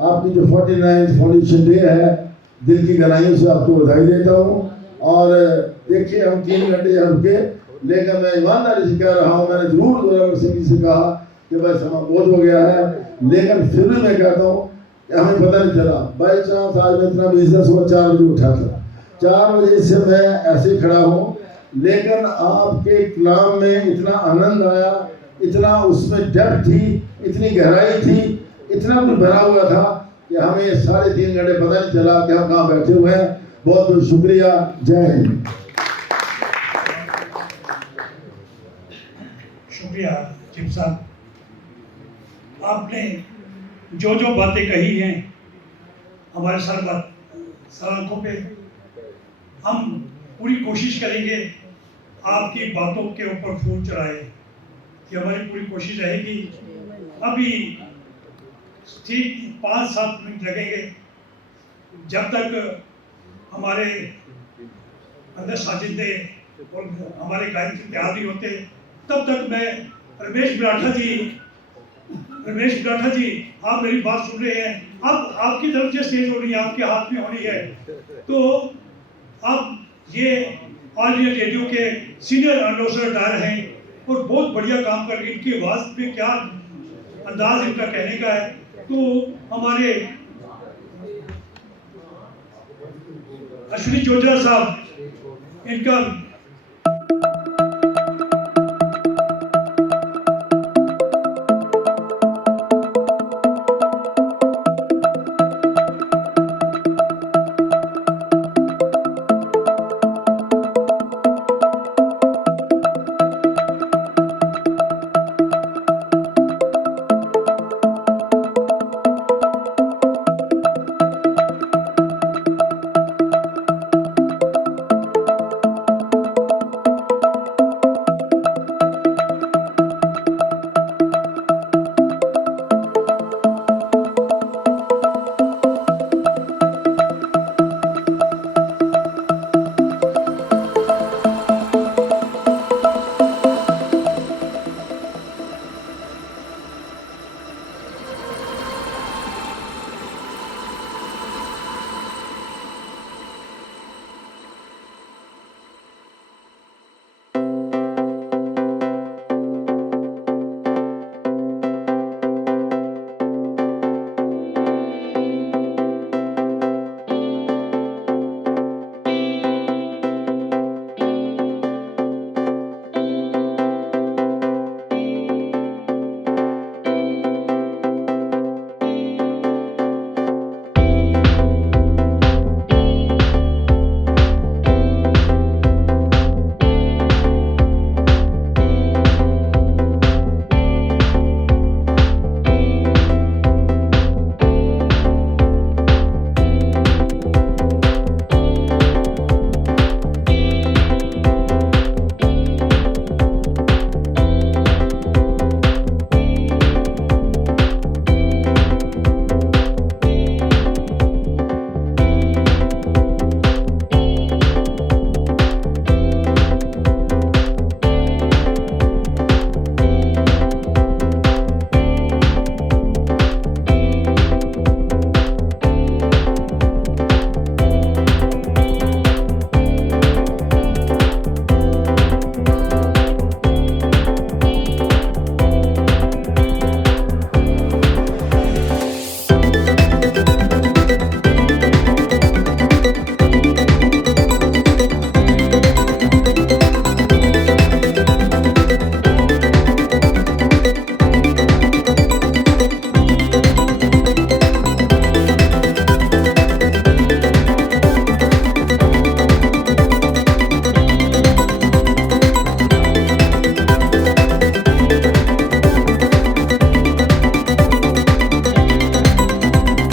आपकी जो 49th फाउंडेशन डे है दिल की गहराइयों से आपको बधाई देता हूँ। और देखिए हम 3 घंटे रुके, लेकिन मैं ईमानदारी से कह रहा हूँ, मैंने जरूर जोरावर सिंह जी से कहा कि बस हम बहुत हो गया है, लेकिन फिर भी मैं कहता हूँ कि हमें पता नहीं चला। बाई चांस आज मैं इतना बिजनेस हुआ 4 बजे उठा था, 4 बजे से मैं ऐसे खड़ा हूँ, लेकिन आपके कलाम में इतना आनंद आया, इतना उसमें डेप्थ थी, इतनी गहराई थी, इतना कुछ भरा हुआ था कि हमें 3.5 घंटे पता नहीं चला कि हम कहाँ बैठे हुए हैं। बहुत बहुत शुक्रिया। जय हिंद। शुक्रिया चिप साहब, आपने जो जो बातें कही हैं हमारे साथ आंखों पे, हम पूरी कोशिश करेंगे आपकी बातों के ऊपर फूल चढ़ाए, कि हमारी पूरी कोशिश रहेगी। अभी ठीक 5-7 मिनट लगेंगे, जब तक हमारे अंदर साजिदे और हमारे गायक तैयार नहीं होते, तब तक मैं रमेश बिराठा जी आप मेरी बात सुन रहे हैं, अब आपकी तरफ से स्टेज हो रही है, आपके हाथ में होनी है, तो आप ये ऑल इंडिया रेडियो के सीनियर एंबेसडर हैं और बहुत बढ़िया काम कर रहे हैं। इनकी आवाज़ पे क्या अंदाज इनका कहने का है। तो हमारे अश्विनी चौधरी साहब, इनका